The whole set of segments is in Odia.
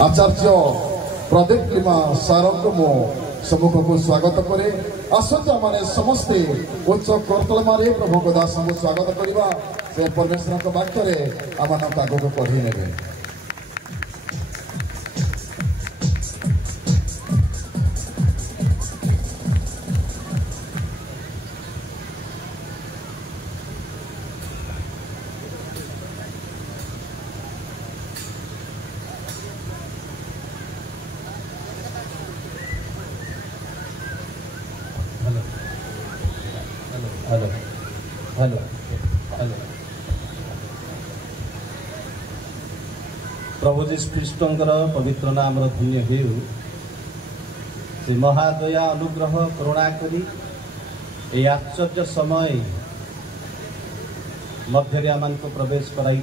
आचार्य प्रदीप लिमा सार को मो सम्मुख को स्वागत करे आसंता माने समस्ते उच्च करतल मारे प्रभु को दास को स्वागत करवा से परमेश्वर को वाक्य रे आमान आगो को पढ़ी नेबे। हेलो हेलो हेलो प्रभु जी ख्रीष्टर पवित्र नाम धन्य हेउ से महादया अनुग्रह करुणा करी ए आश्चर्य समय मध्य आम को प्रवेश कराई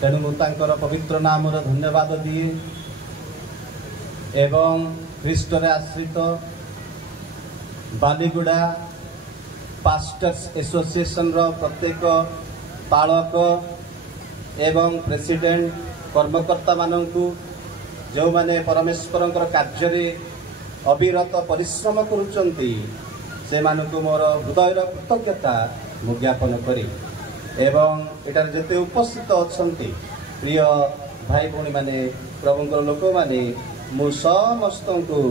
तेणु मुझे पवित्र नाम धन्यवाद दिए एवं ख्रीष्टर आश्रित बालीगुड़ा पास्टर्स एसोसिएशन रो प्रत्येक पालक एवं प्रेसिडेंट कर्मकर्ता मानंकु जो माने परमेश्वर कार्य अविरत परिश्रम करुचंती से मानकु मोर हृदय कृतज्ञता मु ज्ञापन करी एवं एटार जेते उपस्थित अछंती प्रिय भाई भौणी माने प्रभुंकर लोक माने मु समस्त को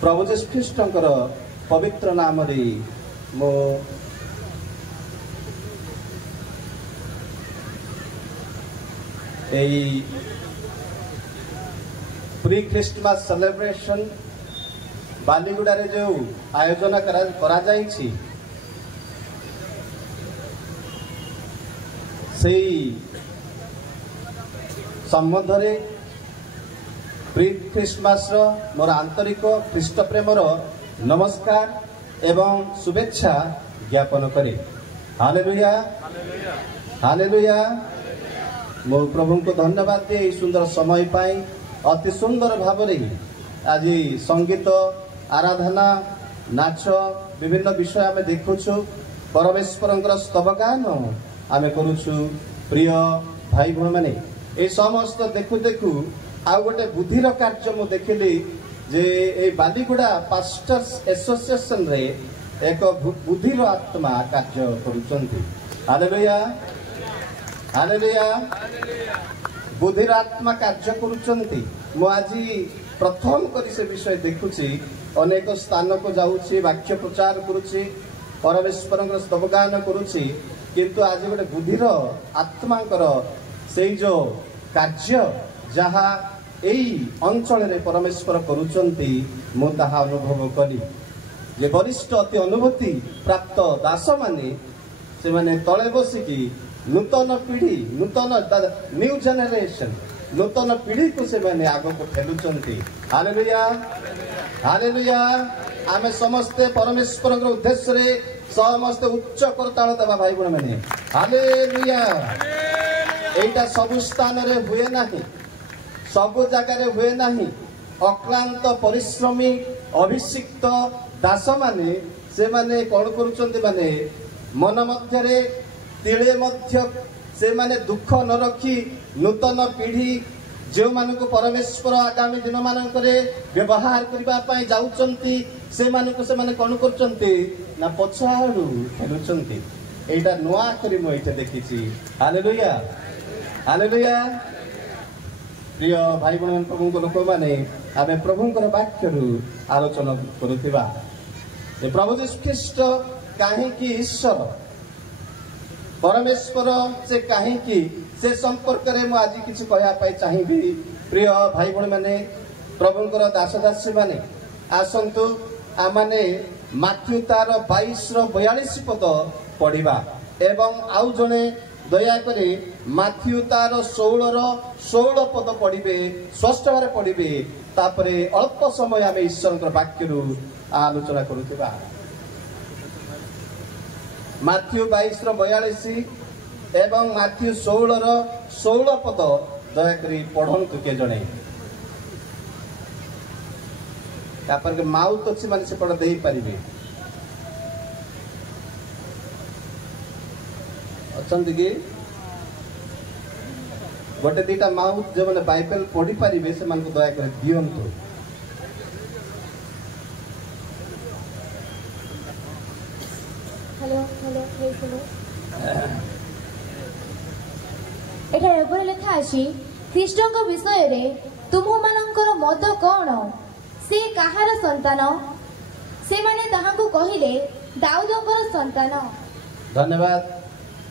प्रभु जी ख्रीष्टर पवित्र नाम रे मो प्री क्रिसमस सेलिब्रेशन बालीगुड़ा रे जो आयोजन करा जाइछि सेई संबंध रे प्री क्रिसमस रो मोर आंतरिक ख्रीष्ट प्रेमर नमस्कार एवं शुभेच्छा ज्ञापन करे। Hallelujah hallelujah. मो प्रभु को धन्यवाद दिए सुंदर समय पाई अति सुंदर भाव आज संगीत आराधना नाच विभिन्न विषय आम देखुछु परमेश्वर स्तवगान आम करुछु। प्रिय भाई भौणी माने ए समस्त देखु देखु आ गोटे बुद्धिर कार्य मु देखिली जे ए बालीगुड़ा पास्टर्स एसोसिएशन रे एक बुद्धिर आत्मा कार्य करुचंती। Hallelujah hallelujah. बुद्धिर आत्मा कार्य करुचंती। मु आज प्रथम करी से विषय देखुची अनेक स्थान को जाऊची वाक्य प्रचार करुची परमेश्वर स्तवगान करुची किंतु आज गोटे बुद्धिर आत्मांकर से जो कार्य जहा एई अंचल रे परमेश्वर करुचंती मु ताहा अनुभव करी जे वरिष्ठ अति अनुभूति प्राप्त दास माने से माने तळे बसिकी नूतन पीढ़ी नूतन न्यू जनरेशन नूतन पीढ़ी को से माने आगो को ठेलुचंती। Hallelujah hallelujah. आमे समस्ते परमेश्वर उद्देश्य रे समस्त उच्च करताल दबा भाई बहन माने। हालेलुया। एटा सब स्थान रे हुए नाही सबु जगार हुए नहीं। अक्लांत परिश्रमी अभिषिक्त दास माने से माने कौन करुचंती माने मन मध्य तिले मध्य से माने दुख न रखी नूतन पीढ़ी जो मान को परमेश्वर आगामी दिन मानक व्यवहार करने जाऊँगी से माने कौन करुचंती ना पछाड़ू ठेलुचंती। एटा नुआ करी मु एटा देखिछि। Hallelujah hallelujah. प्रिय भाई बहन प्रभु लोक मैंने आम प्रभुंर वाक्य आलोचना करुवा प्रभु जी ख्रीष्ट कहीं ईश्वर परमेश्वर से कहीं से संपर्क में मुझे आज किसी कहवाई चाहिए। प्रिय भाई भाई मैंने प्रभुंर दास दासी मैंने आसतु आमने माथ्यू तार 22-42 पद पढ़ा एवं आउ जड़े दयाकोरी माथ्यू तार 16 पद पढ़े स्पष्ट भाव पढ़े तापरे अल्प समय आम ईश्वर वाक्य आलोचना करुवा। माथ्यू 22-42 एवं माथ्यू 16 पद दयाकोरी पढ़ंतु के जड़े तापर माउथ अच्छी मान से पढ़ दे पारे अच्छा कि गोटे दीटा माउथ जो मैंने बाइबल पढ़ी पारे से दयाकर दिंतु। हेलो हेलो हेलो एटा एपर लेखा अछि ख्रीष्टଙ୍କ विषय तुम मानकर मत कौन से कहार संतान से माने ताहाकु कहिले दाऊदଙ୍କର संतान। धन्यवाद।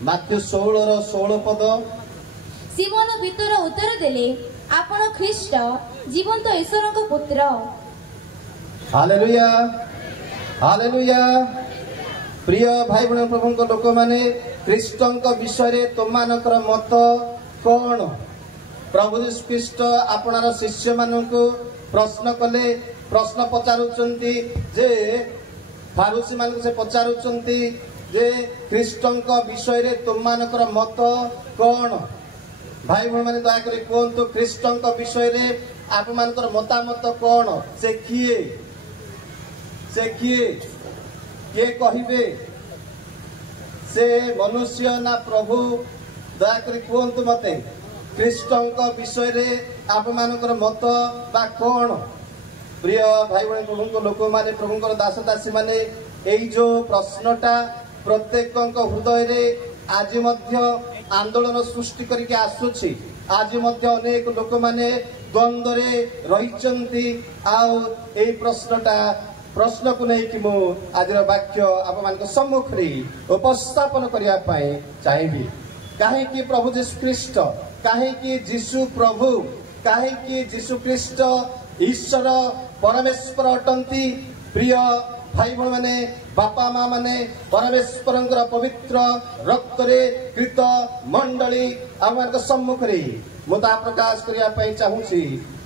माथ्यू 16 पद सिमोन भीतर उत्तर देले आपण ख्रीष्ट जीवंत ईश्वरଙ୍କ पुत्र। Hallelujah hallelujah. प्रिय भाई बहन प्रभु लोक माने ख्रीष्टଙ୍କ विषय तुम मानकर मत कौन। प्रभु यीशु ख्रीष्ट आपणार शिष्य मानकु प्रश्न कले प्रश्न पचारुचंती जे फारूसी मान से पचारुचंती जे ख्रीष्टଙ୍କ विषय रे तुम मानकर मत कौन। भाई बहन माने दया करी कहंतु ख्रीष्टଙ୍କ विषय रे आप मानकर मतामत कौन। से किए किए कहिबे से मनुष्य ना प्रभु। दया करी कहंतु मते ख्रीष्टଙ୍କ विषय रे आप मानकर मत बा कौन। प्रिय भाई बहन प्रभु लोक माने प्रभुଙ୍କର दास दासी माने एई जो प्रश्नटा प्रत्येक हृदय रे आज मध्य आंदोलन सृष्टि करके आसुछि। आज मध्य अनेक लोक माने द्वंद्व रे रहिचंती। आउ एई प्रश्न को नहीं कि मु आज वाक्य आप मान सम्मुख रे उपस्थापन करिया पई चाहिबी। काहे कि प्रभु यीशु ख्रीष्ट काहे कि यीशु प्रभु काहे कि यीशु ख्रीष्ट ईश्वर परमेश्वर अटंती। प्रिय भाई बहन माने बापा माँ माने परमेश्वर पवित्र रक्त रे कृत मंडली आम सम्मुख रे मुदा प्रकाश करिया पई चाहूची।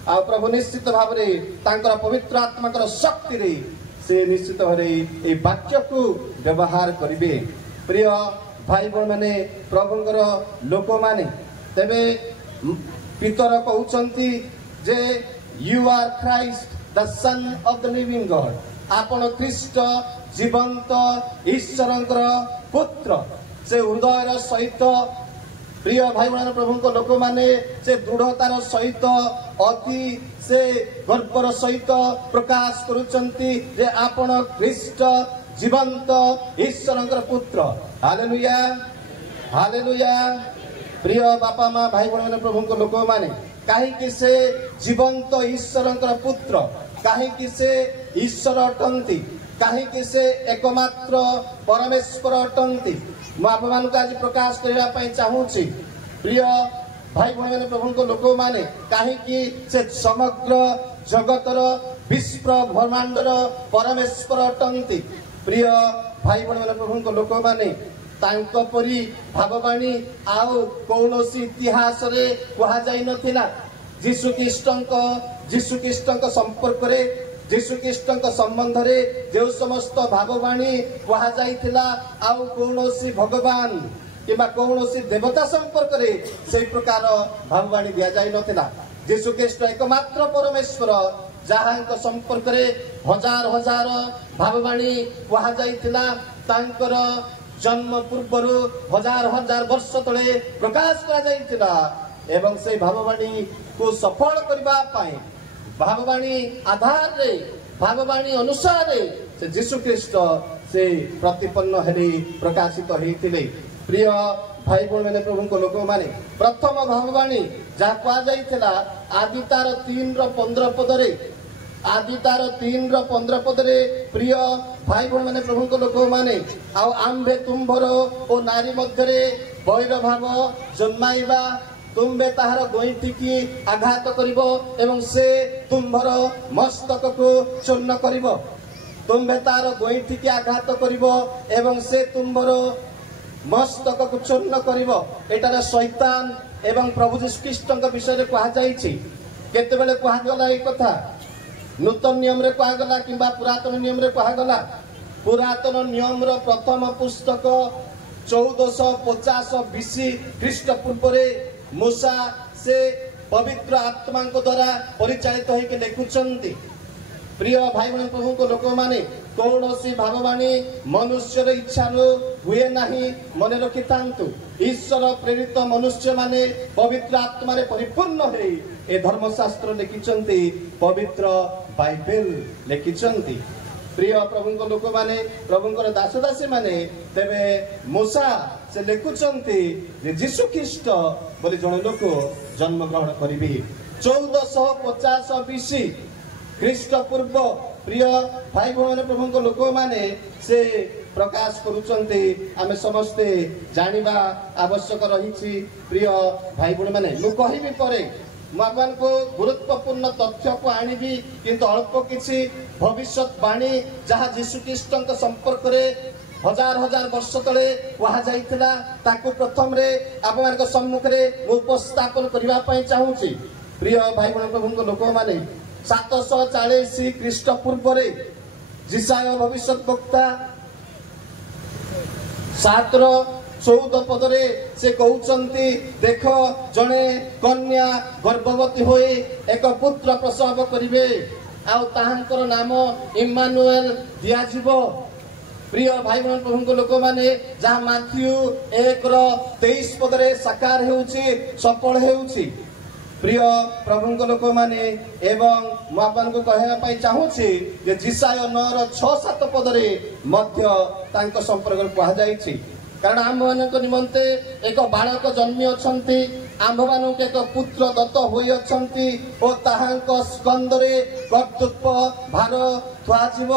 आ प्रभु निश्चित भाव रे तांकर पवित्र आत्माकर शक्ति रे से निश्चित भाव रे ए वाक्य को व्यवहार करिवे। प्रिय भाई बहन माने प्रभुଙ୍କର लोक माने तेबे पितर कहउचंती जे you are Christ the son of the living God. आपण ख्रीष्ट जीवंत ईश्वरଙ୍କର पुत्र। से हृदयर सहित प्रिय भाई बहन प्रभु लोक माने से दृढ़तार सहित अति से गर्वर सहित प्रकाश करुचंती जे आपण ख्रीष्ट जीवंत ईश्वरଙ୍କର पुत्र। Hallelujah hallelujah. प्रिय बापा माँ भाई बहन प्रभु लोक माने कहीं से जीवंत ईश्वरଙ୍କର पुत्र कहीं से ईश्वर अटंती कहीं से एकमात्र परमेश्वर अटंती। मु आप आज प्रकाश करने चाहूँगी। प्रिय भाई बहन प्रभु लोक माने कहीं से समग्र जगतर विश्व ब्रह्मांडर परमेश्वर अटंती। प्रिय भाई बहन प्रभु लोक माने तांको परी भाववाणी आउ कौनसी इतिहास रे कहा जाई नथिला। यीशु ख्रीष्टଙ୍କ संपर्क रे यीशु ख्रीष्टଙ୍କ संबंध रे जो समस्त भाववाणी कहा जाइथिला आउ कौनसी भगवान किबा कौनसी देवता संपर्क रे से प्रकार भाववाणी दिया जाई नथिला। यीशु ख्रीष्ट एकमात्र परमेश्वर जहां संपर्क रे हजार हजार भाववाणी कहा जाइथिला। तांकर जन्म पूर्व हजार हजार वर्ष तले प्रकाश करा जाइथिला एवं से भाववाणी को सफल करबा पाए भाववाणी आधार रे भाववाणी अनुसार से यीशु ख्रीष्ट से प्रतिपन्न हेले प्रकाशित हेतिले। प्रिय भाई बहन माने प्रभु लोक माने प्रथम भाववाणी जा कहा जाइथिला आदि तार 3:15 पदरे आदि तार 3:15 प्रिय भाई बहन माने प्रभु लोक माने आ आंबे तुम्भर ओ नारी मध्यरे वैर भाव जन्माइबा तुम्बे ताहार गोईठी की आघात करिवो एवं से तुम्भर मस्तक को चूर्ण करिवो। तुम्बे तार गोईठी की आघात करिवो एवं से तुम्भर मस्तक को चूर्ण करिवो। एटार शैतान एवं प्रभु यीशु ख्रीष्टଙ୍କ विषय रे कहा जाईछि। केते बेले कहा गला ए कथा नूतन नियम रे कहा गला किबा पुरातन नियम रे कहा गला। पुरातन नियम रो प्रथम पुस्तक 1450 बीसी ख्रीष्ट पूर्व रे मूसा से पवित्र आत्मा द्वारा परिचालित होकर लिखुचंती। प्रिय भाई बहन प्रभु लोक माने କୌଣସି ଭାବବାଣୀ ମନୁଷ୍ୟର ଇଚ୍ଛାରୁ ହୁଏ ନାହିଁ। ମନେ ରଖିଥାନ୍ତୁ, ଈଶ୍ୱର ପ୍ରେରିତ ମନୁଷ୍ୟମାନେ ପବିତ୍ର ଆତ୍ମାରେ ପରିପୂର୍ଣ୍ଣ ହୋଇ ଏ ଧର୍ମଶାସ୍ତ୍ର ଲେଖିଛନ୍ତି, ପବିତ୍ର ବାଇବେଲ ଲେଖିଛନ୍ତି। ପ୍ରିୟ ପ୍ରଭୁଙ୍କ ଲୋକମାନେ, ପ୍ରଭୁଙ୍କର ଦାସଦାସୀ ମାନେ, ତେବେ ମୂଷା ସେ ଲେଖୁଛନ୍ତି ଯେ ଯୀଶୁ ଖ୍ରୀଷ୍ଟ ବୋଲି ଜଣେ ଲୋକ ଜନ୍ମଗ୍ରହଣ କରିବେ 1450 BC ଖ୍ରୀଷ୍ଟ ପୂର୍ବ। ପ୍ରିୟ ଭାଇ ଭଉଣୀ ପ୍ରଭୁଙ୍କ ଲୋକମାନେ ସେ ପ୍ରକାଶ କରୁଛନ୍ତି, ଆମେ ସମସ୍ତେ ଜାଣିବା ଆବଶ୍ୟକ ରହିଛି। ପ୍ରିୟ ଭାଇ ଭଉଣୀ ମାନେ, ମୁଁ କହିବି ପରେ, ମୁଁ ଆପଣଙ୍କୁ ଗୁରୁତ୍ୱପୂର୍ଣ୍ଣ ତଥ୍ୟକୁ ଆଣିବି, କିନ୍ତୁ ଅଳ୍ପ କିଛି ଭବିଷ୍ୟତବାଣୀ ଯାହା ଯୀଶୁ ଖ୍ରୀଷ୍ଟଙ୍କ ସମ୍ପର୍କରେ ହଜାର ହଜାର ବର୍ଷ ତଳେ କୁହାଯାଇଥିଲା, ତାକୁ ପ୍ରଥମରେ ଆପଣଙ୍କ ସମ୍ମୁଖରେ ମୁଁ ଉପସ୍ଥାପନ କରିବା ପାଇଁ ଚାହୁଁଛି। ପ୍ରିୟ ଭାଇ ଭଉଣୀ ପ୍ରଭୁଙ୍କ ଲୋକମାନେ, 740 ଖ୍ରୀଷ୍ଟ ପୂର୍ବରେ ଜିସାୟ ଭବିଷ୍ୟତ ବକ୍ତା 7:14 ପଦରେ ସେ କହୁଛନ୍ତି, ଦେଖ ଜଣେ କନ୍ୟା ଗର୍ଭବତୀ ହୋଇ ଏକ ପୁତ୍ର ପ୍ରସବ କରିବେ, ଆଉ ତାହାଙ୍କର ନାମ ଇମାନୁଏଲ ଦିଆଯିବ। ପ୍ରିୟ ଭାଇ ଭଉଣୀ ପ୍ରଭୁଙ୍କ ଲୋକମାନେ, ଯାହା ମାଥ୍ୟୁ 1:23 ପଦରେ ସାକାର ହେଉଛି, ସଫଳ ହେଉଛି। ପ୍ରିୟ ପ୍ରଭୁଙ୍କ ଲୋକମାନେ, ଏବଂ ମୁଁ ଆପଣଙ୍କୁ କହିବା ପାଇଁ ଚାହୁଁଛି ଯେ ଜିସାୟ 9:6-7 ପଦରେ ମଧ୍ୟ ତାଙ୍କ ସମ୍ପର୍କରେ କୁହାଯାଇଛି, କାରଣ ଆମ୍ଭମାନଙ୍କ ନିମନ୍ତେ ଏକ ବାଳକ ଜନ୍ମି ଅଛନ୍ତି, ଆମ୍ଭମାନଙ୍କୁ ଏକ ପୁତ୍ର ଦତ୍ତ ହୋଇଅଛନ୍ତି ଓ ତାହାଙ୍କ ସ୍କନ୍ଧରେ କର୍ତ୍ତୃତ୍ୱ ଭାର ଥୁଆଯିବ।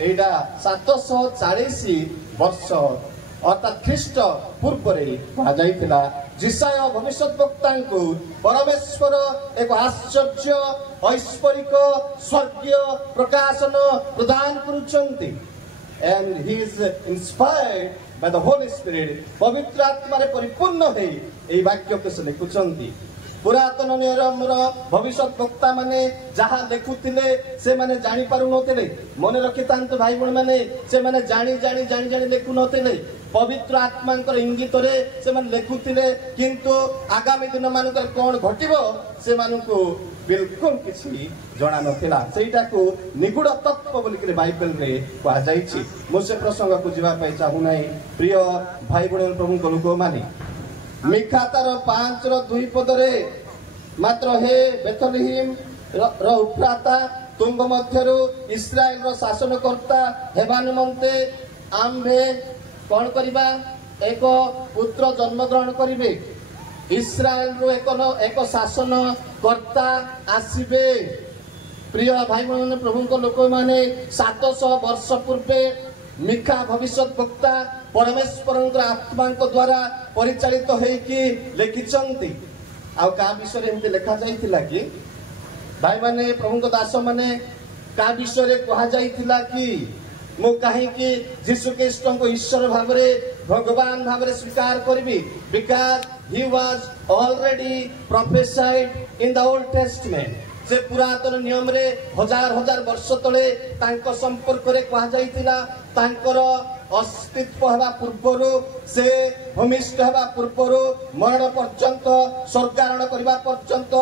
ଏଇଟା 740 ବର୍ଷ ଅର୍ଥାତ୍ ଖ୍ରୀଷ୍ଟ ପୂର୍ବରେ କୁହାଯାଇଥିଲା। ଜିସାୟ ଭବିଷ୍ୟତ ବକ୍ତାଙ୍କୁ ପରମେଶ୍ୱର ଏକ ଆଶ୍ଚର୍ଯ୍ୟ ଐଶ୍ୱରିକ ସ୍ୱର୍ଗୀୟ ପ୍ରକାଶନ ପ୍ରଦାନ କରୁଛନ୍ତି। And he is inspired by the Holy Spirit, ପବିତ୍ର ଆତ୍ମାରେ ପରିପୂର୍ଣ୍ଣ ହୋଇ ଏହି ବାକ୍ୟକୁ ସେ ଲେଖୁଛନ୍ତି। ପୁରାତନ ନିୟମର ଭବିଷ୍ୟତ ବକ୍ତା ମାନେ ଯାହା ଲେଖୁଥିଲେ ସେମାନେ ଜାଣିପାରୁନଥିଲେ। ମନେ ରଖିଥାନ୍ତୁ ଭାଇ ଭଉଣୀ ମାନେ, ସେମାନେ ଜାଣି ଲେଖୁନଥିଲେ, ପବିତ୍ର ଆତ୍ମାଙ୍କର ଇଙ୍ଗିତରେ ସେମାନେ ଲେଖୁଥିଲେ, କିନ୍ତୁ ଆଗାମୀ ଦିନ ମାନଙ୍କରେ କଣ ଘଟିବ ସେମାନଙ୍କୁ ବିଲକୁଲ କିଛି ଜଣା ନଥିଲା। ସେଇଟାକୁ ନିଗୁଡ ତତ୍ତ୍ୱ ବୋଲିକିରି ବାଇବେଲରେ କୁହାଯାଇଛି। ମୁଁ ସେ ପ୍ରସଙ୍ଗକୁ ଯିବା ପାଇଁ ଚାହୁଁନାହିଁ। ପ୍ରିୟ ଭାଇ ଭଉଣୀ ପ୍ରଭୁଙ୍କ ଲୋକମାନେ, ମିଖା ତାର 5:2 ପଦରେ, ମାତ୍ର ହେ ବେଥଲେହେମ୍ ର ଉଫ୍ରାତା, ତୁମ୍ଭ ମଧ୍ୟରୁ ଇସ୍ରାଏଲର ଶାସନକର୍ତ୍ତା ହେବା ନିମନ୍ତେ ଆମ୍ଭେ କଣ କରିବା? ଏକ ପୁତ୍ର ଜନ୍ମଗ୍ରହଣ କରିବେ। ଇସ୍ରାଏଲରୁ ଏକ ଶାସନ କର୍ତ୍ତା ଆସିବେ। ପ୍ରିୟ ଭାଇ ଭଉଣୀ ପ୍ରଭୁଙ୍କ ଲୋକମାନେ, 700 ବର୍ଷ ପୂର୍ବେ ମିଖା ଭବିଷ୍ୟତ ବକ୍ତା ପରମେଶ୍ୱରଙ୍କର ଆତ୍ମାଙ୍କ ଦ୍ୱାରା ପରିଚାଳିତ ହେଇକି ଲେଖିଛନ୍ତି। ଆଉ କାହା ବିଷୟରେ ଏମିତି ଲେଖାଯାଇଥିଲା କି ଭାଇମାନେ, ପ୍ରଭୁଙ୍କ ଦାସ ମାନେ, କାହା ବିଷୟରେ କୁହାଯାଇଥିଲା କି ମୁଁ କାହିଁକି ଯୀଶୁ ଖ୍ରୀଷ୍ଟଙ୍କୁ ଈଶ୍ୱର ଭାବରେ, ଭଗବାନ ଭାବରେ ସ୍ୱୀକାର କରିବି? Because he was already prophesied in the Old Testament. ସେ ପୁରାତନ ନିୟମରେ ହଜାର ହଜାର ବର୍ଷ ତଳେ ତାଙ୍କ ସମ୍ପର୍କରେ କୁହାଯାଇଥିଲା। ତାଙ୍କର ଅସ୍ତିତ୍ୱ ହେବା ପୂର୍ବରୁ, ସେ ଭୂମିଷ୍ଠ ହେବା ପୂର୍ବରୁ, ମରଣ ପର୍ଯ୍ୟନ୍ତ, ସ୍ୱର୍ଗାରୋହଣ କରିବା ପର୍ଯ୍ୟନ୍ତ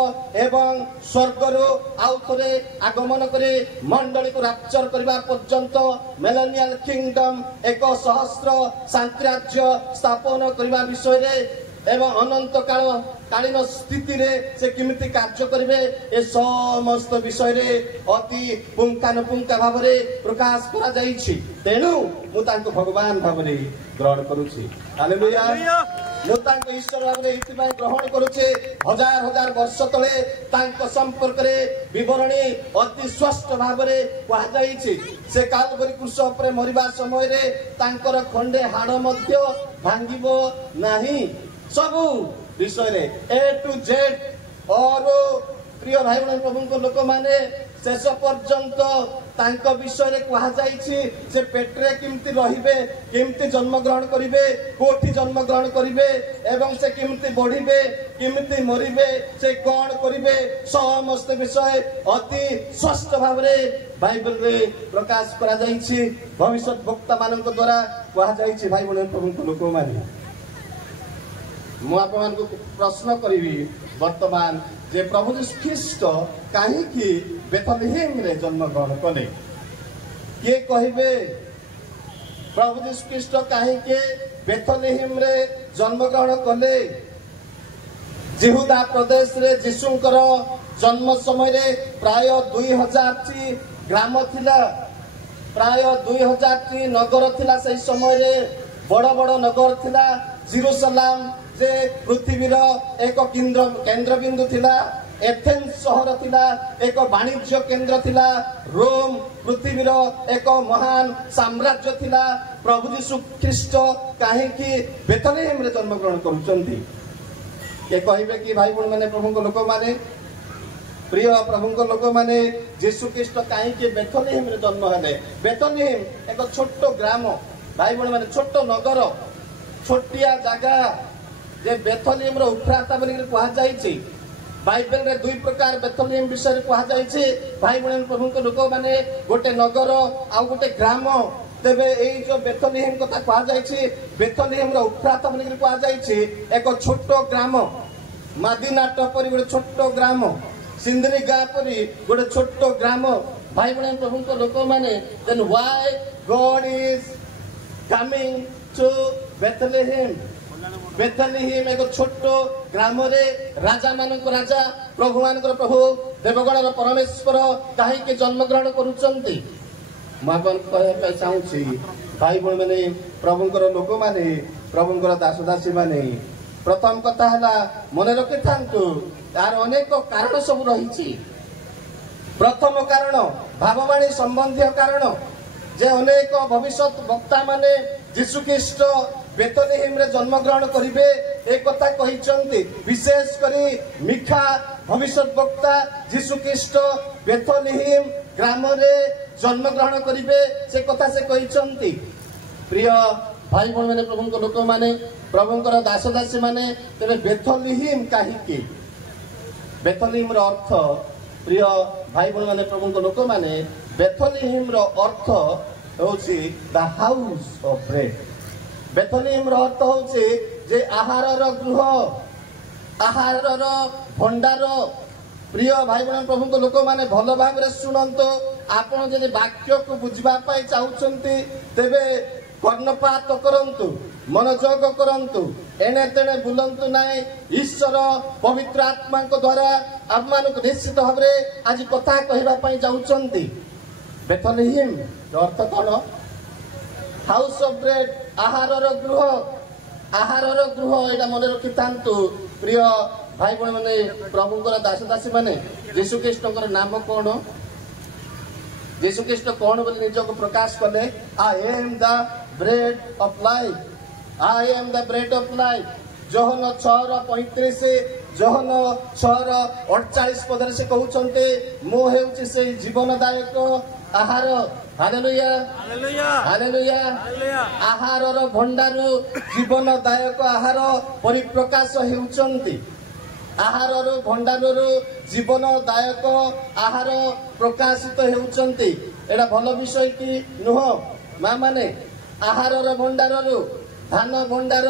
ଏବଂ ସ୍ୱର୍ଗରୁ ଆଉ ଥରେ ଆଗମନ କରି ମଣ୍ଡଳୀକୁ ରାପ୍ଚର କରିବା ପର୍ଯ୍ୟନ୍ତ, ମିଲେନିଆଲ କିଙ୍ଗଡମ୍, 1,000 ଶାନ୍ତି ରାଜ୍ୟ ସ୍ଥାପନ କରିବା ବିଷୟରେ ଏବଂ ଅନନ୍ତ କାଳୀନ ସ୍ଥିତିରେ ସେ କେମିତି କାର୍ଯ୍ୟ କରିବେ, ଏ ସମସ୍ତ ବିଷୟରେ ଅତି ପୁଙ୍ଖାନୁପୁଙ୍ଖ ଭାବରେ ପ୍ରକାଶ କରାଯାଇଛି। ତେଣୁ ମୁଁ ତାଙ୍କୁ ଭଗବାନ ଭାବରେ ଗ୍ରହଣ କରୁଛି। ହାଲେଲୁୟା। ମୁଁ ତାଙ୍କ ଈଶ୍ୱର ଭାବରେ ଏଥିପାଇଁ ଗ୍ରହଣ କରୁଛି, ହଜାର ହଜାର ବର୍ଷ ତଳେ ତାଙ୍କ ସମ୍ପର୍କରେ ବିବରଣୀ ଅତି ସ୍ପଷ୍ଟ ଭାବରେ କୁହାଯାଇଛି। ସେ କାଲବରୀ କ୍ରୁଶ ଉପରେ ମରିବା ସମୟରେ ତାଙ୍କର ଖଣ୍ଡେ ହାଡ଼ ମଧ୍ୟ ଭାଙ୍ଗିବ ନାହିଁ। ସବୁ ବିଷୟରେ A to Z ପ୍ରିୟ ଭାଇ ଭଉଣୀ ପ୍ରଭୁଙ୍କ ଲୋକମାନେ, ଶେଷ ପର୍ଯ୍ୟନ୍ତ ତାଙ୍କ ବିଷୟରେ କୁହାଯାଇଛି। ସେ ପେଟରେ କେମିତି ରହିବେ, କେମିତି ଜନ୍ମଗ୍ରହଣ କରିବେ, କୋଉଠି ଜନ୍ମଗ୍ରହଣ କରିବେ ଏବଂ ସେ କେମିତି ବଢିବେ, କେମିତି ମରିବେ, ସେ କଣ କରିବେ, ସମସ୍ତ ବିଷୟ ଅତି ସ୍ପଷ୍ଟ ଭାବରେ ବାଇବେଲରେ ପ୍ରକାଶ କରାଯାଇଛି। ଭବିଷ୍ୟତ ବକ୍ତା ମାନଙ୍କ ଦ୍ୱାରା କୁହାଯାଇଛି। ଭାଇ ଭଉଣୀ ପ୍ରଭୁଙ୍କ ଲୋକମାନେ, ମୁଁ ଆପଣମାନଙ୍କୁ ପ୍ରଶ୍ନ କରିବି ବର୍ତ୍ତମାନ ଯେ ପ୍ରଭୁ ଯୀଶୁ ଖ୍ରୀଷ୍ଟ କାହିଁକି ବେଥଲେହେମରେ ଜନ୍ମଗ୍ରହଣ କଲେ? किए कहिबे प्रभु यीशु ख्रीष्ट कहीं बेथलेहेम रे जन्म ग्रहण कले। जिहुदा प्रदेश रे यीशुंकर जन्म समय रे प्राय 2000 टी ग्राम थिला, प्राय 2000 टी नगर थिला। से समय रे बड़ बड़ नगर थिला। जेरूसलम जे पृथ्वीर एक केंद्र बिंदु थिला। एथेंस शहर थिला एक वाणिज्य केंद्र थिला। रोम पृथ्वीर एक महान साम्राज्य थिला। प्रभु यीशु ख्रीष्ट कहीं बेथलेहेम रे जन्म ग्रहण करुचंती। ये कहिबे कि भाई बहन माने प्रभु लोक माने प्रिय प्रभु लोक माने यीशु ख्रीष्ट कहीं बेथलेहेम रे जन्म हेले। बेथलेहेम एक छोट ग्राम भाई बहन माने छोट नगर छोटिया जगह जे बेथलेहेम रो उफ्राता बोली कहा जायछि। बाइबल रे दुई प्रकार बेथलेहेम विषय कहा जायछि। भाई बहन प्रभु को लोक माने गोटे नगर आ गोटे ग्राम। तेबे एई जो बेथलेहेम कथा कहा जायछि बेथलेहेम रो उफ्राता बोली कहा जायछि एक छोट ग्राम। मादिनाट परि गोटे छोट ग्राम, सिंदरी गाँ परि गोटे छोट ग्राम। भाई बहन प्रभु को लोक माने then why God is coming to Bethlehem. Bethlehem एक छोट ग्राम रे राजा मानक राजा प्रभु मानक प्रभु देवगण परमेश्वर कहीं जन्म ग्रहण करुचंती। मुझे कहना चाहूँगी भाई बहन मैंने प्रभुंकर लोक माने प्रभुंकर दास दासी माने प्रथम कथा है मन रखि था तार अनेक कारण सब रही। प्रथम कारण भाववाणी संबंधी कारण जे अनेक भविष्य वक्ता माने यीशु ख्रीष्ट बेथलेहेम रे जन्म ग्रहण करिवे एक कथा कहिचंती। विशेष करी मिखा भविष्य वक्ता यीशु ख्रीष्ट बेथलेहेम ग्राम रे जन्म ग्रहण करिवे से कथा से कहिचंती। प्रिय भाई बहन माने प्रभु लोक माने प्रभुंकर दास दासी माने तेरे बेथलेहेम कहीं बेथलेहेम रो अर्थ प्रिय भाई बहन माने प्रभु लोक माने बेथलेहेम रो अर्थ होची the house of bread. Bethlehem रो अर्थ होची जे आहार रो गृह, आहार रो भंडार। प्रिय भाई बहन प्रभु लोक माने भल भाव रे सुनंतो। आपण जदि वाक्य को बुझबा पाई चाहुचंती तेबे कर्णपात करंतु, मनोयोग करंतु, एने तेने बुलंतु नाई। ईश्वर पवित्र आत्मा को द्वारा आपमान को निश्चित भाव रे आज कथा कहबा पाई जाउचंती। बेथलेहेम रो अर्थ कोन? हाउस ऑफ ब्रेड, आहार रो गृह। आहार रो गृह एटा मन रखि थांतु। प्रिय भाई बहन माने प्रभुंकर दास दासी माने यीशु ख्रीष्टकर नाम कोन? यीशु ख्रीष्ट कौन बोली निज को प्रकाश कले? I am the bread of life. I am the bread of life. Johan 6:35 Johan 6:48 पदर से कहउचंते मो हेउची से जीवनदायक आहार। Hallelujah hallelujah hallelujah. आहार रो भंडार जीवनदायक आहार परिप्रकाश हेउचंती। आहार रो भंडार जीवनदायक आहार प्रकाशित हेउचंती। एटा भल विषय कि नुह मां माने? आहार रो भंडार धान भंडार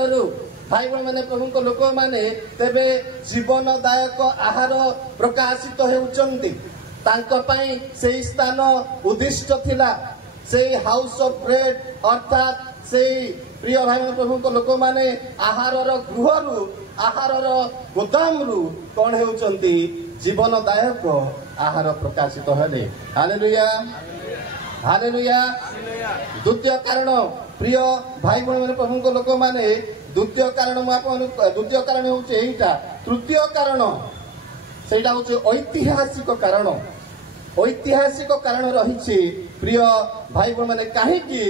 भाई बहन माने प्रभु को लोक माने तेबे जीवनदायक आहार प्रकाशित हेउचंती। तांको पई सेई स्थान उद्दिष्ट थिला। सेई हाउस ऑफ ब्रेड अर्थात सेई प्रिय भाई बहन प्रभु को लोक माने आहार रो गृहरु आहार रो गोदाम रु कौन हेउचंती? जीवनदायक आहार प्रकाशित हेले। Hallelujah hallelujah. द्वितीय कारण प्रिय भाई बहन माने प्रभु को लोक माने द्वितीय कारण द्वितीय कारण होउचे एटा। तृतीय कारण सेटा होउचे ऐतिहासिक कारण। ऐतिहासिक कारण रहिछि प्रिय भाई बहन माने काहे कि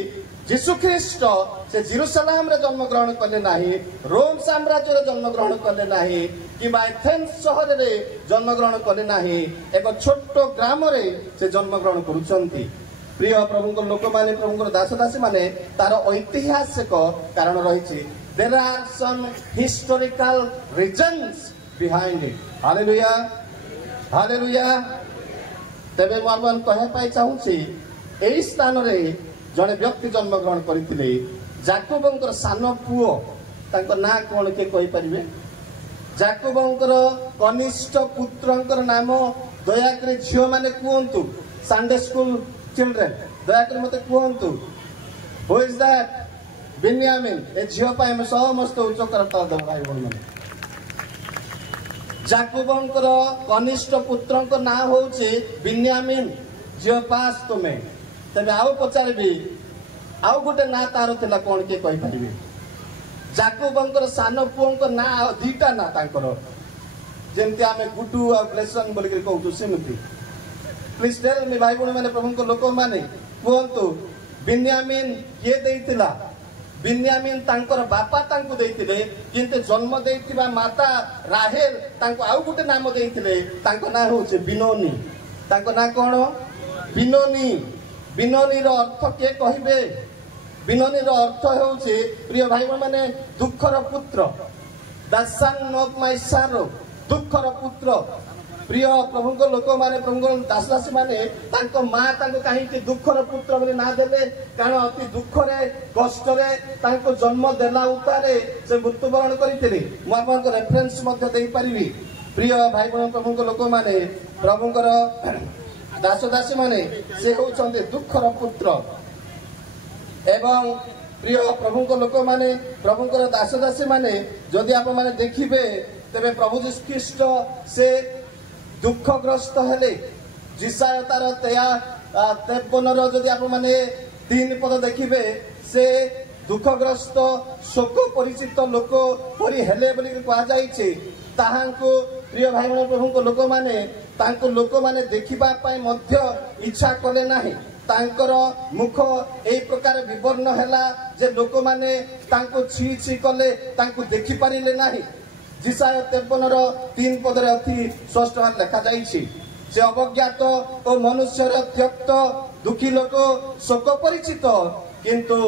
यीशु ख्रीष्ट से जेरूसलम रे जन्म ग्रहण कले नाही, रोम साम्राज्य रे जन्म ग्रहण कले नाही, कि एथेंस शहर रे जन्म ग्रहण कले नाही, एक छोट ग्राम रे से जन्म ग्रहण करुचंती। प्रिय प्रभु लोक माने प्रभु दास दासी माने तार ऐतिहासिक कारण रहिछि। There are some historical reasons behind it. Hallelujah hallelujah. तेबे मन कहे पाई चाहूछि एई स्थान रे जने व्यक्ति जन्म ग्रहण करथिले। जाकोबंकर सान पुओ तांको ना कोन के कहि परिबे? जाकोबंकर कनिष्ठ पुत्रंकर नाम दया करे झियो माने कुहंतु। संडे स्कूल चिल्ड्रेन ଦୟାକରି ମତେ କୁହନ୍ତୁ, ହୁ ଇଜ ଦ୍ୟାଟ୍? ବିନ୍ୟାମିନ୍। ଏ ଝିଅ ପାଇଁ ଆମେ ସମସ୍ତେ ଉଚ୍ଚ କରତାଳ ଦେବା ଭାଇ ଭଉଣୀମାନେ। ଯାକୁବଙ୍କର କନିଷ୍ଠ ପୁତ୍ରଙ୍କ ନାଁ ହଉଛି ବିନ୍ୟାମିନ୍। ଝିଅ ପାସ୍ ତୁମେ। ତେବେ ଆଉ ପଚାରିବି, ଆଉ ଗୋଟେ ନାଁ ତାର ଥିଲା, କଣ କିଏ କହିପାରିବେ? ଯାକୁବଙ୍କର ସାନ ପୁଅଙ୍କ ନାଁ ଦିଟା ନାଁ ତାଙ୍କର, ଯେମିତି ଆମେ ଗୁଡୁ ଆଉ ଗ୍ଲେସନ୍ ବୋଲିକି କହୁଛୁ ସେମିତି। ପ୍ଲିଜ୍ ଟେଲ୍ ମି ଭାଇ ଭଉଣୀ ମାନେ, ପ୍ରଭୁଙ୍କ ଲୋକମାନେ କୁହନ୍ତୁ, ବିନ୍ୟାମିନ୍ କିଏ ଦେଇଥିଲା? ବିନ୍ୟାମିନ୍ ତାଙ୍କର ବାପା ତାଙ୍କୁ ଦେଇଥିଲେ, କିନ୍ତୁ ଜନ୍ମ ଦେଇଥିବା ମାତା ରାହେଲ ତାଙ୍କୁ ଆଉ ଗୋଟେ ନାମ ଦେଇଥିଲେ। ତାଙ୍କ ନାଁ ହଉଛି ବିନୋନି। ତାଙ୍କ ନାଁ କଣ? ବିନୋନି। ବିନୋନିର ଅର୍ଥ କିଏ କହିବେ? ବିନୋନିର ଅର୍ଥ ହେଉଛି, ପ୍ରିୟ ଭାଇ ମାନେ, ଦୁଃଖର ପୁତ୍ର। The son of my sorrow, ଦୁଃଖର ପୁତ୍ର। ପ୍ରିୟ ପ୍ରଭୁଙ୍କ ଲୋକମାନେ, ପ୍ରଭୁଙ୍କ ଦାସଦାସୀ ମାନେ, ତାଙ୍କ ମା ତାଙ୍କୁ କାହିଁକି ଦୁଃଖର ପୁତ୍ର ବୋଲି ନାଁ ଦେଲେ? କାରଣ ଅତି ଦୁଃଖରେ କଷ୍ଟରେ ତାଙ୍କୁ ଜନ୍ମ ଦେଲା ଉତ୍ତାରେ ସେ ମୃତ୍ୟୁବରଣ କରିଥିଲେ। ମୁଁ ଆପଣଙ୍କ ରେଫରେନ୍ସ ମଧ୍ୟ ଦେଇପାରିବି। ପ୍ରିୟ ଭାଇ ଭଉଣୀ, ପ୍ରଭୁଙ୍କ ଲୋକମାନେ, ପ୍ରଭୁଙ୍କର ଦାସଦାସୀ ମାନେ, ସେ ହେଉଛନ୍ତି ଦୁଃଖର ପୁତ୍ର। ଏବଂ ପ୍ରିୟ ପ୍ରଭୁଙ୍କ ଲୋକମାନେ, ପ୍ରଭୁଙ୍କର ଦାସଦାସୀ ମାନେ, ଯଦି ଆପଣମାନେ ଦେଖିବେ, ତେବେ ପ୍ରଭୁ ଯୀଶୁ ଖ୍ରୀଷ୍ଟ ସେ ଦୁଃଖଗ୍ରସ୍ତ ହେଲେ। ଜିସାୟ ତାର 53ର ଯଦି ଆପଣମାନେ 3 ପଦ ଦେଖିବେ, ସେ ଦୁଃଖଗ୍ରସ୍ତ ଶୋକ ପରିଚିତ ଲୋକ ପରି ହେଲେ ବୋଲି କୁହାଯାଇଛି। ତାହାଙ୍କୁ ପ୍ରିୟ ଭାଇ ଭଉଣୀ, ପ୍ରଭୁଙ୍କ ଲୋକମାନେ, ତାଙ୍କୁ ଲୋକମାନେ ଦେଖିବା ପାଇଁ ମଧ୍ୟ ଇଚ୍ଛା କଲେ ନାହିଁ। ତାଙ୍କର ମୁଖ ଏଇ ପ୍ରକାର ବିବର୍ଣ୍ଣ ହେଲା ଯେ ଲୋକମାନେ ତାଙ୍କୁ ଛି ଛି କଲେ, ତାଙ୍କୁ ଦେଖିପାରିଲେ ନାହିଁ। ଜିସାୟ 53ର 3 ପଦରେ ଅତି ସ୍ପଷ୍ଟ ଭାବରେ ଲେଖାଯାଇଛି, ସେ ଅବଜ୍ଞାତ ଓ ମନୁଷ୍ୟର ତ୍ୟକ୍ତ ଦୁଃଖୀ ଲୋକ, ଶୋକ ପରିଚିତ, କିନ୍ତୁ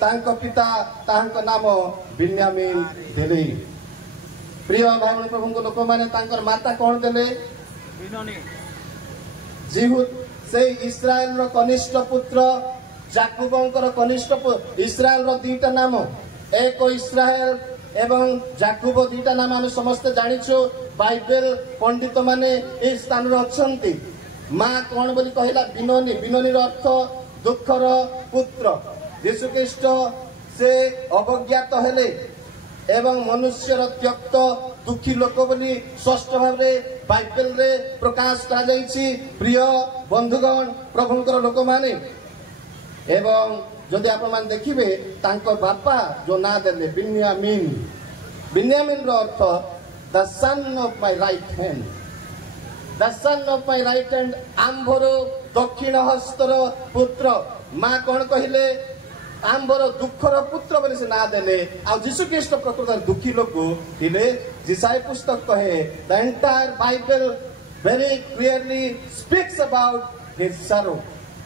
ତାଙ୍କ ପିତା ତାହାଙ୍କ ନାମ ବିନ୍ୟାମିନ୍ ଦେଲେ। ପ୍ରିୟ ଭାଇ ଭଉଣୀ, ପ୍ରଭୁଙ୍କ ଲୋକମାନେ, ତାଙ୍କର ମାତା କଣ ଦେଲେ? ଜିହୁଦ। ସେଇ ଇସ୍ରାଏଲର କନିଷ୍ଠ ପୁତ୍ର, ଯାକୁବଙ୍କର କନିଷ୍ଠ ଇସ୍ରାଏଲର 2ଟା ନାମ, ଏକ ଇସ୍ରାଏଲ ଏବଂ ଯାକୁବ, 2ଟା ନାମ ଆମେ ସମସ୍ତେ ଜାଣିଛୁ। ବାଇବେଲ ପଣ୍ଡିତ ମାନେ ଏହି ସ୍ଥାନରେ ଅଛନ୍ତି। ମା କଣ ବୋଲି କହିଲା? ବିନୋନି। ବିନୋନିର ଅର୍ଥ ଦୁଃଖର ପୁତ୍ର। ଯୀଶୁ ଖ୍ରୀଷ୍ଟ ସେ ଅବଜ୍ଞାତ ହେଲେ ଏବଂ ମନୁଷ୍ୟର ତ୍ୟକ୍ତ ଦୁଃଖୀ ଲୋକ ବୋଲି ସ୍ପଷ୍ଟ ଭାବରେ ବାଇବେଲରେ ପ୍ରକାଶ କରାଯାଇଛି। ପ୍ରିୟ ବନ୍ଧୁଗଣ, ପ୍ରଭୁଙ୍କର ଲୋକମାନେ, ଏବଂ ଯଦି ଆପଣମାନେ ଦେଖିବେ, ତାଙ୍କ ବାପା ଯୋଉ ନାଁ ଦେଲେ ବିନ୍ୟାମିନ୍। ବିନ୍ୟାମିନ୍ର ଅର୍ଥ the son of my right hand. The son of my right hand, ଆମ୍ଭର ଦକ୍ଷିଣ ହସ୍ତର ପୁତ୍ର। ମା କଣ କହିଲେ? ଆମ୍ଭର ଦୁଃଖର ପୁତ୍ର ବୋଲି ସେ ନାଁ ଦେଲେ। ଆଉ ଯୀଶୁ ଖ୍ରୀଷ୍ଟ ପ୍ରକୃତରେ ଦୁଃଖୀ ଲୋକ ଥିଲେ। ଜିସାୟ ପୁସ୍ତକ କହେ, the entire Bible very clearly speaks about his sorrow.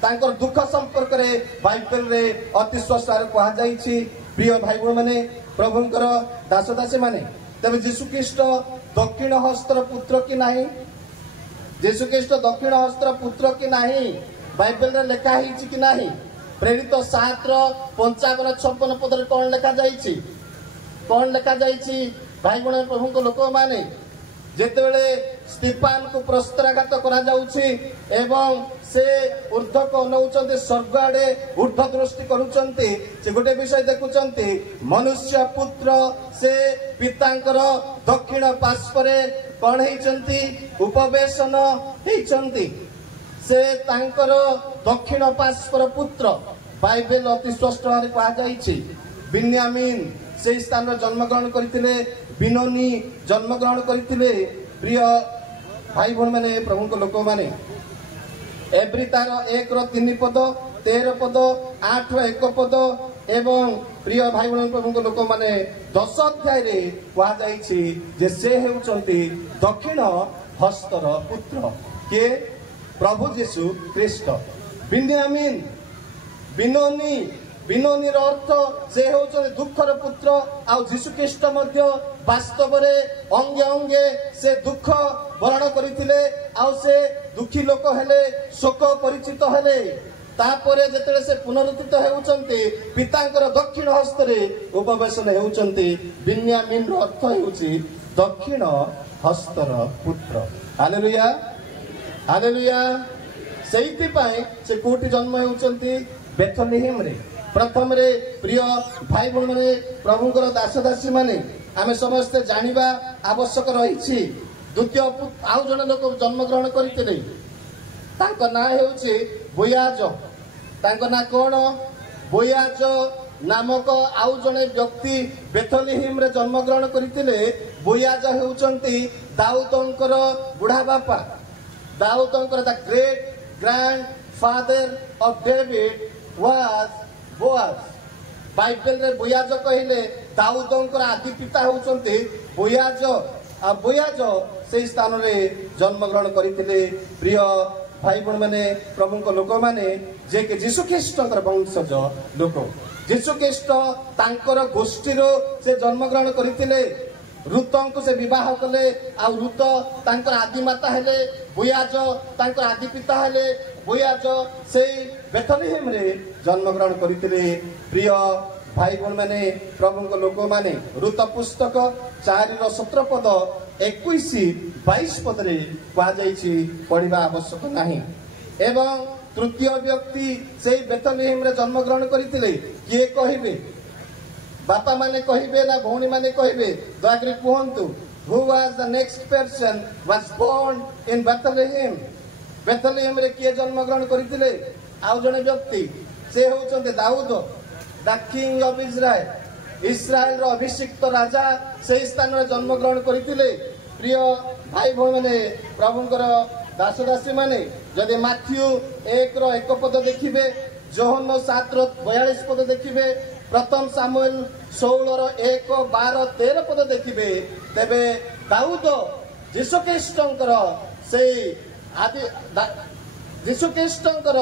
ତାଙ୍କର ଦୁଃଖ ସମ୍ପର୍କରେ ବାଇବେଲରେ ଅତି ସ୍ପଷ୍ଟ ଭାବରେ କୁହାଯାଇଛି। ପ୍ରିୟ ଭାଇ ଭଉଣୀ ମାନେ, ପ୍ରଭୁଙ୍କର ଦାସଦାସୀ ମାନେ, ତେବେ ଯୀଶୁ ଖ୍ରୀଷ୍ଟ ଦକ୍ଷିଣ ହସ୍ତର ପୁତ୍ର କି ନାହିଁ? ଯୀଶୁ ଖ୍ରୀଷ୍ଟ ଦକ୍ଷିଣ ହସ୍ତର ପୁତ୍ର କି ନାହିଁ? ବାଇବେଲରେ ଲେଖା ହେଇଛି କି ନାହିଁ? ପ୍ରେରିତ 7ର 55-56 ପଦରେ କଣ ଲେଖାଯାଇଛି? କଣ ଲେଖାଯାଇଛି? ଭାଇ ଭଉଣୀ, ପ୍ରଭୁଙ୍କ ଲୋକମାନେ, ଯେତେବେଳେ ସ୍ତିଫାନକୁ ପ୍ରସ୍ତରାଘାତ କରାଯାଉଛି ଏବଂ ସେ ଉର୍ଦ୍ଧ୍ୱକୁ ଅନଉଛନ୍ତି, ସ୍ୱର୍ଗ ଆଡେ ଉର୍ଦ୍ଧ୍ୱ ଦୃଷ୍ଟି କରୁଛନ୍ତି, ସେ ଗୋଟେ ବିଷୟ ଦେଖୁଛନ୍ତି, ମନୁଷ୍ୟ ପୁତ୍ର ସେ ପିତାଙ୍କର ଦକ୍ଷିଣ ପାର୍ଶ୍ୱରେ କଣ ହେଇଛନ୍ତି? ଉପବେଶନ ହେଇଛନ୍ତି। ସେ ତାଙ୍କର ଦକ୍ଷିଣ ପାର୍ଶ୍ୱର ପୁତ୍ର। ବାଇବେଲ ଅତି ସ୍ପଷ୍ଟ ଭାବରେ କୁହାଯାଇଛି। ବିନ୍ୟାମିନ୍ ସେଇ ସ୍ଥାନରେ ଜନ୍ମଗ୍ରହଣ କରିଥିଲେ। ବିନୋନି ଜନ୍ମଗ୍ରହଣ କରିଥିଲେ। ପ୍ରିୟ ଭାଇ ଭଉଣୀ ମାନେ, ପ୍ରଭୁଙ୍କ ଲୋକମାନେ, ଏବ୍ରି ତାର 1ର 3 ପଦ, 13 ପଦ, 8ର 1 ପଦ ଏବଂ ପ୍ରିୟ ଭାଇ ଭଉଣୀ, ପ୍ରଭୁଙ୍କ ଲୋକମାନେ, 10 ଅଧ୍ୟାୟରେ କୁହାଯାଇଛି ଯେ ସେ ହେଉଛନ୍ତି ଦକ୍ଷିଣ ହସ୍ତର ପୁତ୍ର। କିଏ? ପ୍ରଭୁ ଯୀଶୁ ଖ୍ରୀଷ୍ଟ। ବିନ୍ୟାମିନ୍, ବିନୋନି। ବିନୋନିର ଅର୍ଥ ସେ ହେଉଛନ୍ତି ଦୁଃଖର ପୁତ୍ର। ଆଉ ଯୀଶୁ ଖ୍ରୀଷ୍ଟ ମଧ୍ୟ ବାସ୍ତବରେ ଅଙ୍ଗେ ଅଙ୍ଗେ ସେ ଦୁଃଖ ବରଣ କରିଥିଲେ। ଆଉ ସେ ଦୁଃଖୀ ଲୋକ ହେଲେ, ଶୋକ ପରିଚିତ ହେଲେ। ତାପରେ ଯେତେବେଳେ ସେ ପୁନରୁତ୍ଥିତ ହେଉଛନ୍ତି, ପିତାଙ୍କର ଦକ୍ଷିଣ ହସ୍ତରେ ଉପବେଶନ ହେଉଛନ୍ତି। ବିନ୍ୟାମିନ୍ର ଅର୍ଥ ହେଉଛି ଦକ୍ଷିଣ ହସ୍ତର ପୁତ୍ର। Hallelujah, hallelujah. ସେଇଥିପାଇଁ ସେ କୋଉଠି ଜନ୍ମ ହେଉଛନ୍ତି? ବେଥଲେହେମରେ। ପ୍ରଥମରେ ପ୍ରିୟ ଭାଇ ଭଉଣୀ ମାନେ, ପ୍ରଭୁଙ୍କର ଦାସ ଦାସୀ ମାନେ, ଆମେ ସମସ୍ତେ ଜାଣିବା ଆବଶ୍ୟକ ରହିଛି। ଦ୍ୱିତୀୟ ଆଉ ଜଣେ ଲୋକ ଜନ୍ମଗ୍ରହଣ କରିଥିଲେ, ତାଙ୍କ ନାଁ ହେଉଛି ବୋଆଜ। ତାଙ୍କ ନାଁ କଣ? ବୋଆଜ ନାମକ ଆଉ ଜଣେ ବ୍ୟକ୍ତି ବେଥଲେହେମରେ ଜନ୍ମଗ୍ରହଣ କରିଥିଲେ। ବୋଆଜ ହେଉଛନ୍ତି ଦାଉଦଙ୍କର ବୁଢା ବାପା। ଦାଉଦଙ୍କର the great grand father of David was Boaz. ବାଇବେଲରେ ବୋଆଜ କହିଲେ ଦାଉଦଙ୍କର ଆଦି ପିତା ହେଉଛନ୍ତି ବୋଆଜ। ଆଉ ବୋଆଜ ସେଇ ସ୍ଥାନରେ ଜନ୍ମଗ୍ରହଣ କରିଥିଲେ। ପ୍ରିୟ ଭାଇ ଭଉଣୀ ମାନେ, ପ୍ରଭୁଙ୍କ ଲୋକମାନେ, ଯିଏକି ଯୀଶୁ ଖ୍ରୀଷ୍ଟଙ୍କର ବଂଶଜ ଲୋକ। ଯୀଶୁ ଖ୍ରୀଷ୍ଟ ତାଙ୍କର ଗୋଷ୍ଠୀରୁ ସେ ଜନ୍ମଗ୍ରହଣ କରିଥିଲେ। ରୁତଙ୍କୁ ସେ ବିବାହ କଲେ, ଆଉ ରୁତ ତାଙ୍କର ଆଦିମାତା ହେଲେ। ବୋଆଜ ତାଙ୍କର ଆଦି ପିତା ହେଲେ। ବୋଆଜ ସେଇ ବେଥଲେହେମରେ ଜନ୍ମଗ୍ରହଣ କରିଥିଲେ। ପ୍ରିୟ ଭାଇ ଭଉଣୀ ମାନେ, ପ୍ରଭୁଙ୍କ ଲୋକମାନେ, ରୁତ ପୁସ୍ତକ 4:17 ପଦ 21-22 ପଦରେ କୁହାଯାଇଛି, ପଢିବା ଆବଶ୍ୟକ ନାହିଁ। ଏବଂ ତୃତୀୟ ବ୍ୟକ୍ତି ସେଇ ବେଥଲେହେମରେ ଜନ୍ମଗ୍ରହଣ କରିଥିଲେ। କିଏ କହିବେ? ବାପା ମାନେ କହିବେ ନା ଭଉଣୀ ମାନେ କହିବେ? ଦୟାକରି କୁହନ୍ତୁ, who was the next person was born in Bethlehem? ବେଥଲେହେମରେ କିଏ ଜନ୍ମଗ୍ରହଣ କରିଥିଲେ? ଆଉ ଜଣେ ବ୍ୟକ୍ତି, ସେ ହେଉଛନ୍ତି ଦାଉଦ, ଦ କିଙ୍ଗ ଅଫ ଇସ୍ରାଏଲ। ଇସ୍ରାଏଲର ଅଭିଷିକ୍ତ ରାଜା ସେହି ସ୍ଥାନରେ ଜନ୍ମଗ୍ରହଣ କରିଥିଲେ। ପ୍ରିୟ ଭାଇ ଭଉଣୀ ମାନେ, ପ୍ରଭୁଙ୍କର ଦାସ ଦାସୀ ମାନେ, ଯଦି ମାଥ୍ୟୁ 1:1 ପଦ ଦେଖିବେ, ଯୋହନ 7:42 ପଦ ଦେଖିବେ, ପ୍ରଥମ ସାମୁଏଲ 16:1-12-13 ପଦ ଦେଖିବେ, ତେବେ ଦାଉଦ ଯୀଶୁଖ୍ରୀଷ୍ଟଙ୍କର ସେଇ ଯୀଶୁଖ୍ରୀଷ୍ଟଙ୍କର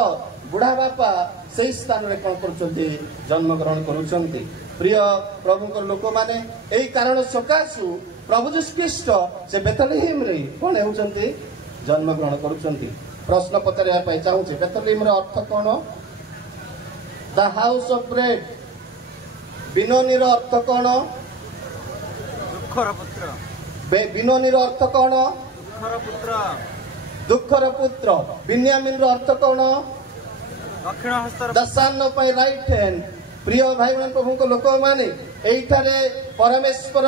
ବୁଢା ବାପା ସେଇ ସ୍ଥାନରେ କଣ କରୁଛନ୍ତି? ଜନ୍ମଗ୍ରହଣ କରୁଛନ୍ତି। ପ୍ରିୟ ପ୍ରଭୁଙ୍କର ଲୋକମାନେ, ଏଇ କାରଣ ସକାଶୁ ପ୍ରଭୁ ଯୀଶୁଖ୍ରୀଷ୍ଟ ସେ ବେଥଲେହେମରେ କଣ ହେଉଛନ୍ତି? ଜନ୍ମଗ୍ରହଣ କରୁଛନ୍ତି। ପ୍ରଶ୍ନ ପଚାରିବା ପାଇଁ ଚାହୁଁଛି, ବେଥଲେହେମର ଅର୍ଥ କଣ? The house of bread. ବିନୋନିର ଅର୍ଥ କଣ? ଦୁଃଖର ପୁତ୍ର। ବିନୋନିର ଅର୍ଥ କଣ? ଦୁଃଖର ପୁତ୍ର। ଦୁଃଖର ପୁତ୍ର। ବିନ୍ୟାମିନର ଅର୍ଥ କଣ? ଦକ୍ଷିଣ ହସ୍ତର। ଦ ସନ୍ ଅଫ ମାଇ ରାଇଟ୍ ହ୍ୟାଣ୍ଡ। ପ୍ରିୟ ଭାଇ ଭଉଣୀ, ପ୍ରଭୁଙ୍କ ଲୋକମାନେ, ଏଇଠାରେ ପରମେଶ୍ୱର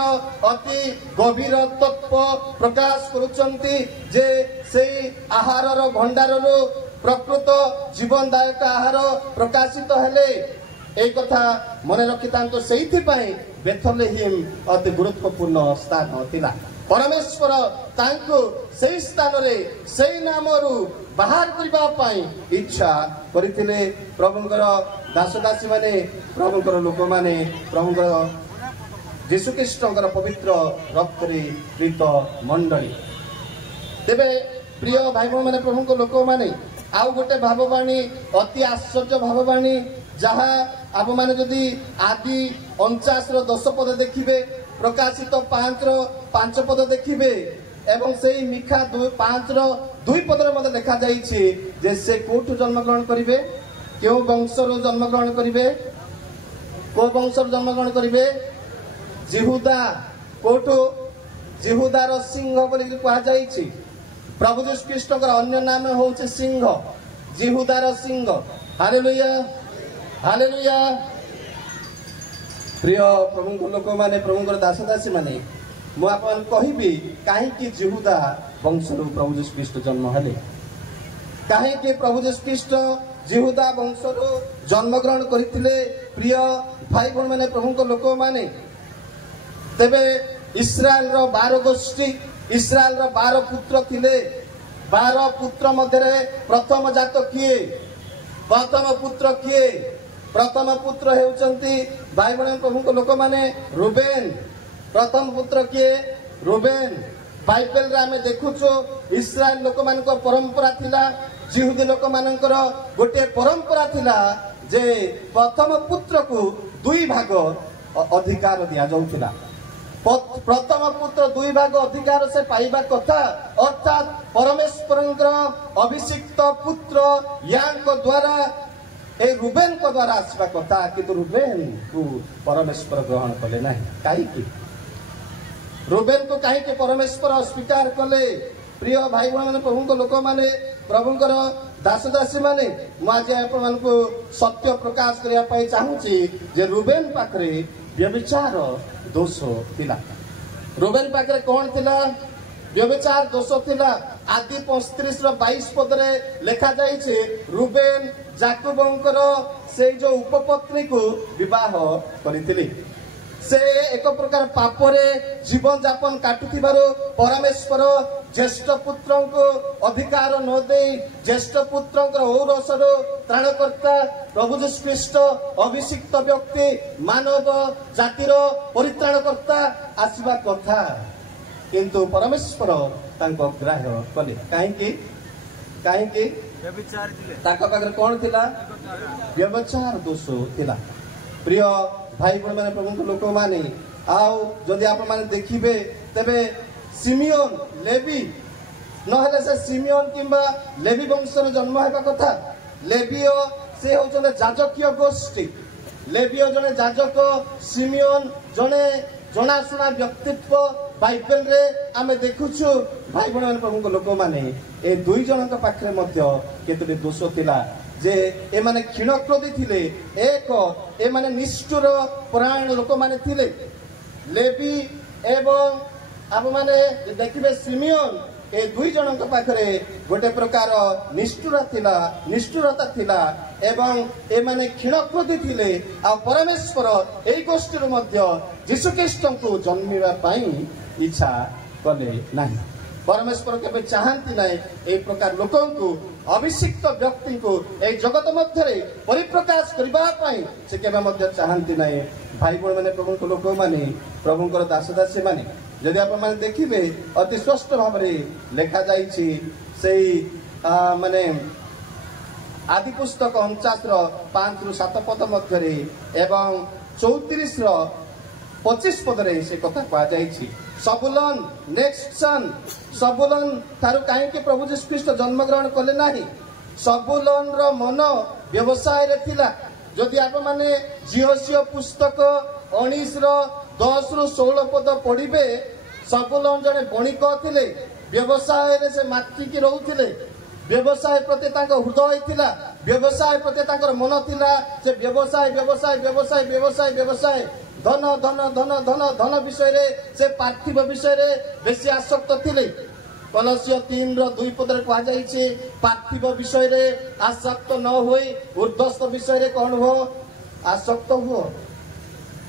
ଅତି ଗଭୀର ତତ୍ତ୍ୱ ପ୍ରକାଶ କରୁଛନ୍ତି ଯେ ସେଇ ଆହାରର ଭଣ୍ଡାରରୁ ପ୍ରକୃତ ଜୀବନଦାୟକ ଆହାର ପ୍ରକାଶିତ ହେଲେ। এই কথা মনে রখিথান্তু। সেইথিপাই বেথলেহেম অতি গুরুত্বপূর্ণ স্থান ଥିଲା। পরমেশ্বর তাଙ୍କୁ সেই স্থাନରେ সেই নামରୁ ବାହାର କରିବା ପାଇଁ ଇଚ୍ଛା କରିଥିଲେ। ପ୍ରଭୁଙ୍କର ଦାସ ଦାସୀ ମାନେ, ପ୍ରଭୁଙ୍କର ଲୋକମାନେ, ପ୍ରଭୁଙ୍କର ଯୀଶୁଖ୍ରୀଷ୍ଟଙ୍କର ପବିତ୍ର ରକ୍ତରେ ପ୍ରୀତ ମଣ୍ଡଳୀ। ତେବେ ପ୍ରିୟ ଭାଇ ଭଉଣୀ ମାନେ, ପ୍ରଭୁଙ୍କ ଲୋକମାନେ, ଆଉ ଗୋଟେ ଭାବବାଣୀ, ଅତି ଆଶ୍ଚର୍ଯ୍ୟ ଭାବବାଣୀ, ଯାହା ଆପଣମାନେ ଯଦି ଆଦି 49:10 ପଦ ଦେଖିବେ, ପ୍ରକାଶିତ 5:5 ପଦ ଦେଖିବେ, ଏବଂ ସେଇ ମିଖା 5:2 ପଦରେ ମଧ୍ୟ ଲେଖାଯାଇଛି ଯେ ସେ କୋଉଠୁ ଜନ୍ମଗ୍ରହଣ କରିବେ? କେଉଁ ବଂଶରୁ ଜନ୍ମଗ୍ରହଣ କରିବେ? କୋଉ ବଂଶରୁ ଜନ୍ମଗ୍ରହଣ କରିବେ? ଜିହୁଦା। କୋଉଠୁ? ଜିହୁଦାର ସିଂହ ବୋଲି କୁହାଯାଇଛି। ପ୍ରଭୁ ଯୀଶୁଖ୍ରୀଷ୍ଟଙ୍କର ଅନ୍ୟ ନାମ ହେଉଛି ସିଂହ, ଜିହୁଦାର ସିଂହ। Hallelujah, hallelujah. ପ୍ରିୟ ପ୍ରଭୁଙ୍କ ଲୋକମାନେ, ପ୍ରଭୁଙ୍କର ଦାସ ଦାସୀ ମାନେ, ମୁଁ ଆପଣଙ୍କୁ କହିବି କାହିଁକି ଜିହୁଦା ବଂଶରୁ ପ୍ରଭୁ ଯୀଶୁଖ୍ରୀଷ୍ଟ ଜନ୍ମ ହେଲେ। କାହିଁକି ପ୍ରଭୁ ଯୀଶୁଖ୍ରୀଷ୍ଟ ଜିହୁଦା ବଂଶରୁ ଜନ୍ମଗ୍ରହଣ କରିଥିଲେ? ପ୍ରିୟ ଭାଇ ଭଉଣୀ ମାନେ, ପ୍ରଭୁଙ୍କ ଲୋକମାନେ, ତେବେ ଇସ୍ରାଏଲର 12 ଗୋଷ୍ଠୀ, ଇସ୍ରାଏଲର 12 ପୁତ୍ର ଥିଲେ। 12 ପୁତ୍ର ମଧ୍ୟରେ ପ୍ରଥମ ଜାତ କିଏ? ପ୍ରଥମ ପୁତ୍ର କିଏ? ପ୍ରଥମ ପୁତ୍ର ହେଉଛନ୍ତି ଭାଇ ଭଉଣୀ ପ୍ରଭୁଙ୍କ ଲୋକମାନେ ରୁବେନ। ପ୍ରଥମ ପୁତ୍ର କିଏ? ରୁବେନ। ବାଇବେଲରେ ଆମେ ଦେଖୁଛୁ ଇସ୍ରାଏଲ ଲୋକମାନଙ୍କ ପରମ୍ପରା ଥିଲା, ଜିହୁଦୀ ଲୋକମାନଙ୍କର ଗୋଟିଏ ପରମ୍ପରା ଥିଲା ଯେ ପ୍ରଥମ ପୁତ୍ରକୁ 2 ଭାଗ ଅଧିକାର ଦିଆଯାଉଥିଲା। ପ୍ରଥମ ପୁତ୍ର 2 ଭାଗ ଅଧିକାର ସେ ପାଇବା କଥା, ଅର୍ଥାତ୍ ପରମେଶ୍ୱରଙ୍କର ଅଭିଷିକ୍ତ ପୁତ୍ର ୟାଙ୍କ ଦ୍ୱାରା, ଏ ରୁବେନଙ୍କ ଦ୍ୱାରା ଆସିବା କଥା। କିନ୍ତୁ ରୁବେନକୁ ପରମେଶ୍ୱର ଗ୍ରହଣ କଲେ ନାହିଁ। କାହିଁକି? ରୁବେନକୁ କାହିଁକି ପରମେଶ୍ୱର ଅସ୍ୱୀକାର କଲେ? प्रिय भाई भाई प्रभु लोक मैंने प्रभुंकर दास दासी माने आज आपण सत्य प्रकाश करने चाहूँगी जे रूबेन पाखरे व्यभिचार दोष थिला। रूबेन पाखरे कौन थिला व्यभिचार दोष थिला। आदि 35:22 पदरे लिखा जाइए रूबेन जाकुबंकर से जो उपपत्नी को विवाह करथिले से एक प्रकार पापरे जीवन यापन काटुथिबारो परमेश्वर ज्येष्ठ पुत्र को अधिकार न दे ज्येष्ठ पुत्र औरसर त्राणकर्ता प्रभु जीशु ख्रीष्ट अभिषिक्त व्यक्ति मानव जातिर परित्राणकर्ता आसवा कथा किंतु परमेश्वर तांको ग्राह्य कले कहीं पाखे कौन थिला व्यभिचार दोष थिला। प्रिय भाई भाई मैंने प्रभु लोक मैंने आदि आप देखिए तेरे सिमियोन लेवी नहले से सिमियोन किंबा लेवी वंश जन्म होगा कथा लेवीय से होचने जाजकीय गोष्ठी लेवीय जने जाजक सिमियोन जने जनाशुना व्यक्तित्व बाइबल रे आमे देखुछु भाई भाई मैंने प्रभु लोक मैंने ए दुई जन पाखे केतोटी दोष थिला जे ए माने क्षीणक्रोधी थिले एक ए माने निष्ठुर परायण लोक माने थिले लेवी एवं आप माने देखिबे सिमियोन ए दुई जन पाखरे गोटे प्रकार निष्ठुरता थिला एवं ए माने क्षीणक्रोधी थिले आ परमेश्वर एई गोष्ठी मध्य यीशु ख्रीष्ट को जन्मिबा पई इच्छा कले नाही। परमेश्वर केबे चाहंती नाही ए प्रकार लोकन को अभिषिक्त व्यक्ति को एक जगत मध्य परिप्रकाश करबा पई से केबे मध्य चाहंती नाही। भाई भाई माने प्रभु लोक माने प्रभुंकर दास दासी माने यदि आप माने देखिबे अति स्पष्ट भाव में लिखा जाइछि सेही माने आदि पुस्तक 49:5-7 पद मध्य एवं 34:25 पदरे से कथा कहा जाइछि सबुलन नेक्स्ट सन सबुलन थारु कहीं प्रभु जीशु ख्रीष्ट जन्म ग्रहण कले नाही। सबुलन रो मन व्यवसाय रे थिला। जदि आप माने जियोसियो पुस्तक 19:10-16 पद पढ़िबे सबुलन जने बणिक थिले व्यवसाय रे से मात्रिकी रहउथिले व्यवसाय प्रति तांको हृदय थिला व्यवसाय प्रति तांकर मन थिला से व्यवसाय व्यवसाय व्यवसाय व्यवसाय व्यवसाय धन धन धन धन धन विषय रे से पार्थिव विषय रे बेसी आसक्त थिले। कलसियो 3:2 पदरे कहा जाइछे पार्थिव विषय रे आसक्त न होई ऊर्ध्वस्थ विषय रे कौन हो आसक्त हो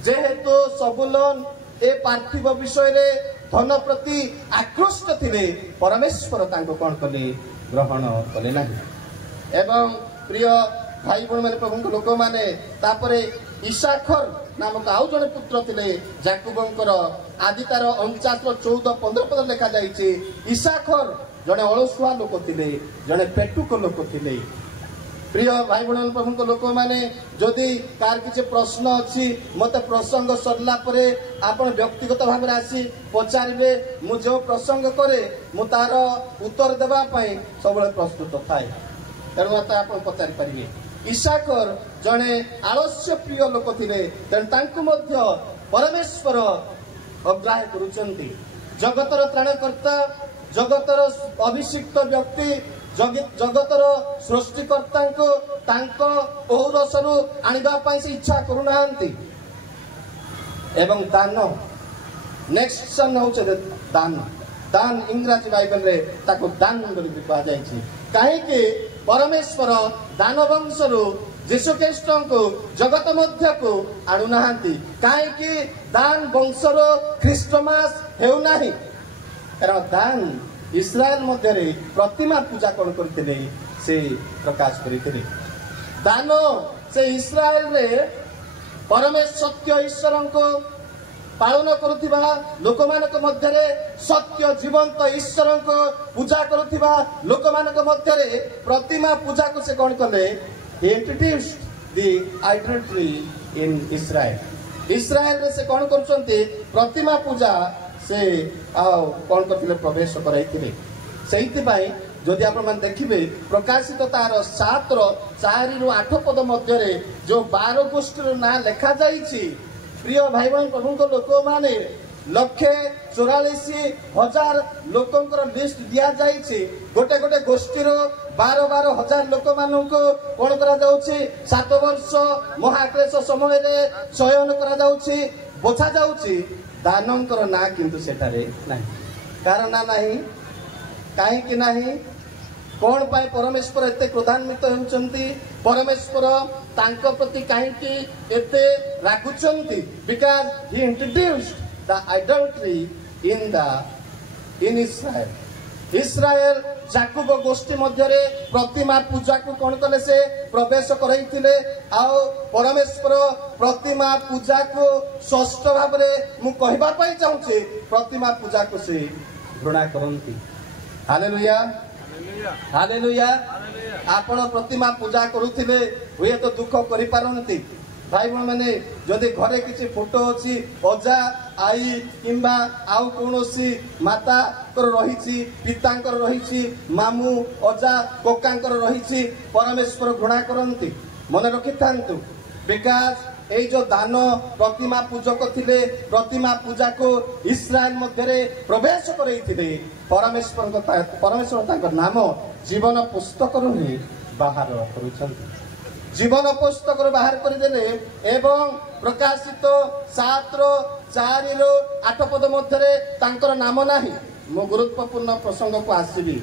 जेहेतु सबुलन ए पार्थिव विषय रे धन प्रति आकृष्ट थिले परमेश्वर तांको कौन कले ग्रहण कले नाही। एवं प्रिय भाई भाई माने प्रभु लोक माने तापरे इसाखर नामक आउ जने पुत्र थिले जाकुबंकर आदि तार 49:14-15 पद लिखा जाइछे इसाखर जने अलसुआ लोक थिले जने पेटुक लोक थिले। प्रिय भाई भाई प्रभु लोक माने जदि कार किछि प्रश्न अछि मते प्रसंग सरला परे आपण व्यक्तिगत भाव आसी पचारिबे मु जो प्रसंग करे मु तार उत्तर देबा पई सबले प्रस्तुत थाए तेणु मते आपण पचारि परिबे। इसाखर जने आलस्य प्रिय लोक थिले तेणु तांकु मध्य परमेश्वर अग्राह्य करुचंती जगतर त्राणकर्ता जगतर अभिषिक्त व्यक्ति जगतर सृष्टिकर्ता को तांको औरसरु आनिबा पई से इच्छा करूनांती एवं दान नेक्स्ट सन होचे दान दान इंग्रजी बाइबल रे ताको दान बोली कहा जायछि काहे कि परमेश्वर दान वंशरु यीशु ख्रीष्ट को जगत मध्य को आणु नाहांती काहे कि दान वंशर ख्रीष्टमास हेउ नाही कारण दान इस्राएल मध्य प्रतिमा पूजा कौन करते से प्रकाश करते दान से इस्राएल रे परमेश्वर सत्य ईश्वर को पालन करुथिबा लोक मानक मध्य सत्य जीवंत ईश्वर को पूजा करुथिबा लोक मानक मध्य प्रतिमा पूजा को से कौन कले इंट्रोड्यूस्ड द आइडेंटिटी इन इस्राएल इस्राएल रे से कौन करछंती प्रतिमा पूजा से कौन करथिले प्रवेश कराइथिले सेहितबाई जदि आपण मान देखिबे प्रकाशित तार 7:4-8 पद मध्य जो 12 गोष्ठी ना लिखा जाइछि प्रिय भाई बहन प्रभु लोक माने 1,44,000 ଲୋକଙ୍କର ଲିଷ୍ଟ ଦିଆଯାଇଛି। ଗୋଟେ ଗୋଟେ ଗୋଷ୍ଠୀର 12,000 ଲୋକମାନଙ୍କୁ କଣ କରାଯାଉଛି 7 ବର୍ଷ ମହାକ୍ଲେଶ ସମୟରେ ଚୟନ କରାଯାଉଛି, ବଛା ଯାଉଛି। ଦାନଙ୍କର ନାଁ କିନ୍ତୁ ସେଠାରେ ନାହିଁ। କାରଣ ନା ନାହିଁ, କାହିଁକି ନାହିଁ? କଣ ପାଇଁ ପରମେଶ୍ୱର ଏତେ କ୍ରୋଧାନ୍ୱିତ ହେଉଛନ୍ତି? ପରମେଶ୍ୱର ତାଙ୍କ ପ୍ରତି କାହିଁକି ଏତେ ରାଗୁଛନ୍ତି? Because he introduced the idolatry in Israel. Israel ଜାକୁବ ଗୋଷ୍ଠୀ ମଧ୍ୟରେ ପ୍ରତିମା ପୂଜାକୁ କଣ କଲେ? ସେ ପ୍ରବେଶ କରାଇଥିଲେ। ଆଉ ପରମେଶ୍ୱର ପ୍ରତିମା ପୂଜାକୁ ସ୍ପଷ୍ଟ ଭାବରେ ମୁଁ କହିବା ପାଇଁ ଚାହୁଁଛି, ପ୍ରତିମା ପୂଜାକୁ ସେ ଘୃଣା କରନ୍ତି। Hallelujah, hallelujah. ଆପଣ ପ୍ରତିମା ପୂଜା କରୁଥିଲେ ହୁଏତ ଦୁଃଖ କରିପାରନ୍ତି। ଭାଇ ଭଉଣୀ ମାନେ, ଯଦି ଘରେ କିଛି ଫଟୋ ଅଛି, ଅଜା ଆଈ କିମ୍ବା ଆଉ କୌଣସି ମାତାଙ୍କର ରହିଛି, ପିତାଙ୍କର ରହିଛି, ମାମୁଁ ଅଜା କକାଙ୍କର ରହିଛି, ପରମେଶ୍ୱର ଘୃଣା କରନ୍ତି। ମନେ ରଖିଥାନ୍ତୁ, ବିକାଶ এই যে দান প্রতিমা পূজক ଥିଲେ, ପ୍ରତିମା ପୂଜାକୁ ଇସ୍ରାଏଲ ମଧ୍ୟରେ ପ୍ରବେଶ କରେଇଥିଲେ। ପରମେଶ୍ୱର ତାଙ୍କ ନାମ ଜୀବନ ପୁସ୍ତକରୁ ହିଁ ବାହାର କରୁଛନ୍ତି। ଜୀବନ ପୁସ୍ତକରୁ ବାହାର କରିଦେଲେ ଏବଂ ପ୍ରକାଶିତ 7:4-8 ପଦ ମଧ୍ୟରେ ତାଙ୍କର ନାମ ନାହିଁ। ମୁଁ ଗୁରୁତ୍ୱପୂର୍ଣ୍ଣ ପ୍ରସଙ୍ଗକୁ ଆସିବି।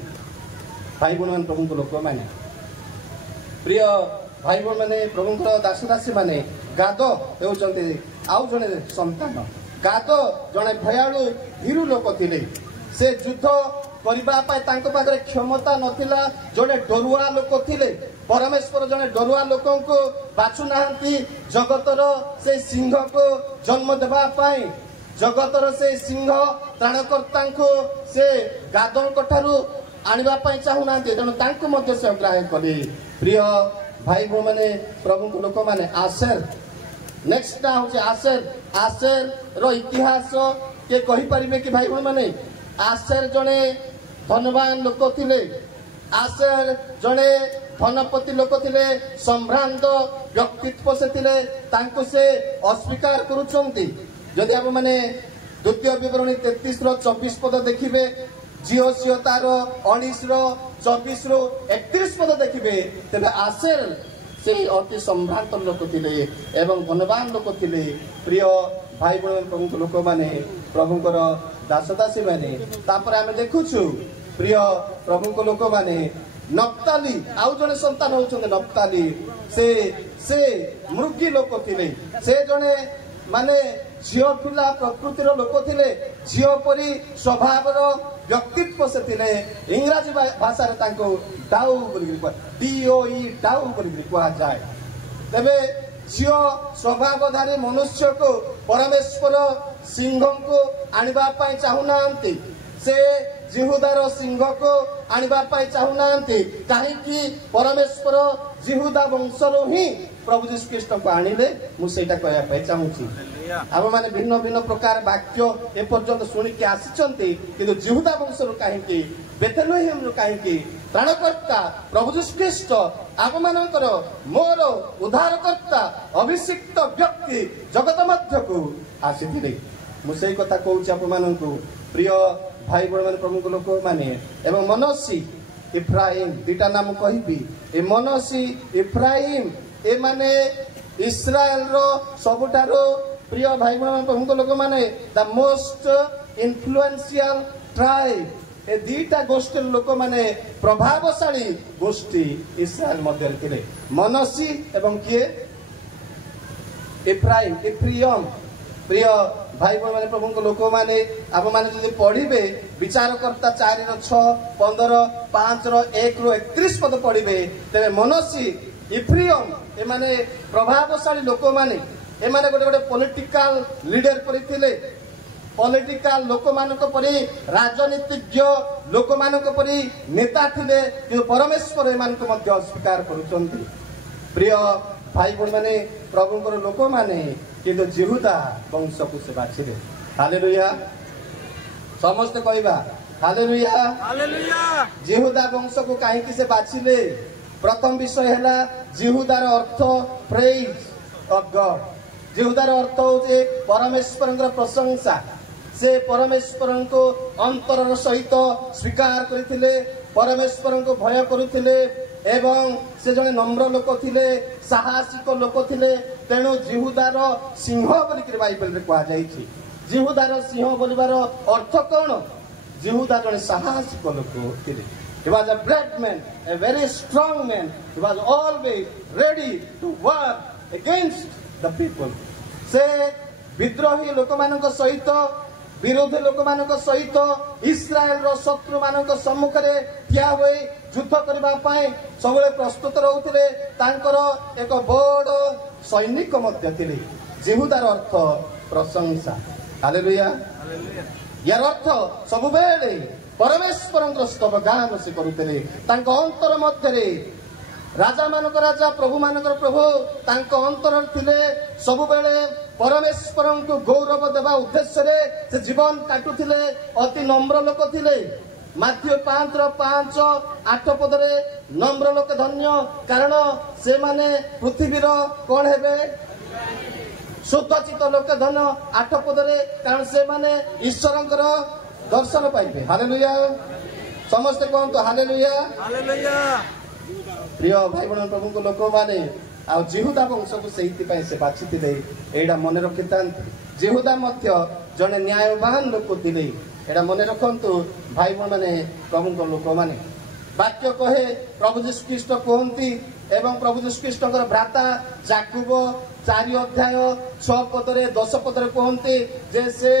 ଭାଇ ଭଉଣୀ ପ୍ରଭୁଙ୍କ ଲୋକମାନେ, ପ୍ରିୟ ଭାଇ ଭଉଣୀ ମାନେ, ପ୍ରଭୁଙ୍କର ଦାସଦାସୀ ମାନେ, ଗାଦ ହେଉଛନ୍ତି ଆଉ ଜଣେ ସନ୍ତାନ। ଗାଦ ଜଣେ ଭୟାଳୁ ଭୀରୁ ଲୋକ ଥିଲେ। ସେ ଯୁଦ୍ଧ କରିବା ପାଇଁ ତାଙ୍କ ପାଖରେ କ୍ଷମତା ନଥିଲା। ଜଣେ ଡରୁଆ ଲୋକ ଥିଲେ। ପରମେଶ୍ୱର ଜଣେ ଡରୁଆ ଲୋକଙ୍କୁ ବାଛୁନାହାନ୍ତି ଜଗତର ସେ ସିଂହକୁ ଜନ୍ମ ଦେବା ପାଇଁ। ଜଗତର ସେ ସିଂହ ତ୍ରାଣକର୍ତ୍ତାଙ୍କୁ ସେ ଗାଦଙ୍କ ଠାରୁ ଆଣିବା ପାଇଁ ଚାହୁଁନାହାନ୍ତି। ତେଣୁ ତାଙ୍କୁ ମଧ୍ୟ ସେ ଅଗ୍ରାହ୍ୟ କଲେ। ପ୍ରିୟ ଭାଇ ଭଉଣୀ ମାନେ, ପ୍ରଭୁଙ୍କ ଲୋକମାନେ, ଆସେର ନେକ୍ସଟ ଟା ହଉଛି ଆସେର। ଆସେର ର ଇତିହାସ କିଏ କହିପାରିବେ କି ଭାଇ ଭଉଣୀ ମାନେ? ଆସେର ଜଣେ ଧନବାନ ଲୋକ ଥିଲେ। ଆସେର ଜଣେ ଧନପତି ଲୋକ ଥିଲେ। ସମ୍ଭ୍ରାନ୍ତ ବ୍ୟକ୍ତିତ୍ୱ ସେ ଥିଲେ। ତାଙ୍କୁ ସେ ଅସ୍ୱୀକାର କରୁଛନ୍ତି। ଯଦି ଆପଣମାନେ ଦ୍ୱିତୀୟ ବିବରଣୀ 33:24 ପଦ ଦେଖିବେ, ଝିଅ ସିଅ ତାର 19:24-31 ପଦ ଦେଖିବେ, ତେବେ ଆସେର ସେ ଅତି ସମ୍ଭ୍ରାନ୍ତ ଲୋକ ଥିଲେ ଏବଂ ଧନବାନ ଲୋକ ଥିଲେ। ପ୍ରିୟ ଭାଇ ଭଉଣୀ ପ୍ରଭୁଙ୍କ ଲୋକମାନେ, ପ୍ରଭୁଙ୍କର ଦାସଦାସୀ ମାନେ, ତାପରେ ଆମେ ଦେଖୁଛୁ ପ୍ରିୟ ପ୍ରଭୁଙ୍କ ଲୋକମାନେ, ନପ୍ତାଲି ଆଉ ଜଣେ ସନ୍ତାନ ହଉଛନ୍ତି ନପ୍ତାଲି। ସେ ମୃଗୀ ଲୋକ ଥିଲେ। ସେ ଜଣେ ମାନେ ଝିଅ ପିଲା ପ୍ରକୃତିର ଲୋକ ଥିଲେ। ଝିଅ ପରି ସ୍ୱଭାବର ବ୍ୟକ୍ତିତ୍ୱ ସେ ଥିଲେ। ଇଂରାଜୀ ଭାଷାରେ ତାଙ୍କୁ ଡାଉ ବୋଲିକି DOE ଡାଉ ବୋଲିକି କୁହାଯାଏ। ତେବେ ଝିଅ ସ୍ୱଭାବଧାରୀ ମନୁଷ୍ୟକୁ ପରମେଶ୍ୱର ସିଂହଙ୍କୁ ଆଣିବା ପାଇଁ ଚାହୁଁନାହାନ୍ତି। ସେ ଜିହୁଦାର ସିଂହକୁ ଆଣିବା ପାଇଁ ଚାହୁଁନାହାନ୍ତି। କାହିଁକି? ପରମେଶ୍ୱର ଜିହୁଦା ବଂଶରୁ ହିଁ ପ୍ରଭୁ ଯୀଶୁ ଖ୍ରୀଷ୍ଟଙ୍କୁ ଆଣିଲେ। ମୁଁ ସେଇଟା କହିବା ପାଇଁ ଚାହୁଁଛି। ଆମମାନେ ଭିନ୍ନ ଭିନ୍ନ ପ୍ରକାର ବାକ୍ୟ ଏପର୍ଯ୍ୟନ୍ତ ଶୁଣିକି ଆସିଛନ୍ତି, କିନ୍ତୁ ଜିହୁଦା ବଂଶରୁ କାହିଁକି, ବେଥଲେହେମରୁ କାହିଁକି ତ୍ରାଣକର୍ତ୍ତା ପ୍ରଭୁ ଯୀଶୁ ଖ୍ରୀଷ୍ଟ ଆମମାନଙ୍କର ମୋର ଉଦ୍ଧାରକର୍ତ୍ତା ଅଭିଷିକ୍ତ ବ୍ୟକ୍ତି ଜଗତ ମଧ୍ୟକୁ ଆସିଥିଲେ। ମୁଁ ସେଇ କଥା କହୁଛି ଆପଣମାନଙ୍କୁ। ପ୍ରିୟ ଭାଇ ଭଉଣୀ ମାନେ, ପ୍ରଭୁଙ୍କ ଲୋକମାନେ, ଏବଂ ମନୋସି ଇଫ୍ରାଇମ, ଦିଟା ନାମ କହିବି। ଏ ମନୋସି ଇଫ୍ରାଇମ ଏମାନେ ଇସ୍ରାଏଲର ସବୁଠାରୁ ପ୍ରିୟ ଭାଇ ଭଉଣୀ ପ୍ରଭୁଙ୍କ ଲୋକମାନେ, ଦ ମୋଷ୍ଟ ଇନଫ୍ଲୁଏନ୍ସିଆଲ ଟ୍ରାଇବ। ଏ ଦିଟା ଗୋଷ୍ଠୀର ଲୋକମାନେ ପ୍ରଭାବଶାଳୀ ଗୋଷ୍ଠୀ ଇସ୍ରାଏଲ ମଧ୍ୟରେ ଥିଲେ। ମନୋସି ଏବଂ କିଏ? ଇଫ୍ରାଇମ, ଇଫ୍ରିୟମ। ପ୍ରିୟ ଭାଇ ଭଉଣୀ ମାନେ, ପ୍ରଭୁଙ୍କ ଲୋକମାନେ, ଆପଣମାନେ ଯଦି ପଢିବେ ବିଚାରକର୍ତ୍ତା 4:6, 15, 5:1-31 ପଦ ପଢିବେ, ତେବେ ମନୋସି ଇଫ୍ରିୟମ ଏମାନେ ପ୍ରଭାବଶାଳୀ ଲୋକମାନେ। ଏମାନେ ଗୋଟେ ଗୋଟେ ପଲିଟିକାଲ ଲିଡର ପରି ଥିଲେ। ପଲିଟିକାଲ ଲୋକମାନଙ୍କ ପରି, ରାଜନୀତିଜ୍ଞ ଲୋକମାନଙ୍କ ପରି ନେତା ଥିଲେ। କିନ୍ତୁ ପରମେଶ୍ୱର ଏମାନଙ୍କୁ ମଧ୍ୟ ଅସ୍ୱୀକାର କରୁଛନ୍ତି। ପ୍ରିୟ ଭାଇ ଭଉଣୀ ମାନେ, ପ୍ରଭୁଙ୍କର ଲୋକମାନେ କିନ୍ତୁ ଜିହୁଦା ବଂଶକୁ ସେ ବାଛିଲେ। ହାଲେଲୁୟା, ସମସ୍ତେ କହିବା ହାଲେଲୁୟା। ଜିହୁଦା ବଂଶକୁ କାହିଁକି ସେ ବାଛିଲେ? ପ୍ରଥମ ବିଷୟ ହେଲା ଜିହୁଦାର ଅର୍ଥ ପ୍ରେଇଜ ଅଫ ଗଡ। ଜିହୁଦାର ଅର୍ଥ ହଉଛି ପରମେଶ୍ୱରଙ୍କର ପ୍ରଶଂସା। से परमेश्वर को अंतर सहित स्वीकार करथिले, परमेश्वर को भय करुथिले एवं से जने नम्र लोक थिले, साहसिक लोक थिले। तेणु जिहुदार सिंह बोलिक बाइबल रे कहा जाइछि। जिहुदार सिंह बोलिबार अर्थ कौन? जिहुदा जने साहसिक लोक थिले। He was a brave man, a very strong man. He was always ready to work against the people. से विद्रोही लोक मानक सहित, विरोधी लोक मानक सहित, इस्राएल रो शत्रु मानक सम्मुख रे ठिया होई युद्ध करबा पई सबले प्रस्तुत रहउथिले। तांकर एक बड़ सैनिक मध्य थिले। जिहुदार अर्थ प्रशंसा। Hallelujah, hallelujah. यार अर्थ सब बेले परमेश्वर स्तव गान से करुते। अंतर मध्य राजा मानक राजा, प्रभु मानक प्रभु अंतर थिले। सब बेले परमेश्वर को गौरव देवा उद्देश्य से जीवन काटुथिले। अति नम्र लोक थिले। माथ्यू 5:5-8 पदरे नम्र लोक धन्य, कारण से माने पृथ्वीर कौन हेबे? शुद्धचित लोक धन। 8 पदरे कारण से माने ईश्वरंकर दर्शन पाइबे। हालेलुया, समस्ते कहतो हालेलुया, हालेलुया। प्रिय भाई बहन प्रभु को लोक माने आ जिहुदा वंश को सेहिति पय से बाछिथिले। एडा मने रखितांत। जिहुदा मध्य जने न्यायवान लोक थिले। एडा मने रखंतु भाई बहन माने प्रभु को लोक माने। वाक्य कहे प्रभु यीशु ख्रीष्ट कहंती एवं प्रभु यीशु ख्रीष्टकर भ्राता याकूब 4 अध्याय 6 पदरे 10 पदरे कहंती जे से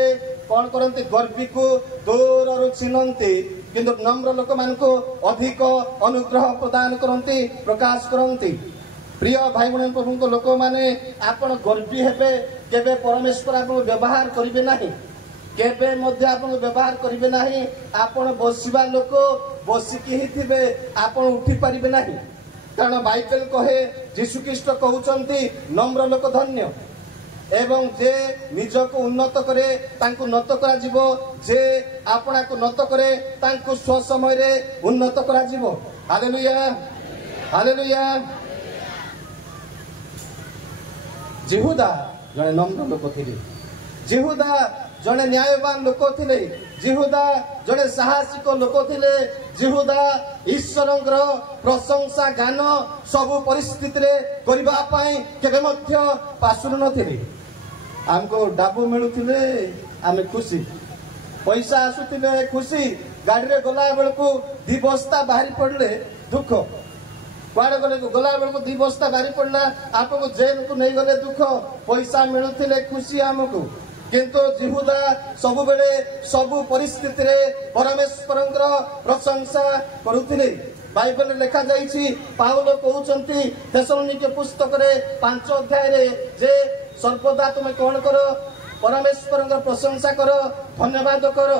कौन करते? गर्वी को दूर चिन्हती, किंतु नम्र लोक मान को अधिक अनुग्रह प्रदान करती, प्रकाश करती। प्रिय भाई बहन प्रभु को लोक माने आपण गर्वी हेबे केबे परमेश्वर आपन व्यवहार करिवे नाही, केबे मध्य आपन व्यवहार करिवे नाही। आपण बसिबा लोक बसिकी ही थिबे, आपण उठी परिबे नाही। कारण बाइबल कहे यीशु ख्रीष्ट कहउचंती नम्र लोक धन्य एवं जे निज को उन्नत करे तांको नत करा जीवो, जे आपना को नत करे तांको स्व समय रे उन्नत करा जीवो। Hallelujah, hallelujah. जिहुदा जने नम्र लोक थिले। जिहुदा जने न्यायवान लोक थिले। जिहुदा जने साहसिक लोक थिले। जिहुदा ईश्वरंकर प्रशंसा गान सबु परिस्थिति रे करबा पई केबे मध्य पासुर नथिले। हमको डाबू मिलुथिले आमे खुशी, पैसा आसुथिले खुशी, गाड़ी रे गला बेलको 2 बस्ता बाहरी पड़ले दुख, कुआड़े गले गला बेलको 2 बस्ता बाहरी पड़ला आपको जेल को नहीं गले दुख, पैसा मिलुथिले खुशी हमको। किंतु जिहुदा सबु बेले सबु परिस्थिति रे परमेश्वरंकर प्रशंसा करुथिले। बाइबल लिखा जाइछि, पाउल कहउचंती थेसलोनिके पुस्तक रे 5 अध्याय रे जे सर्वदा तुम कौन करो? परमेश्वर प्रशंसा करो, धन्यवाद करो।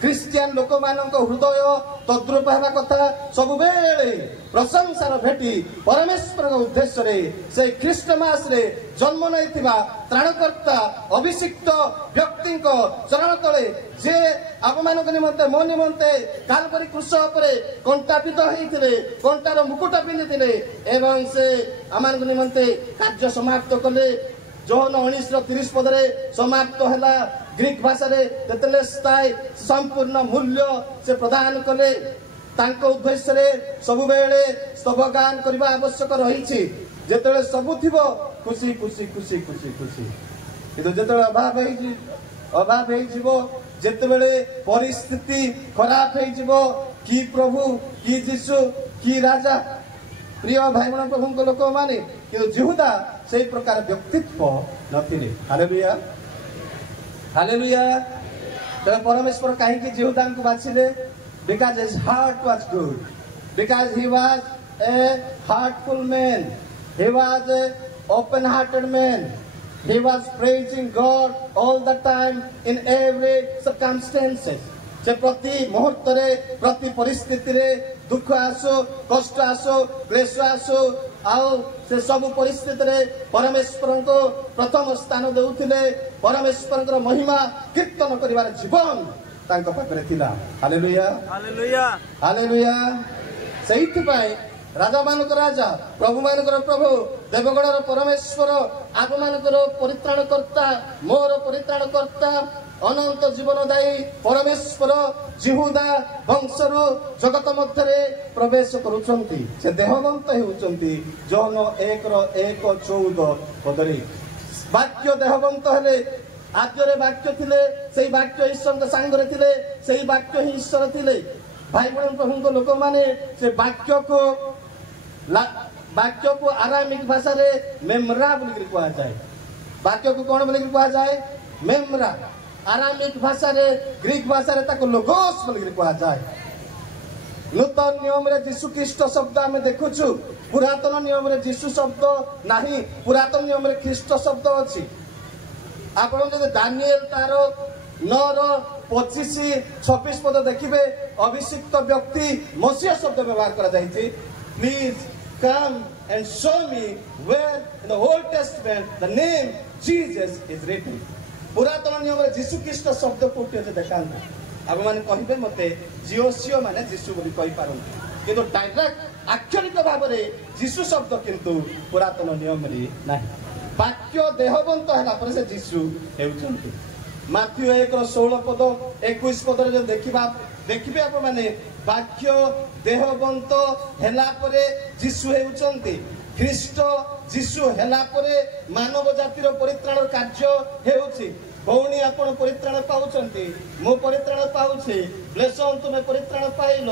क्रिश्चियन लोक मानक हृदय तद्रूप हेबा कथा। सब बेले प्रशंसार भेटी परमेश्वर उद्देश्य रे से ख्रीष्टमास रे जन्म नैथिबा त्राणकर्ता अभिषिक्त व्यक्ति चरण तले जे आप मानक निमंते मो निमंते कालवरी क्रूस उपरे कंटा पिद होइथिले, कंटार मुकुट पिंधिथिले एवं से आमानक निमंते कार्य समाप्त कले। जोहन 19:30 पदरे समाप्त हैला। ग्रीक भाषा रे तेतेलेस्ताई संपूर्ण मूल्य से प्रदान कले। तांको उद्देश्य रे सब बेले स्तव गान करबा आवश्यक रहिछि। जेतेले सब थिबो खुशी खुशी खुशी खुशी खुशी, किंतु जेतेले अभाव हेइ जीवो, जेतेबेले परिस्थिति खराब हेइ जीवो, की प्रभु की यीशु की राजा। प्रिय भाई बहन प्रभु को लोक माने किंतु जिहुदा से प्रकार व्यक्तित्व नथिले। Hallelujah, hallelujah. तो परमेश्वर कहीं की जिहुदा को बाछिले? Because his heart was good, because he was a heartful man, he was a open hearted man, he was praising God all the time in every circumstances। से प्रति मुहूर्त रे प्रति परिस्थिति रे दुख आसो कष्ट आसो क्लेश आसो आउ से सब परिस्थिति रे परमेश्वर को प्रथम स्थान देउथिले। परमेश्वर को महिमा कीर्तन करिवार जीवन तांको पाखरे थिला। Hallelujah, hallelujah, hallelujah. सेहिति पई राजा मानक राजा, प्रभु मानकर प्रभु, देवगणर परमेश्वर, आप मानकर परित्राण कर्ता, मोर परित्राण कर्ता, ଅନନ୍ତ ଜୀବନଦାୟୀ ପରମେଶ୍ୱର ଜିହୁଦା ବଂଶରୁ ଜଗତ ମଧ୍ୟରେ ପ୍ରବେଶ କରୁଛନ୍ତି। ସେ ଦେହବନ୍ତ ହେଉଛନ୍ତି। ଜୋହନ 1:1-14 ପଦରେ ବାକ୍ୟ ଦେହବନ୍ତ ହେଲେ। ଆଦ୍ୟରେ ବାକ୍ୟ ଥିଲେ, ସେଇ ବାକ୍ୟ ଈଶ୍ୱରଙ୍କ ସାଙ୍ଗରେ ଥିଲେ, ସେଇ ବାକ୍ୟ ହିଁ ଈଶ୍ୱର ଥିଲେ। ଭାଇ ଭଉଣୀ ପ୍ରଭୁଙ୍କ ଲୋକମାନେ ସେ ବାକ୍ୟକୁ ଆରାମିକ ଭାଷାରେ ମେମ୍ରା ବୋଲିକି କୁହାଯାଏ। ବାକ୍ୟକୁ କଣ ବୋଲିକି କୁହାଯାଏ? ମେମ୍ରା। ଆରାମିକ ଭାଷାରେ, ଗ୍ରୀକ ଭାଷାରେ ତାକୁ ଲୋଗୋସ ବୋଲିକି କୁହାଯାଏ। ନୂତନ ନିୟମରେ ଯୀଶୁ ଖ୍ରୀଷ୍ଟ ଶବ୍ଦ ଆମେ ଦେଖୁଛୁ। ପୁରାତନ ନିୟମରେ ଯୀଶୁ ଶବ୍ଦ ନାହିଁ, ପୁରାତନ ନିୟମରେ ଖ୍ରୀଷ୍ଟ ଶବ୍ଦ ଅଛି। ଆପଣ ଯଦି ଦାନିଏଲ ତାର 9:25-26 ପଦ ଦେଖିବେ, ଅଭିଷିକ୍ତ ବ୍ୟକ୍ତି ମସିହା ଶବ୍ଦ ବ୍ୟବହାର କରାଯାଇଛି। Please come and show me where in the Old Testament the name Jesus is written. ପୁରାତନ ନିୟମରେ ଯୀଶୁ ଖ୍ରୀଷ୍ଟ ଶବ୍ଦ କୋଉଠି ଅଛି ଦେଖାନ୍ତୁ। ଆପଣମାନେ କହିବେ ମତେ ଜିଓସିଓ ମାନେ ଯୀଶୁ ବୋଲି କହିପାରନ୍ତି, କିନ୍ତୁ ଡାଇରେକ୍ଟ ଆକ୍ଷରିକ ଭାବରେ ଯୀଶୁ ଶବ୍ଦ କିନ୍ତୁ ପୁରାତନ ନିୟମରେ ନାହିଁ। ବାକ୍ୟ ଦେହବନ୍ତ ହେଲା ପରେ ସେ ଯୀଶୁ ହେଉଛନ୍ତି। ମାଥ୍ୟୁ 1:16-21 ପଦରେ ଯଦି ଦେଖିବେ ଆପଣମାନେ, ବାକ୍ୟ ଦେହବନ୍ତ ହେଲା ପରେ ଯୀଶୁ ହେଉଛନ୍ତି। ଖ୍ରୀଷ୍ଟ ଯୀଶୁ ହେଲା ପରେ ମାନବ ଜାତିର ପରିତ୍ରାଣ କାର୍ଯ୍ୟ ହେଉଛି। ଭଉଣୀ ଆପଣ ପରିତ୍ରାଣ ପାଉଛନ୍ତି, ମୁଁ ପରିତ୍ରାଣ ପାଉଛି। ବ୍ଲେସ ତୁମେ ପରିତ୍ରାଣ ପାଇଲ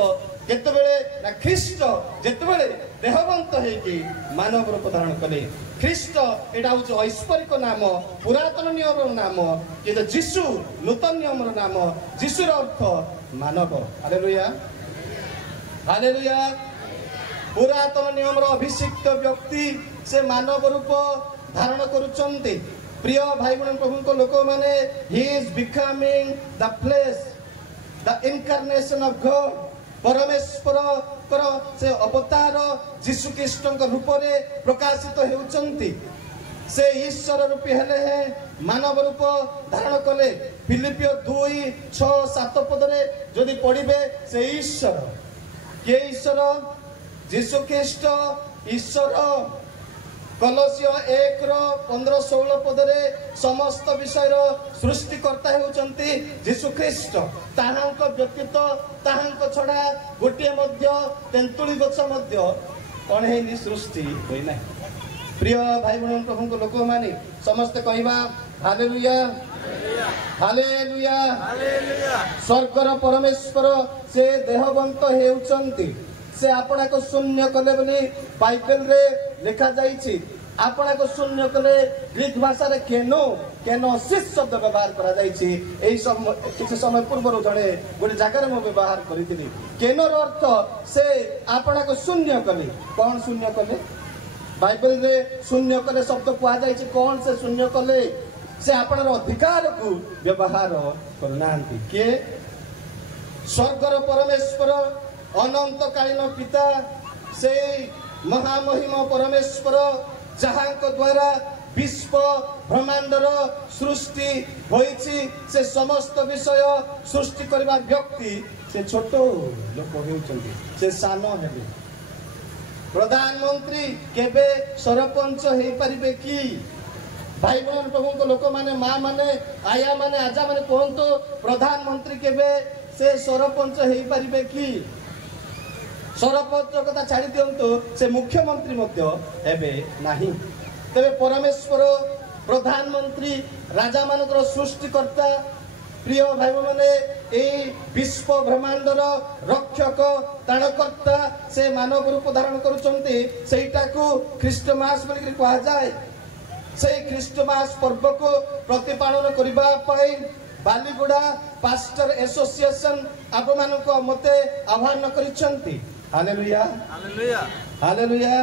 କେତେବେଳେ ନା ଖ୍ରୀଷ୍ଟ ଯେତେବେଳେ ଦେହବନ୍ତ ହେଇକି ମାନବ ରୂପ ଧାରଣ କଲେ। ଖ୍ରୀଷ୍ଟ ଏଇଟା ହଉଛି ଐଶ୍ୱରିକ ନାମ, ପୁରାତନ ନିୟମର ନାମ, କିନ୍ତୁ ଯୀଶୁ ନୂତନ ନିୟମର ନାମ। ଯୀଶୁର ଅର୍ଥ ମାନବ। Hallelujah, hallelujah. ପୁରାତନ ନିୟମର ଅଭିଷିକ୍ତ ବ୍ୟକ୍ତି ସେ ମାନବ ରୂପ ଧାରଣ କରୁଛନ୍ତି। ପ୍ରିୟ ଭାଇ ଭଉଣୀ ପ୍ରଭୁଙ୍କ ଲୋକମାନେ, he is becoming the flesh, the incarnation of God। ପରମେଶ୍ୱରଙ୍କର ସେ ଅବତାର ଯୀଶୁ ଖ୍ରୀଷ୍ଟଙ୍କ ରୂପରେ ପ୍ରକାଶିତ ହେଉଛନ୍ତି। ସେ ଈଶ୍ୱର ରୂପୀ ହେଲେ ହେଁ ମାନବ ରୂପ ଧାରଣ କଲେ। ଫିଲିପିଓ 2:6-7 ପଦରେ ଯଦି ପଢିବେ, ସେ ଈଶ୍ୱର। କିଏ ଈଶ୍ୱର? ଯୀଶୁ ଖ୍ରୀଷ୍ଟ ଈଶ୍ୱର। କଲୋସିଓ 1:15-16 ପଦରେ ସମସ୍ତ ବିଷୟର ସୃଷ୍ଟିକର୍ତ୍ତା ହେଉଛନ୍ତି ଯୀଶୁ ଖ୍ରୀଷ୍ଟ। ତାହାଙ୍କ ବ୍ୟତୀତ, ତାହାଙ୍କ ଛଡା ଗୋଟିଏ ମଧ୍ୟ ତେନ୍ତୁଳି ଗଛ ମଧ୍ୟ କଣ ହେଇନି, ସୃଷ୍ଟି ହୋଇନାହିଁ। ପ୍ରିୟ ଭାଇ ଭଉଣୀ ପ୍ରଭୁଙ୍କ ଲୋକମାନେ ସମସ୍ତେ କହିବା ହାଲେଲୁୟା, ହାଲେଲୁୟା। ସ୍ୱର୍ଗର ପରମେଶ୍ୱର ସେ ଦେହବନ୍ତ ହେଉଛନ୍ତି। ସେ ଆପଣଙ୍କୁ ଶୂନ୍ୟ କଲେ ବୋଲି ବାଇବେଲରେ ଲେଖା ଯାଇଛି। ଆପଣଙ୍କୁ ଶୂନ୍ୟ କଲେ ଗ୍ରୀକ ଭାଷାରେ କେନୋସିସ୍ ଶବ୍ଦ ବ୍ୟବହାର କରାଯାଇଛି। ଏହି କିଛି ସମୟ ପୂର୍ବରୁ ଜଣେ ଗୋଟେ ଜାଗାରେ ମୁଁ ବ୍ୟବହାର କରିଥିଲି। କେନୋର ଅର୍ଥ ସେ ଆପଣଙ୍କୁ ଶୂନ୍ୟ କଲେ। କଣ ଶୂନ୍ୟ କଲେ? ବାଇବେଲରେ ଶୂନ୍ୟ କଲେ ଶବ୍ଦ କୁହାଯାଇଛି। କଣ ସେ ଶୂନ୍ୟ କଲେ? ସେ ଆପଣଙ୍କର ଅଧିକାରକୁ ବ୍ୟବହାର କରୁନାହାନ୍ତି। କିଏ? ସ୍ୱର୍ଗର ପରମେଶ୍ୱର, ଅନନ୍ତକାଳୀନ ପିତା, ସେ ମହାମହିମ ପରମେଶ୍ୱର ଯାହାଙ୍କ ଦ୍ୱାରା ବିଶ୍ୱ ବ୍ରହ୍ମାଣ୍ଡର ସୃଷ୍ଟି ହୋଇଛି। ସେ ସମସ୍ତ ବିଷୟ ସୃଷ୍ଟି କରିବା ବ୍ୟକ୍ତି ସେ ଛୋଟ ଲୋକ ହେଉଛନ୍ତି, ସେ ସାନ ହେବେ। ପ୍ରଧାନମନ୍ତ୍ରୀ କେବେ ସରପଞ୍ଚ ହେଇପାରିବେ କି? ଭାଇ ଭଉଣୀ ପ୍ରଭୁଙ୍କ ଲୋକମାନେ, ମା ମାନେ, ଆୟା ମାନେ, ଆଜା ମାନେ କୁହନ୍ତୁ, ପ୍ରଧାନମନ୍ତ୍ରୀ କେବେ ସେ ସରପଞ୍ଚ ହେଇପାରିବେ କି? ସରପଞ୍ଚ କଥା ଛାଡ଼ି ଦିଅନ୍ତୁ, ସେ ମୁଖ୍ୟମନ୍ତ୍ରୀ ମଧ୍ୟ ହେବେ ନାହିଁ। ତେବେ ପରମେଶ୍ୱର ପ୍ରଧାନମନ୍ତ୍ରୀ, ରାଜା ମାନଙ୍କର ସୃଷ୍ଟିକର୍ତ୍ତା। ପ୍ରିୟ ଭାଇ ମାନେ, ଏହି ବିଶ୍ୱ ବ୍ରହ୍ମାଣ୍ଡର ରକ୍ଷକ, ତ୍ରାଣକର୍ତ୍ତା ସେ ମାନବ ରୂପ ଧାରଣ କରୁଛନ୍ତି। ସେଇଟାକୁ ଖ୍ରୀଷ୍ଟମାସ ବୋଲି କୁହାଯାଏ। ସେଇ ଖ୍ରୀଷ୍ଟମାସ ପର୍ବକୁ ପ୍ରତିପାଳନ କରିବା ପାଇଁ ବାଲିଗୁଡା ପାଷ୍ଟର ଆସୋସିଏସନ ଆପଣମାନଙ୍କୁ ମତେ ଆହ୍ୱାନ କରିଛନ୍ତି। Hallelujah, hallelujah, hallelujah.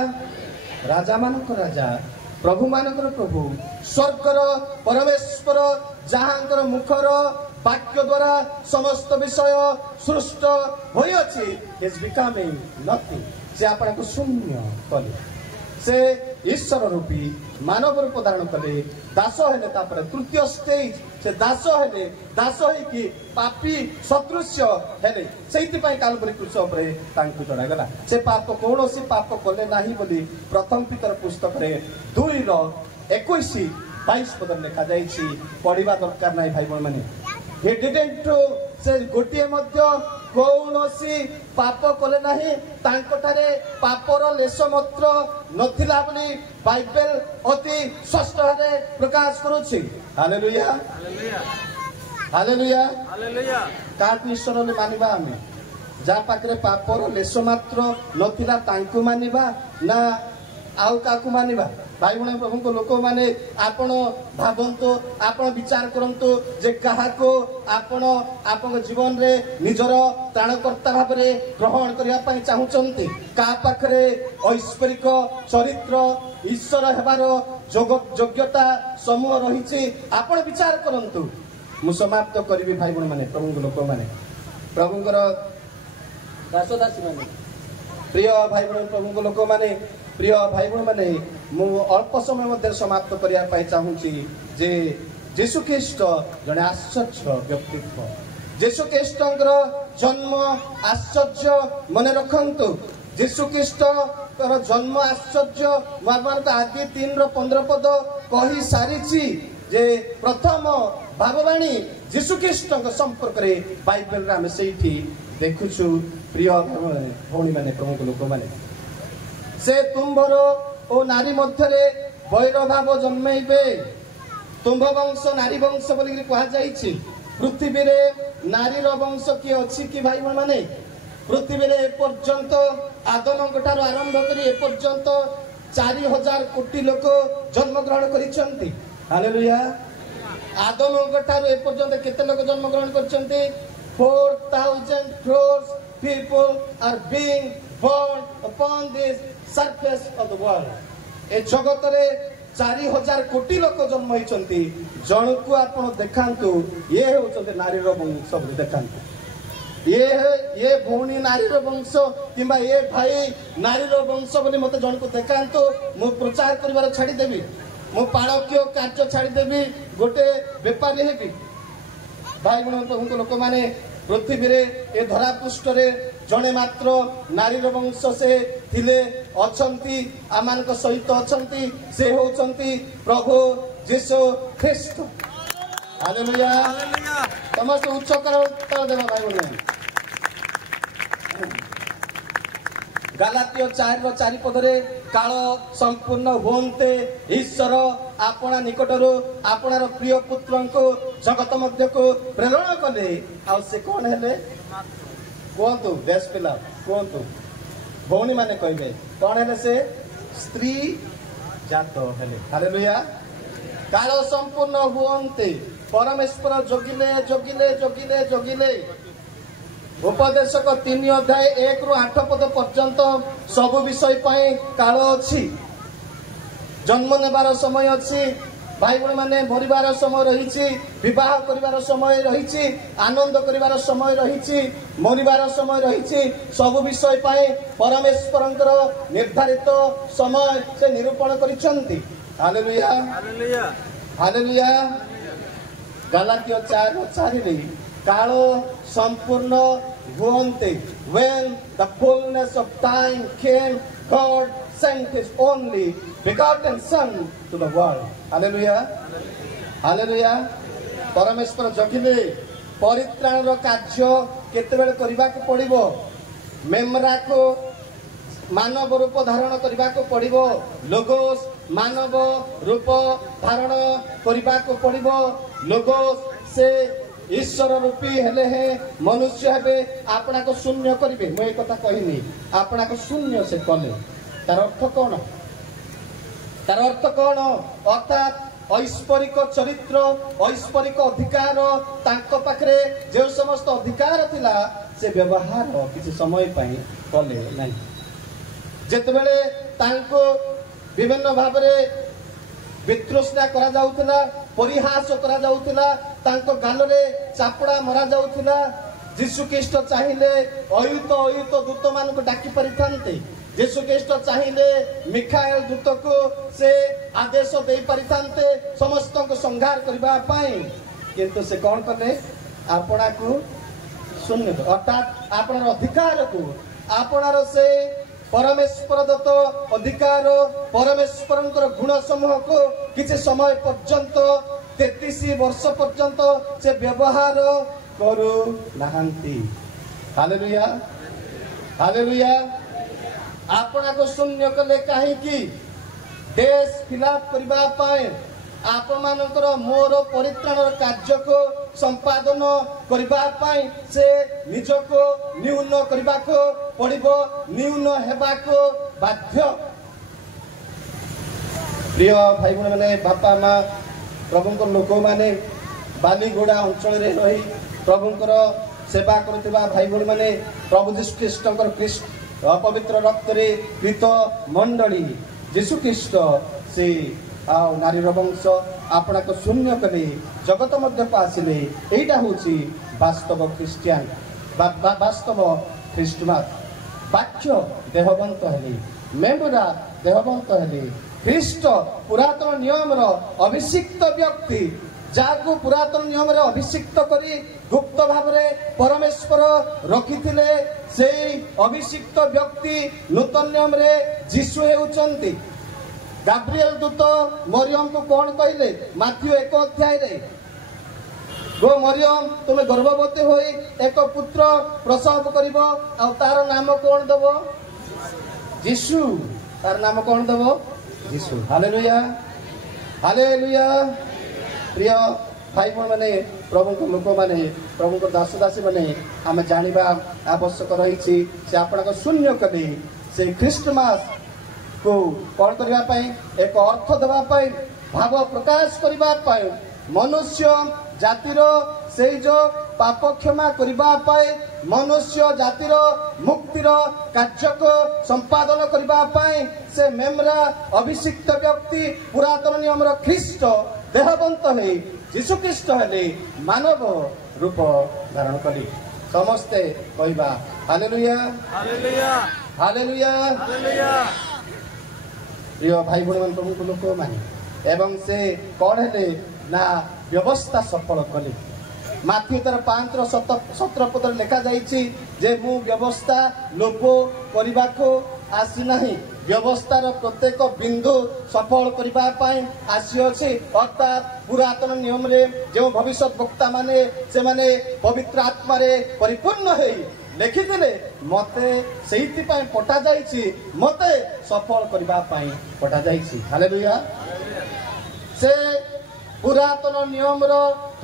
ରାଜା ମାନଙ୍କ ରାଜା, ପ୍ରଭୁ ମାନଙ୍କର ପ୍ରଭୁ, ସ୍ୱର୍ଗର ପରମେଶ୍ୱର ଯାହାଙ୍କର ମୁଖର ବାକ୍ୟ ଦ୍ୱାରା ସମସ୍ତ ବିଷୟ ସୃଷ୍ଟ ହୋଇଅଛି, is becoming nothing। ସେ ଆପଣଙ୍କୁ ଶୂନ୍ୟ କଲେ। ସେ ଈଶ୍ୱର ରୂପୀ ମାନବ ରୂପ ଧାରଣ କଲେ, ଦାସ ହେଲେ। ତାପରେ ତୃତୀୟ ଷ୍ଟେଜ, ସେ ଦାସ ହେଲେ। ଦାସ ହେଇକି ପାପୀ ସଦୃଶ୍ୟ ହେଲେ। ସେଇଥିପାଇଁ କାଲବରୀ କ୍ରୁଶ ଉପରେ ତାଙ୍କୁ ଚଢାଗଲା। ସେ କୌଣସି ପାପ କଲେ ନାହିଁ ବୋଲି ପ୍ରଥମ ପିତର ପୁସ୍ତକରେ 2:21-22 ପଦରେ ଲେଖାଯାଇଛି। ପଢିବା ଦରକାର ନାହିଁ ଭାଇ ଭଉଣୀ ମାନେ। he didn't do ସେ ଗୋଟିଏ ମଧ୍ୟ କୌଣସି ପାପ କଲେ ନାହିଁ ତାଙ୍କଠାରେ ପାପର ଲେଶ ମାତ୍ର ନଥିଲା ବୋଲି ବାଇବେଲ ଅତି ସ୍ପଷ୍ଟ ଭାବେ ପ୍ରକାଶ କରୁଛି ହାଲେଲୁୟା ହାଲେଲୁୟା ହାଲେଲୁୟା କାହାକୁ ଈଶ୍ୱର ବୋଲି ମାନିବା ଆମେ ଯାହା ପାଖରେ ପାପର ଲେଶ ମାତ୍ର ନଥିଲା ତାଙ୍କୁ ମାନିବା ନା ଆଉ କାହାକୁ ମାନିବା ଭାଇ ଭଉଣୀ ପ୍ରଭୁଙ୍କ ଲୋକମାନେ ଆପଣ ଭାବନ୍ତୁ ଆପଣ ବିଚାର କରନ୍ତୁ ଯେ କାହାକୁ ଆପଣ ଆପଣଙ୍କ ଜୀବନରେ ନିଜର ତ୍ରାଣକର୍ତ୍ତା ଭାବରେ ଗ୍ରହଣ କରିବା ପାଇଁ ଚାହୁଁଛନ୍ତି କାହା ପାଖରେ ଐଶ୍ୱରିକ ଚରିତ୍ର ଈଶ୍ୱର ହେବାର ଯୋଗ୍ୟତା ସମୂହ ରହିଛି ଆପଣ ବିଚାର କରନ୍ତୁ ମୁଁ ସମାପ୍ତ କରିବି ଭାଇ ଭଉଣୀ ମାନେ ପ୍ରଭୁଙ୍କ ଲୋକମାନେ ପ୍ରଭୁଙ୍କର ଦାସଦାସୀ ମାନେ ପ୍ରିୟ ଭାଇ ଭଉଣୀ ପ୍ରଭୁଙ୍କ ଲୋକମାନେ ପ୍ରିୟ ଭାଇ ଭଉଣୀ ମାନେ ମୁଁ ଅଳ୍ପ ସମୟ ମଧ୍ୟରେ ସମାପ୍ତ କରିବା ପାଇଁ ଚାହୁଁଛି ଯେ ଯୀଶୁ ଖ୍ରୀଷ୍ଟ ଜଣେ ଆଶ୍ଚର୍ଯ୍ୟ ବ୍ୟକ୍ତିତ୍ୱ ଯୀଶୁ ଖ୍ରୀଷ୍ଟଙ୍କର ଜନ୍ମ ଆଶ୍ଚର୍ଯ୍ୟ ମନେ ରଖନ୍ତୁ ଯୀଶୁ ଖ୍ରୀଷ୍ଟଙ୍କର ଜନ୍ମ ଆଶ୍ଚର୍ଯ୍ୟ ମୁଁ ଆପଣଙ୍କ ଆଦି 3:15 ପଦ କହି ସାରିଛି ଯେ ପ୍ରଥମ ଭାବବାଣୀ ଯୀଶୁ ଖ୍ରୀଷ୍ଟଙ୍କ ସମ୍ପର୍କରେ ବାଇବେଲରେ ଆମେ ସେଇଠି ଦେଖୁଛୁ ପ୍ରିୟ ଭଉଣୀ ମାନେ ପ୍ରମୁଖ ଲୋକମାନେ ସେ ତୁମ୍ଭର ଓ ନାରୀ ମଧ୍ୟରେ ବୈର ଭାବ ଜନ୍ମେଇବେ ତୁମ୍ଭ ବଂଶ ନାରୀ ବଂଶ ବୋଲି କୁହାଯାଇଛି ପୃଥିବୀରେ ନାରୀର ବଂଶ କିଏ ଅଛି କି ଭାଇ ମାନେ ପୃଥିବୀରେ ଏପର୍ଯ୍ୟନ୍ତ ଆଦମଙ୍କ ଠାରୁ ଆରମ୍ଭ କରି ଏପର୍ଯ୍ୟନ୍ତ 4,000 କୋଟି ଲୋକ ଜନ୍ମଗ୍ରହଣ କରିଛନ୍ତି ହାଲେଲୁୟା ଆଦମଙ୍କ ଠାରୁ ଏପର୍ଯ୍ୟନ୍ତ କେତେ ଲୋକ ଜନ୍ମଗ୍ରହଣ କରିଛନ୍ତି 4,000 crores people are being born upon this surface of the world ଏ ଜଗତରେ 4,000 କୋଟି ଲୋକ ଜନ୍ମ ହେଇଛନ୍ତି ଜଣକୁ ଆପଣ ଦେଖାନ୍ତୁ ଇଏ ହେଉଛନ୍ତି ନାରୀର ବଂଶ ବୋଲି ଦେଖାନ୍ତୁ ଇଏ ଭଉଣୀ ନାରୀର ବଂଶ କିମ୍ବା ଏ ଭାଇ ନାରୀର ବଂଶ ବୋଲି ମତେ ଜଣକୁ ଦେଖାନ୍ତୁ ମୁଁ ପ୍ରଚାର କରିବାର ଛାଡ଼ିଦେବି ମୁଁ ପାଳକୀୟ କାର୍ଯ୍ୟ ଛାଡ଼ିଦେବି ଗୋଟେ ବେପାରୀ ହେବି ଭାଇ ଭଉଣୀ ପ୍ରଭୁଙ୍କ ଲୋକମାନେ ପୃଥିବୀରେ ଏ ଧରା ପୃଷ୍ଠରେ ଜଣେ ମାତ୍ର ନାରୀର ବଂଶ ସେ ଥିଲେ ଅଛନ୍ତି ଆମମାନଙ୍କ ସହିତ ଅଛନ୍ତି ସେ ହେଉଛନ୍ତି ପ୍ରଭୁ ଯୀଶୁ ଖ୍ରୀଷ୍ଟ ହାଲେଲୁୟା ସମସ୍ତେ ଉଚ୍ଚକର ଦେବା ଭାଇ ଭଉଣୀ ଗାଲାତୀୟ 4:4 ପଦରେ କାଳ ସମ୍ପୂର୍ଣ୍ଣ ହୁଅନ୍ତେ ଈଶ୍ୱର ଆପଣା ନିକଟରୁ ଆପଣାର ପ୍ରିୟ ପୁତ୍ରଙ୍କୁ ଜଗତ ମଧ୍ୟକୁ ପ୍ରେରଣ କଲେ ଆଉ ସେ କଣ ହେଲେ କୁହନ୍ତୁ ବେଶ ପିଲା କୁହନ୍ତୁ ଭଉଣୀ ମାନେ କହିବେ କଣ ହେଲେ ସେ ସ୍ତ୍ରୀ ଜାତ ହେଲେ ହାଲେଲୁୟା କାଳ ସମ୍ପୂର୍ଣ୍ଣ ହୁଅନ୍ତେ ପରମେଶ୍ୱର ଜଗିଲେ ଜଗିଲେ ଜଗିଲେ ଜଗିଲେ ଉପଦେଶକ 3 ଅଧ୍ୟାୟ 1-8 ପଦ ପର୍ଯ୍ୟନ୍ତ ସବୁ ବିଷୟ ପାଇଁ କାଳ ଅଛି ଜନ୍ମ ନେବାର ସମୟ ଅଛି ଭାଇ ଭଉଣୀ ମାନେ ମରିବାର ସମୟ ରହିଛି ବିବାହ କରିବାର ସମୟ ରହିଛି ଆନନ୍ଦ କରିବାର ସମୟ ରହିଛି ମରିବାର ସମୟ ରହିଛି ସବୁ ବିଷୟ ପାଇଁ ପରମେଶ୍ୱରଙ୍କର ନିର୍ଦ୍ଧାରିତ ସମୟ ସେ ନିରୂପଣ କରିଛନ୍ତି ହାଲେଲୁୟା ହାଲେଲୁୟା ହାଲେଲୁୟା ଗାଲାତୀୟ 4:4 କାଳ ସମ୍ପୂର୍ଣ୍ଣ ହୁଅନ୍ତେ when the fullness of time came God sent his only begotten son to the world hallelujah hallelujah ପରମେଶ୍ୱର ଜଗିଲେ ପରିତ୍ରାଣର କାର୍ଯ୍ୟ କେତେବେଳେ କରିବାକୁ ପଡ଼ିବ ମେମ୍ରାକୁ ମାନବ ରୂପ ଧାରଣ କରିବାକୁ ପଡ଼ିବ ଲୋଗୋସ୍ ମାନବ ରୂପ ଧାରଣ କରିବାକୁ ପଡ଼ିବ ଲୋଗୋସ୍ ସେ ଈଶ୍ୱର ରୂପୀ ହେଲେ ହେ ମନୁଷ୍ୟ ହେବେ ଆପଣଙ୍କୁ ଶୂନ୍ୟ କରିବେ ମୁଁ ଏ କଥା କହିନି ଆପଣଙ୍କୁ ଶୂନ୍ୟ ସେ କଲେ ତାର ଅର୍ଥ କଣ ଅର୍ଥାତ ଐଶ୍ୱରିକ ଚରିତ୍ର ଐଶ୍ୱରିକ ଅଧିକାର ତାଙ୍କ ପାଖରେ ଯେଉଁ ସମସ୍ତ ଅଧିକାର ଥିଲା ସେ ବ୍ୟବହାର କିଛି ସମୟ ପାଇଁ କଲେ ନାହିଁ ଯେତେବେଳେ ତାଙ୍କୁ ବିଭିନ୍ନ ଭାବରେ ବିତୃଷ୍ଣା କରାଯାଉଥିଲା ପରିହାସ କରାଯାଉଥିଲା ତାଙ୍କ ଗାଲରେ ଚାପଡ଼ା ମରାଯାଉଥିଲା ଯୀଶୁ ଖ୍ରୀଷ୍ଟ ଚାହିଁଲେ ଅୟୁତ ଦୂତମାନଙ୍କୁ ଡାକି ପାରିଥାନ୍ତେ ଯୀଶୁ ଖ୍ରୀଷ୍ଟ ଚାହିଁଲେ ମିଖାଏଲ ଦୂତକୁ ସେ ଆଦେଶ ଦେଇପାରିଥାନ୍ତେ ସମସ୍ତଙ୍କୁ ସଂହାର କରିବା ପାଇଁ କିନ୍ତୁ ସେ କଣ କଲେ ଆପଣଙ୍କୁ ଶୂନ୍ୟ ଅର୍ଥାତ୍ ଆପଣର ଅଧିକାରକୁ ଆପଣର ସେ ପରମେଶ୍ୱର ଦତ୍ତ ଅଧିକାର ପରମେଶ୍ୱରଙ୍କର ଗୁଣ ସମୂହକୁ କିଛି ସମୟ ପର୍ଯ୍ୟନ୍ତ 33 ବର୍ଷ ପର୍ଯ୍ୟନ୍ତ ସେ ବ୍ୟବହାର କରୁନାହାନ୍ତି। Hallelujah hallelujah. ଆପଣଙ୍କୁ ଶୂନ୍ୟ କଲେ କାହିଁକି? ଦେଶ ଫିଲାପ କରିବା ପାଇଁ, ଆପଣମାନଙ୍କର ମୋର ପରିତ୍ରାଣର କାର୍ଯ୍ୟକୁ ସମ୍ପାଦନ କରିବା ପାଇଁ ସେ ନିଜକୁ ନ୍ୟୁନ କରିବାକୁ ପଡ଼ିବ, ନ୍ୟୁନ ହେବାକୁ ବାଧ୍ୟ। ପ୍ରିୟ ଭାଇ ଭଉଣୀ ମାନେ, ବାପା ମା, ପ୍ରଭୁଙ୍କ ଲୋକମାନେ, ବାଲିଗୁଡ଼ା ଅଞ୍ଚଳରେ ରହି ପ୍ରଭୁଙ୍କର ସେବା କରୁଥିବା ଭାଇ ଭଉଣୀ ମାନେ, ପ୍ରଭୁ ଯୀଶୁ ଖ୍ରୀଷ୍ଟଙ୍କର ପବିତ୍ର ରକ୍ତରେ ପ୍ରୀତ ମଣ୍ଡଳୀ, ଯୀଶୁ ଖ୍ରୀଷ୍ଟ ସେ ଆଉ ନାରୀର ବଂଶ ଆପଣଙ୍କୁ ଶୂନ୍ୟ କଲେ, ଜଗତ ମଧ୍ୟକୁ ଆସିଲେ। ଏଇଟା ହଉଛି ବାସ୍ତବ ଖ୍ରୀଷ୍ଟିଆନ, ବାସ୍ତବ ଖ୍ରୀଷ୍ଟମାସ। ବାକ୍ୟ ଦେହବନ୍ତ ହେଲେ, ମେମ୍ବୁରା ଦେହବନ୍ତ ହେଲେ। ଖ୍ରୀଷ୍ଟ ପୁରାତନ ନିୟମର ଅଭିଷିକ୍ତ ବ୍ୟକ୍ତି, ଯାହାକୁ ପୁରାତନ ନିୟମରେ ଅଭିଷିକ୍ତ କରି ଗୁପ୍ତ ଭାବରେ ପରମେଶ୍ୱର ରଖିଥିଲେ, ସେଇ ଅଭିଷିକ୍ତ ବ୍ୟକ୍ତି ନୂତନ ନିୟମରେ ଯୀଶୁ ହେଉଛନ୍ତି। ଗାବ୍ରିଏଲ ଦୂତ ମରିୟମକୁ କଣ କହିଲେ? ମାଥ୍ୟୁ 1 ଅଧ୍ୟାୟରେ, ଗୋ ମରିୟମ, ତୁମେ ଗର୍ଭବତୀ ହୋଇ ଏକ ପୁତ୍ର ପ୍ରସବ କରିବ, ଆଉ ତାର ନାମ କଣ ଦବ? ଯୀଶୁ। ତାର ନାମ କଣ ଦବ? ଯୀଶୁ। Hallelujah hallelujah. ପ୍ରିୟ ଭାଇ ଭଉଣୀ ମାନେ, ପ୍ରଭୁଙ୍କ ଲୋକମାନେ, ପ୍ରଭୁଙ୍କ ଦାସ ଦାସୀ ମାନେ, ଆମେ ଜାଣିବା ଆବଶ୍ୟକ ରହିଛି ସେ ଆପଣଙ୍କ ଶୂନ୍ୟ କବି ସେ ଖ୍ରୀଷ୍ଟମାସ କୁ କଣ କରିବା ପାଇଁ? ଏକ ଅର୍ଥ ଦେବା ପାଇଁ, ଭାବ ପ୍ରକାଶ କରିବା ପାଇଁ, ମନୁଷ୍ୟ ଜାତିର ସେଇ ଯୋଉ ପାପ କ୍ଷମା କରିବା ପାଇଁ, ମନୁଷ୍ୟ ଜାତିର ମୁକ୍ତିର କାର୍ଯ୍ୟକୁ ସମ୍ପାଦନ କରିବା ପାଇଁ ସେ ମେମ୍ରା ଅଭିଷିକ୍ତ ବ୍ୟକ୍ତି ପୁରାତନ ନିୟମର ଖ୍ରୀଷ୍ଟ ଦେହବନ୍ତ ହେଇ ଯୀଶୁ ଖ୍ରୀଷ୍ଟ ହେଲେ, ମାନବ ରୂପ ଧାରଣ କଲେ। ସମସ୍ତେ କହିବା ହାଲେଲୁୟା ହାଲେଲୁୟା ହାଲେଲୁୟା ହାଲେଲୁୟା। ପ୍ରିୟ ଭାଇ ଭଉଣୀ ମାନେ, ପ୍ରଭୁଙ୍କ ଲୋକମାନେ, ଏବଂ ସେ କଣ ହେଲେ ନା ବ୍ୟବସ୍ଥା ସଫଳ କଲେ। ମାଥ୍ୟୁ 5:17 ପଦରେ ଲେଖାଯାଇଛି ଯେ ମୁଁ ବ୍ୟବସ୍ଥା ଲୋପ କରିବାକୁ ଆସିନାହିଁ, ବ୍ୟବସ୍ଥାର ପ୍ରତ୍ୟେକ ବିନ୍ଦୁ ସଫଳ କରିବା ପାଇଁ ଆସିଅଛି। ଅର୍ଥାତ୍ ପୁରାତନ ନିୟମରେ ଯେଉଁ ଭବିଷ୍ୟତ ବକ୍ତା ମାନେ ସେମାନେ ପବିତ୍ର ଆତ୍ମାରେ ପରିପୂର୍ଣ୍ଣ ହେଇ ଲେଖିଥିଲେ, ମତେ ସେଇଥିପାଇଁ ପଠାଯାଇଛି, ମତେ ସଫଳ କରିବା ପାଇଁ ପଠାଯାଇଛି। ହାଲେଲୁୟା। ସେ ପୁରାତନ ନିୟମର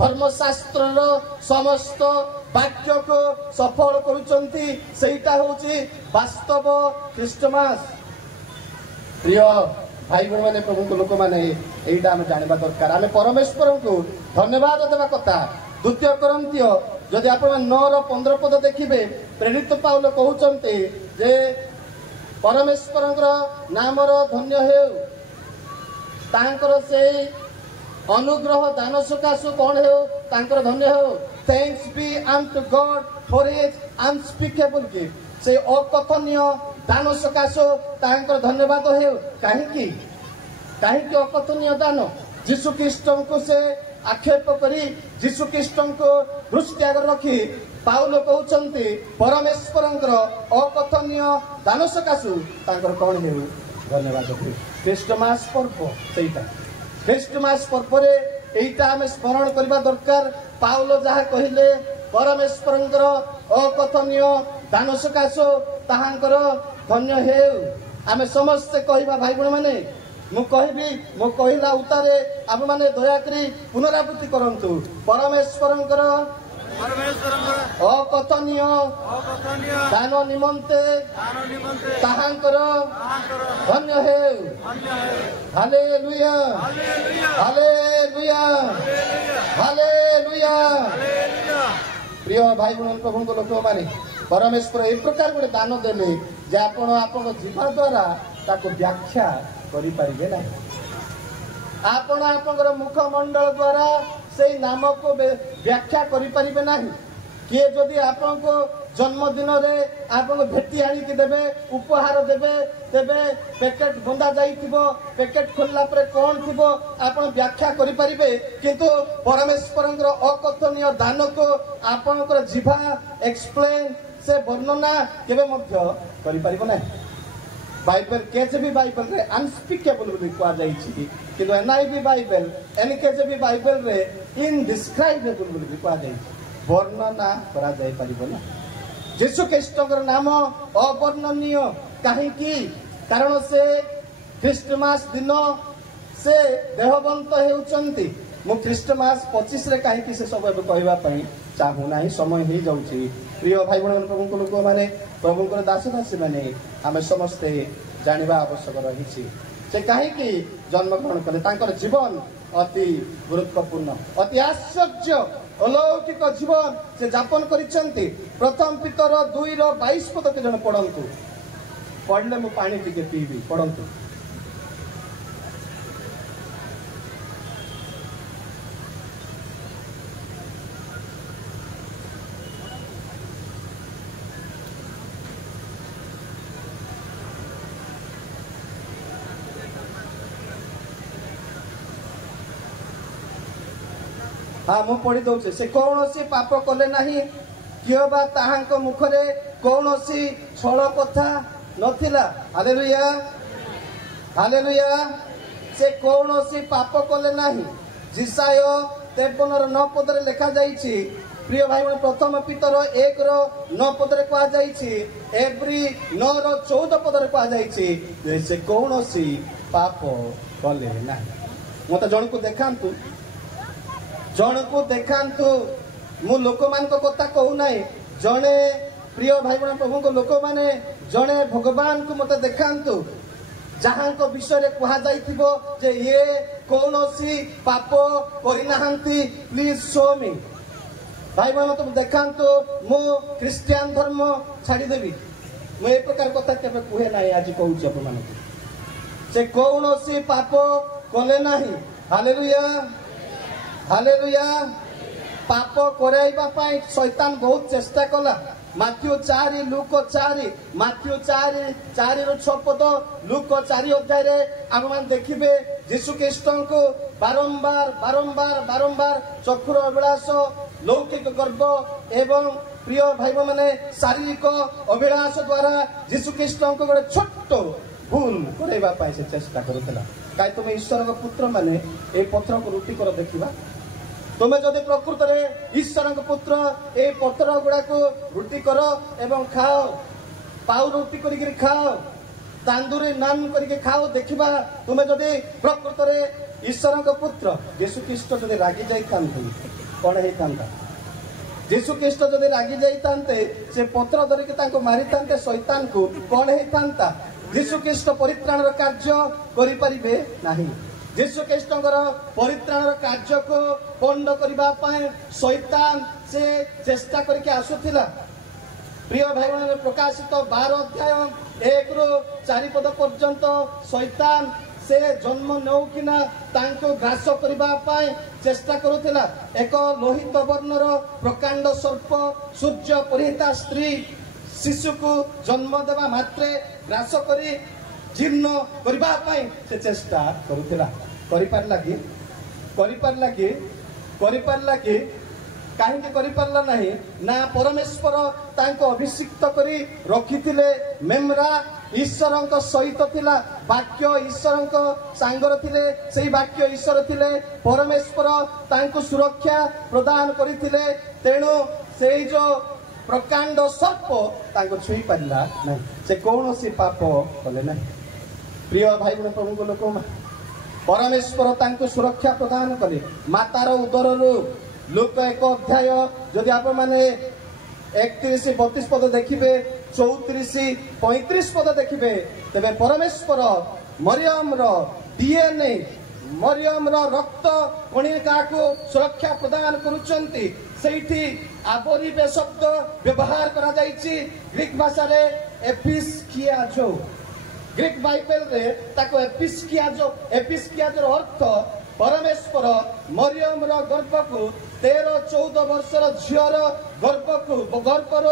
ଧର୍ମଶାସ୍ତ୍ରର ସମସ୍ତ ବାକ୍ୟକୁ ସଫଳ କରୁଛନ୍ତି। ସେଇଟା ହଉଛି ବାସ୍ତବ ଖ୍ରୀଷ୍ଟମାସ। ପ୍ରିୟ ଭାଇ ଭଉଣୀ ମାନେ, ପ୍ରଭୁଙ୍କ ଲୋକମାନେ, ଏଇଟା ଆମେ ଜାଣିବା ଦରକାର। ଆମେ ପରମେଶ୍ୱରଙ୍କୁ ଧନ୍ୟବାଦ ଦେବା କଥା। 2 କରିନ୍ଥୀୟ ଯଦି ଆପଣ 9:15 ପଦ ଦେଖିବେ, ପ୍ରେରିତ ପାଉଲ କହୁଛନ୍ତି ଯେ ପରମେଶ୍ୱରଙ୍କର ନାମର ଧନ୍ୟ ହେଉ, ତାଙ୍କର ସେଇ ଅନୁଗ୍ରହ ଦାନ ସକାଶୁ କଣ ହେଉ? ତାଙ୍କର ଧନ୍ୟ ହେଉ। Thanks be unto God for his unspeakable gift. ସେ ଅକଥନୀୟ ଦାନ ସକାଶୁ ତାଙ୍କର ଧନ୍ୟବାଦ ହେଉ। କାହିଁକି? କାହିଁକି ଅକଥନୀୟ ଦାନ? ଯୀଶୁ ଖ୍ରୀଷ୍ଟଙ୍କୁ ସେ ଆକ୍ଷେପ କରି, ଯୀଶୁ ଖ୍ରୀଷ୍ଟଙ୍କୁ ଦୃଷ୍ଟି ଆଗରେ ରଖି ପାଉଲ କହୁଛନ୍ତି ପରମେଶ୍ୱରଙ୍କର ଅକଥନୀୟ ଦାନ ସକାଶୁ ତାଙ୍କର କଣ ହେଉ? ଧନ୍ୟବାଦ ହେଉ। ଖ୍ରୀଷ୍ଟମାସ ପର୍ବ ସେଇଟା। ଖ୍ରୀଷ୍ଟମାସ ପର୍ବରେ এইটা আমি স্মরণ করা দরকার। পাউল যাহা কহিলে পরমেশ্বরଙ୍କର অকথনীয় দান সকাଶ ତାହାଙ୍କର ଧନ୍ୟ ହେଉ। ଆମେ ସମସ୍ତେ କହିବା ଭାଇ ଭଉଣୀ ମାନେ, ମୁଁ କହିବି, ମୁଁ କହିଲା ଉତ୍ତାରେ ଆପଣମାନେ ଦୟାକରି ପୁନରାବୃତ୍ତି କରନ୍ତୁ। ପରମେଶ୍ୱରଙ୍କର ଅକଥନୀୟ ଦାନ ନିମନ୍ତେ ତାହାଙ୍କର ଧନ୍ୟ ହେଉ। Hallelujah hallelujah hallelujah. ପ୍ରିୟ ଭାଇ ଭଉଣୀ ପ୍ରଭୁଙ୍କ ଲୋକମାନେ, ପରମେଶ୍ୱର ଏ ପ୍ରକାର ଗୋଟେ ଦାନ ଦେଲେ ଯେ ଆପଣ ଆପଣଙ୍କ ଜୀବନ ଦ୍ୱାରା ତାକୁ ବ୍ୟାଖ୍ୟା କରିପାରିବେ ନାହିଁ। ଆପଣ ଆପଣଙ୍କର ମୁଖମଣ୍ଡଳ ଦ୍ୱାରା ସେଇ ନାମକୁ ବ୍ୟାଖ୍ୟା କରିପାରିବେ ନାହିଁ। କିଏ ଯଦି ଆପଣଙ୍କୁ ଜନ୍ମଦିନରେ ଆପଣଙ୍କୁ ଭେଟି ଆଣିକି ଦେବେ, ଉପହାର ଦେବେ, ତେବେ ପ୍ୟାକେଟ ବନ୍ଧା ଯାଇଥିବ, ପ୍ୟାକେଟ ଖୋଲିଲା ପରେ କଣ ଥିବ ଆପଣ ବ୍ୟାଖ୍ୟା କରିପାରିବେ। କିନ୍ତୁ ପରମେଶ୍ୱରଙ୍କର ଅକଥନୀୟ ଦାନକୁ ଆପଣଙ୍କର ଜିଭା ଏକ୍ସପ୍ଲେନ, ସେ ବର୍ଣ୍ଣନା କେବେ ମଧ୍ୟ କରିପାରିବ ନାହିଁ। बाइबल केजेबी बाइबल रे अनस्पीकेबल बोली कुआ जाइछि किंतु एनआईवी बाइबल एनकेजेबी बाइबल रे इनडिस्क्राइबेबल बोली कुआ जाइछि वर्णना करा जाय परिबो ना यीशु ख्रीष्टकर नाम अवर्णनीय काहे की कारण से ख्रीष्टमास दिन से देहबंत हेउचंती मु ख्रीष्टमास 25 रे काहे की से सब कहबा पई चाहू नाही समय ही जाउछि प्रिय भाई बहन प्रभु को लोक माने प्रभु को दास दासी माने आमे समस्त जानिबा आवश्यक रहिछि से काहे की जन्म ग्रहण कले तांकर जीवन अति गुरुत्वपूर्ण अति आश्चर्य अलौकिक जीवन से यापन करिसंती प्रथम पितर 2 रो 22 पद के जन पढंतु पढले मु पानी टिके पीबी पढंतु हाँ मु पढ़ी दौचे से कौनसी पाप कले नहीं कियो बा ताहांको मुखरे कौनसी छल कथा नथिला हालेलुया हालेलुया से कौनसी पाप कले नहीं जिसाय 53 रो 9 पद रे लिखा जाईछि प्रिय भाई मन प्रथम पितर 1 रो 9 पद रे कहा जाईछि एवरी 9 रो 14 पद रे कहा जाईछि से कौनसी पाप कले नहीं मते जण को देखांतु जन को देखांतु मु लोक मान को कथा कहू नाही जने प्रिय भाई बहन प्रभु को लोक माने जने भगवान को मते देखांतु जहां को विषय रे कहा जाइथिबो जे ये कोनोसी पाप करि नाहंती प्लीज शो मी भाई बहन तुम देखांतु मु क्रिश्चियन धर्म छाडी देबी मु ए प्रकार कथा केबे कुहे नाही आज कहूची अपन से कोनोसी पाप कले नाही हालेलुया हालेलुया पाप कराइबा पाई शैतान बहुत चेष्टा कला माथ्यू 4 लूक 4 माथ्यू 4 रो 6 पद लूक 4 अध्याय रे हम मान देखिबे यीशु ख्रीष्ट को बारंबार बारंबार बारंबार चक्षुर अभिलाष लौकिक गर्व एवं प्रिय भाई माने शारीरिक अभिलाष द्वारा यीशु ख्रीष्ट को गोटे छोट भूल कराइबा पाई से चेष्टा करथला काई तुम ईश्वर को पुत्र माने ए पत्थर को रुटी कर देखिबा तुम जदि प्रकृत रे ईश्वर को पुत्र ए पत्थर गुड़ा को रुटी करो एवं खाओ पाउ रुटी करिक खाओ तांदूरी नान करिक खाओ देखिबा तुम जदि प्रकृत रे ईश्वर को पुत्र यीशु ख्रीष्ट जदि रागी जाई थांते कोन हे थांता यीशु ख्रीष्ट जदि रागी जाई थांते से पत्थर धरि के ताको मारि थांते शैतान को कोन हे थांता यीशु ख्रीष्ट परित्राण कार्य करि परिबे नाही यीशु ख्रीष्टଙ୍କର परित्राण कार्य को पण्ड करबा पाए शैतान से चेष्टा करके आसुथिला प्रिय भाई बहन प्रकाशित 12 अध्याय 1 रो 4 पद पर्यंत शैतान से जन्म नौकिना तांको ग्रास करबा पाए चेष्टा करुथिला एक लोहित वर्णर प्रकांड सर्प सूर्य परिहिता स्त्री शिशु को जन्म देवा मात्रे ग्रास करी जीर्ण करबा पाए से चेष्टा करुथिला करि पारला कि काहे करि पारला नाही ना परमेश्वर तांको अभिषिक्त करी रखिथिले मेमरा ईश्वरଙ୍କ सहित थिला वाक्य ईश्वरଙ୍କ सांगर थिले सेही वाक्य ईश्वर थिले परमेश्वर तांको सुरक्षा प्रदान करिथिले तेणु सेही जो प्रकांड सर्प तांको छुई पारला नाही से कोनोसी पाप कले नाही प्रिय भाई बहन प्रभु को लोक परमेश्वर तांको सुरक्षा प्रदान कले मातार उदर रु लोक 1 अध्याय जदि आप माने 31 32 पद देखिबे 34 35 पद देखिबे तबे परमेश्वर मरियम रो डीएनए मरियम रो रक्त कणिका को सुरक्षा प्रदान करूचंती सेठी आबोरीबे शब्द व्यवहार करा जाईची ग्रीक भाषा रे एपिस्कियाजो ग्रीक बाइबल रे ताको एपिस्कियाजो रो अर्थ परमेश्वर मरियम रो गर्भ को 13-14 वर्षर झियर गर्भर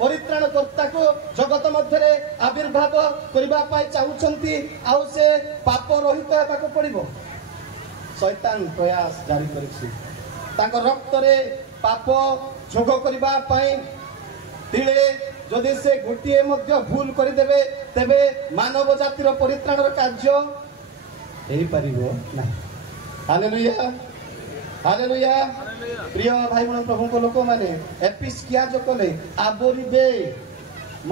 परित्राण कर्ता को जगत मध्य आविर्भाव करने चाहूँगी आउ से पाप रहित होगा पड़ो शैतान प्रयास जारी कर रक्त रे पाप जोग करने तिले যদি ସେ ଗୋଟିଏ ମଧ୍ୟ ଭୁଲ କରିଦେବେ ତେବେ ମାନବ ଜାତିର ପରିତ୍ରାଣର କାର୍ଯ୍ୟ ହେଇପାରିବ ନାହିଁ। Hallelujah hallelujah. ପ୍ରିୟ ଭାଇ ଭଉଣୀ ପ୍ରଭୁଙ୍କ ଲୋକମାନେ ଏପିସ୍କିଆ ଯୋ କଲେ ଆବୋରିବେ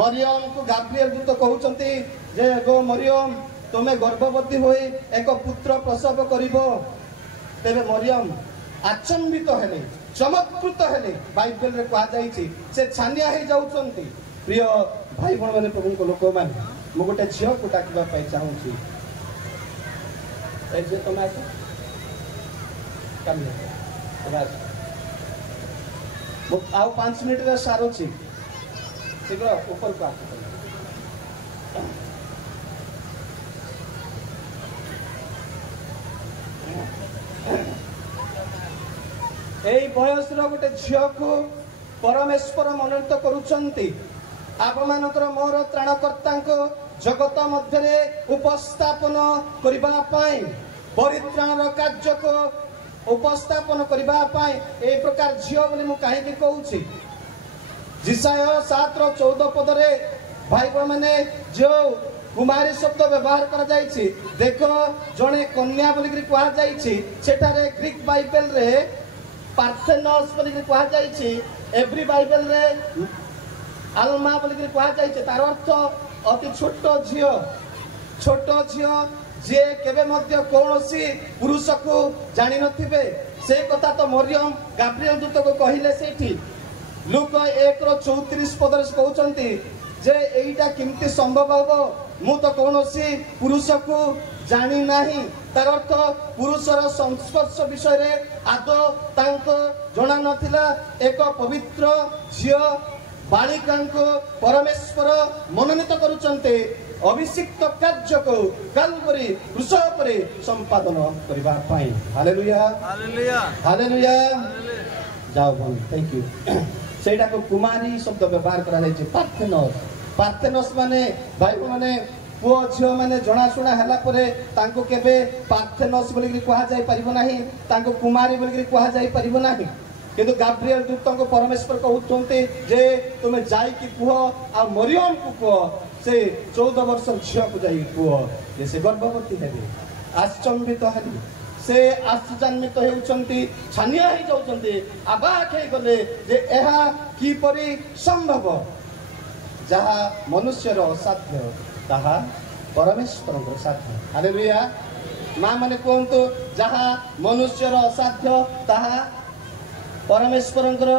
ମରିୟମକୁ ଗାବ୍ରିଏଲ ଦୂତ କହୁଛନ୍ତି ଯେ ଗୋ ମରିୟମ ତୁମେ ଗର୍ଭବତୀ ହୋଇ ଏକ ପୁତ୍ର ପ୍ରସବ କରିବ। ତେବେ ମରିୟମ ଆଚମ୍ବିତ ହେଲେ ଚମତ୍କୃତ ହେଲେ ବାଇବେଲରେ କୁହାଯାଇଛି ସେ ଛାନିଆ ହେଇଯାଉଛନ୍ତି। ପ୍ରିୟ ଭାଇ ଭଉଣୀ ମାନେ ପ୍ରଭୁଙ୍କ ଲୋକମାନେ ମୁଁ ଗୋଟେ ଝିଅକୁ ଡାକିବା ପାଇଁ ଚାହୁଁଛି। ଏ ଝିଅ ତମେ ଆସ ମୁଁ ଆଉ 5 ମିନିଟରେ ସାରୁଛି ଶୀଘ୍ର ଉପରକୁ ଆସ। এই বয়সর গোটে ঝিওকু পরমেশ্বর মনোনীত করুଛନ୍ତି ଆପଣମାନଙ୍କର ମୋର ତ୍ରାଣକର୍ତ୍ତାଙ୍କ ଜଗତ ମଧ୍ୟରେ ଉପସ୍ଥାପନ କରିବା ପାଇଁ ପରିତ୍ରାଣର କାର୍ଯ୍ୟକୁ ଉପସ୍ଥାପନ କରିବା ପାଇଁ এই ପ୍ରକାର ଝିଅ ବୋଲି ମୁଁ କାହିଁକି କହୁଛି। ଜିସାୟ 7:14 ପଦରେ ଭାଇ ମାନେ ଯେଉଁ କୁମାରୀ ଶବ୍ଦ ବ୍ୟବହାର କରାଯାଇଛି ଦେଖ ଜଣେ କନ୍ୟା ବୋଲିକି କୁହାଯାଇଛି। ସେଠାରେ ଗ୍ରୀକ ବାଇବେଲରେ ପାର୍ଥେନସ୍ ବୋଲିକି କୁହାଯାଇଛି। ଏଭ୍ରି ବାଇବେଲରେ ଆଲମା ବୋଲିକି କୁହାଯାଇଛି। ତାର ଅର୍ଥ ଅତି ଛୋଟ ଝିଅ ଯିଏ କେବେ ମଧ୍ୟ କୌଣସି ପୁରୁଷକୁ ଜାଣିନଥିବେ। ସେ କଥା ତ ମରିୟମ ଗାବ୍ରିଏଲ ଦୂତକୁ କହିଲେ ସେଇଠି ଲୁକ 1:34 ପଦରେ କହୁଛନ୍ତି ଯେ ଏଇଟା କେମିତି ସମ୍ଭବ ହବ, ମୁଁ ତ କୌଣସି ପୁରୁଷକୁ ଜାଣି ନାହିଁ। ତାର ଅର୍ଥ ପୁରୁଷର ସଂସ୍ପର୍ଶ ବିଷୟରେ ଆଦୌ ତାଙ୍କୁ ଜଣା ନଥିଲା। ଏକ ପବିତ୍ର ଝିଅ ବାଳିକାଙ୍କୁ ପରମେଶ୍ୱର ମନୋନୀତ କରୁଛନ୍ତି ଅଭିଷିକ୍ତ କାର୍ଯ୍ୟକୁ କାଲବରୀ କ୍ରୁଶ ଉପରେ ସମ୍ପାଦନ କରିବା ପାଇଁ। Hallelujah hallelujah hallelujah. ଯାଅ ଭଉଣୀ ଥ୍ୟାଙ୍କ ୟୁ। ସେଇଟାକୁ କୁମାରୀ ଶବ୍ଦ ବ୍ୟବହାର କରାଯାଇଛି ପାର୍ଥେନସ୍ ମାନେ ଭାଇ ମାନେ ପୁଅ ଝିଅ ମାନେ ଜଣାଶୁଣା ହେଲା ପରେ ତାଙ୍କୁ କେବେ ପାର୍ଥେନସ୍ ବୋଲିକି କୁହାଯାଇ ପାରିବ ନାହିଁ, ତାଙ୍କୁ କୁମାରୀ ବୋଲିକି କୁହାଯାଇ ପାରିବ ନାହିଁ। କିନ୍ତୁ ଗାବ୍ରିଏଲ ଦୂତଙ୍କୁ ପରମେଶ୍ୱର କହୁଛନ୍ତି ଯେ ତୁମେ ଯାଇକି କୁହ ଆଉ ମରିୟମକୁ କୁହ ସେ 14 ବର୍ଷ ଝିଅକୁ ଯାଇକି କୁହ ଯେ ସେ ଗର୍ଭବତୀ ହେବେ। ଆଶ୍ଚମ୍ବିତ ହେଲେ ସେ ଆଶ୍ଚର୍ଯ୍ୟାନ୍ୱିତ ହେଉଛନ୍ତି, ଛାନିଆ ହେଇଯାଉଛନ୍ତି, ଅବାକ୍ ହେଇଗଲେ ଯେ ଏହା କିପରି ସମ୍ଭବ। ଯାହା ମନୁଷ୍ୟର ଅସାଧ୍ୟ ତାହା ପରମେଶ୍ୱରଙ୍କର ସାଧ୍ୟ। ହାଲେଲୁୟା। ମା ମାନେ କୁହନ୍ତୁ ଯାହା ମନୁଷ୍ୟର ଅସାଧ୍ୟ ତାହା ପରମେଶ୍ୱରଙ୍କର।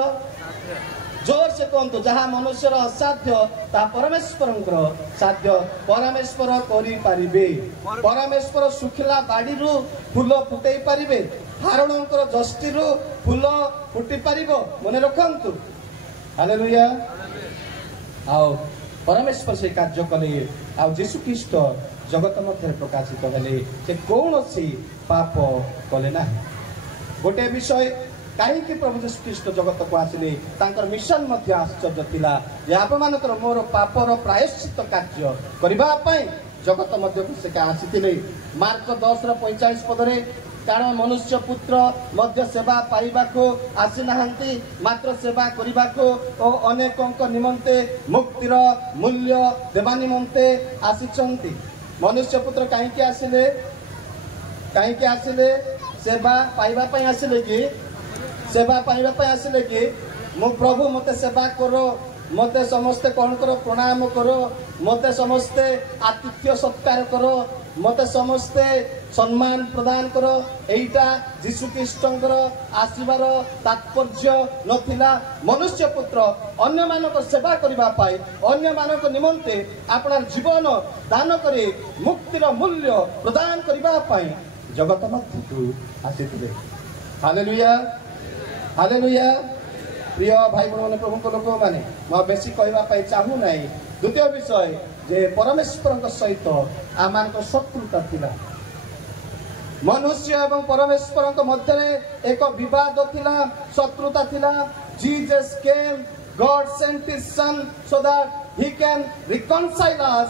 ଜୋର ସେ କୁହନ୍ତୁ ଯାହା ମନୁଷ୍ୟର ଅସାଧ୍ୟ ତାହା ପରମେଶ୍ୱରଙ୍କର ସାଧ୍ୟ। ପରମେଶ୍ୱର କରିପାରିବେ। ପରମେଶ୍ୱର ଶୁଖିଲା ବାଡ଼ିରୁ ଫୁଲ ଫୁଟେଇ ପାରିବେ। ହାରଣଙ୍କର ଯଷ୍ଟିରୁ ଫୁଲ ଫୁଟି ପାରିବ। ମନେ ରଖନ୍ତୁ। ହାଲେଲୁୟା। ଆଉ ପରମେଶ୍ୱର ସେ କାର୍ଯ୍ୟ କଲେ। ଆଉ ଯୀଶୁ ଖ୍ରୀଷ୍ଟ ଜଗତ ମଧ୍ୟରେ ପ୍ରକାଶିତ ହେଲେ। ସେ କୌଣସି ପାପ କଲେ ନାହିଁ। ଗୋଟିଏ ବିଷୟ କାହିଁକି ପ୍ରଭୁ ଯୀଶୁ ଖ୍ରୀଷ୍ଟ ଜଗତକୁ ଆସିଲେ ତାଙ୍କର ମିଶନ ମଧ୍ୟ ଆଶ୍ଚର୍ଯ୍ୟ ଥିଲା ଯେ ଆପଣମାନଙ୍କର ମୋର ପାପର ପ୍ରାୟଶ୍ଚିତ କାର୍ଯ୍ୟ କରିବା ପାଇଁ ଜଗତ ମଧ୍ୟକୁ ସେ ଆସିଥିଲେ। ମାର୍କ 10:45 ପଦରେ କାରଣ ମନୁଷ୍ୟ ପୁତ୍ର ମଧ୍ୟ ସେବା ପାଇବାକୁ ଆସିନାହାନ୍ତି ମାତ୍ର ସେବା କରିବାକୁ ଓ ଅନେକଙ୍କ ନିମନ୍ତେ ମୁକ୍ତିର ମୂଲ୍ୟ ଦେବା ନିମନ୍ତେ ଆସିଛନ୍ତି। ମନୁଷ୍ୟ ପୁତ୍ର କାହିଁକି ଆସିଲେ? ସେବା ପାଇବା ପାଇଁ ଆସିଲେ କି? सेवा पाइबा ପାଇଁ ଆସିଲେ କି? ମୁଁ ପ୍ରଭୁ ମୋତେ ସେବା କର, ମୋତେ ସମସ୍ତେ କ'ଣ କର ପ୍ରଣାମ କର, ମୋତେ ସମସ୍ତେ ଆତିଥ୍ୟ ସତ୍କାର କର, ମୋତେ ସମସ୍ତେ ସମ୍ମାନ ପ୍ରଦାନ କର। ଏଇଟା ଯୀଶୁ ଖ୍ରୀଷ୍ଟଙ୍କର ଆସିବାର ତାତ୍ପର୍ଯ୍ୟ ନଥିଲା। ମନୁଷ୍ୟ ପୁତ୍ର ଅନ୍ୟମାନଙ୍କ ସେବା କରିବା ପାଇଁ ଅନ୍ୟମାନଙ୍କ ନିମନ୍ତେ ଆପଣାର ଜୀବନ ଦାନ କରି ମୁକ୍ତିର ମୂଲ୍ୟ ପ୍ରଦାନ କରିବା ପାଇଁ ଜଗତ ମଧ୍ୟକୁ ଆସିଥିଲେ। Hallelujah hallelujah. ପ୍ରିୟ ଭାଇ ଭଉଣୀ ପ୍ରଭୁଙ୍କ ଲୋକମାନେ ମୁଁ ବେଶୀ କହିବା ପାଇଁ ଚାହୁଁ ନାହିଁ। ଦ୍ୱିତୀୟ ବିଷୟ ଯେ ପରମେଶ୍ୱରଙ୍କ ସହିତ ଆମମାନଙ୍କ ଶତ୍ରୁତା ଥିଲା। ମନୁଷ୍ୟ ଏବଂ ପରମେଶ୍ୱରଙ୍କ ମଧ୍ୟରେ ଏକ ବିବାଦ ଥିଲା, ଶତ୍ରୁତା ଥିଲା। Jesus came, God sent his son so that he can reconcile us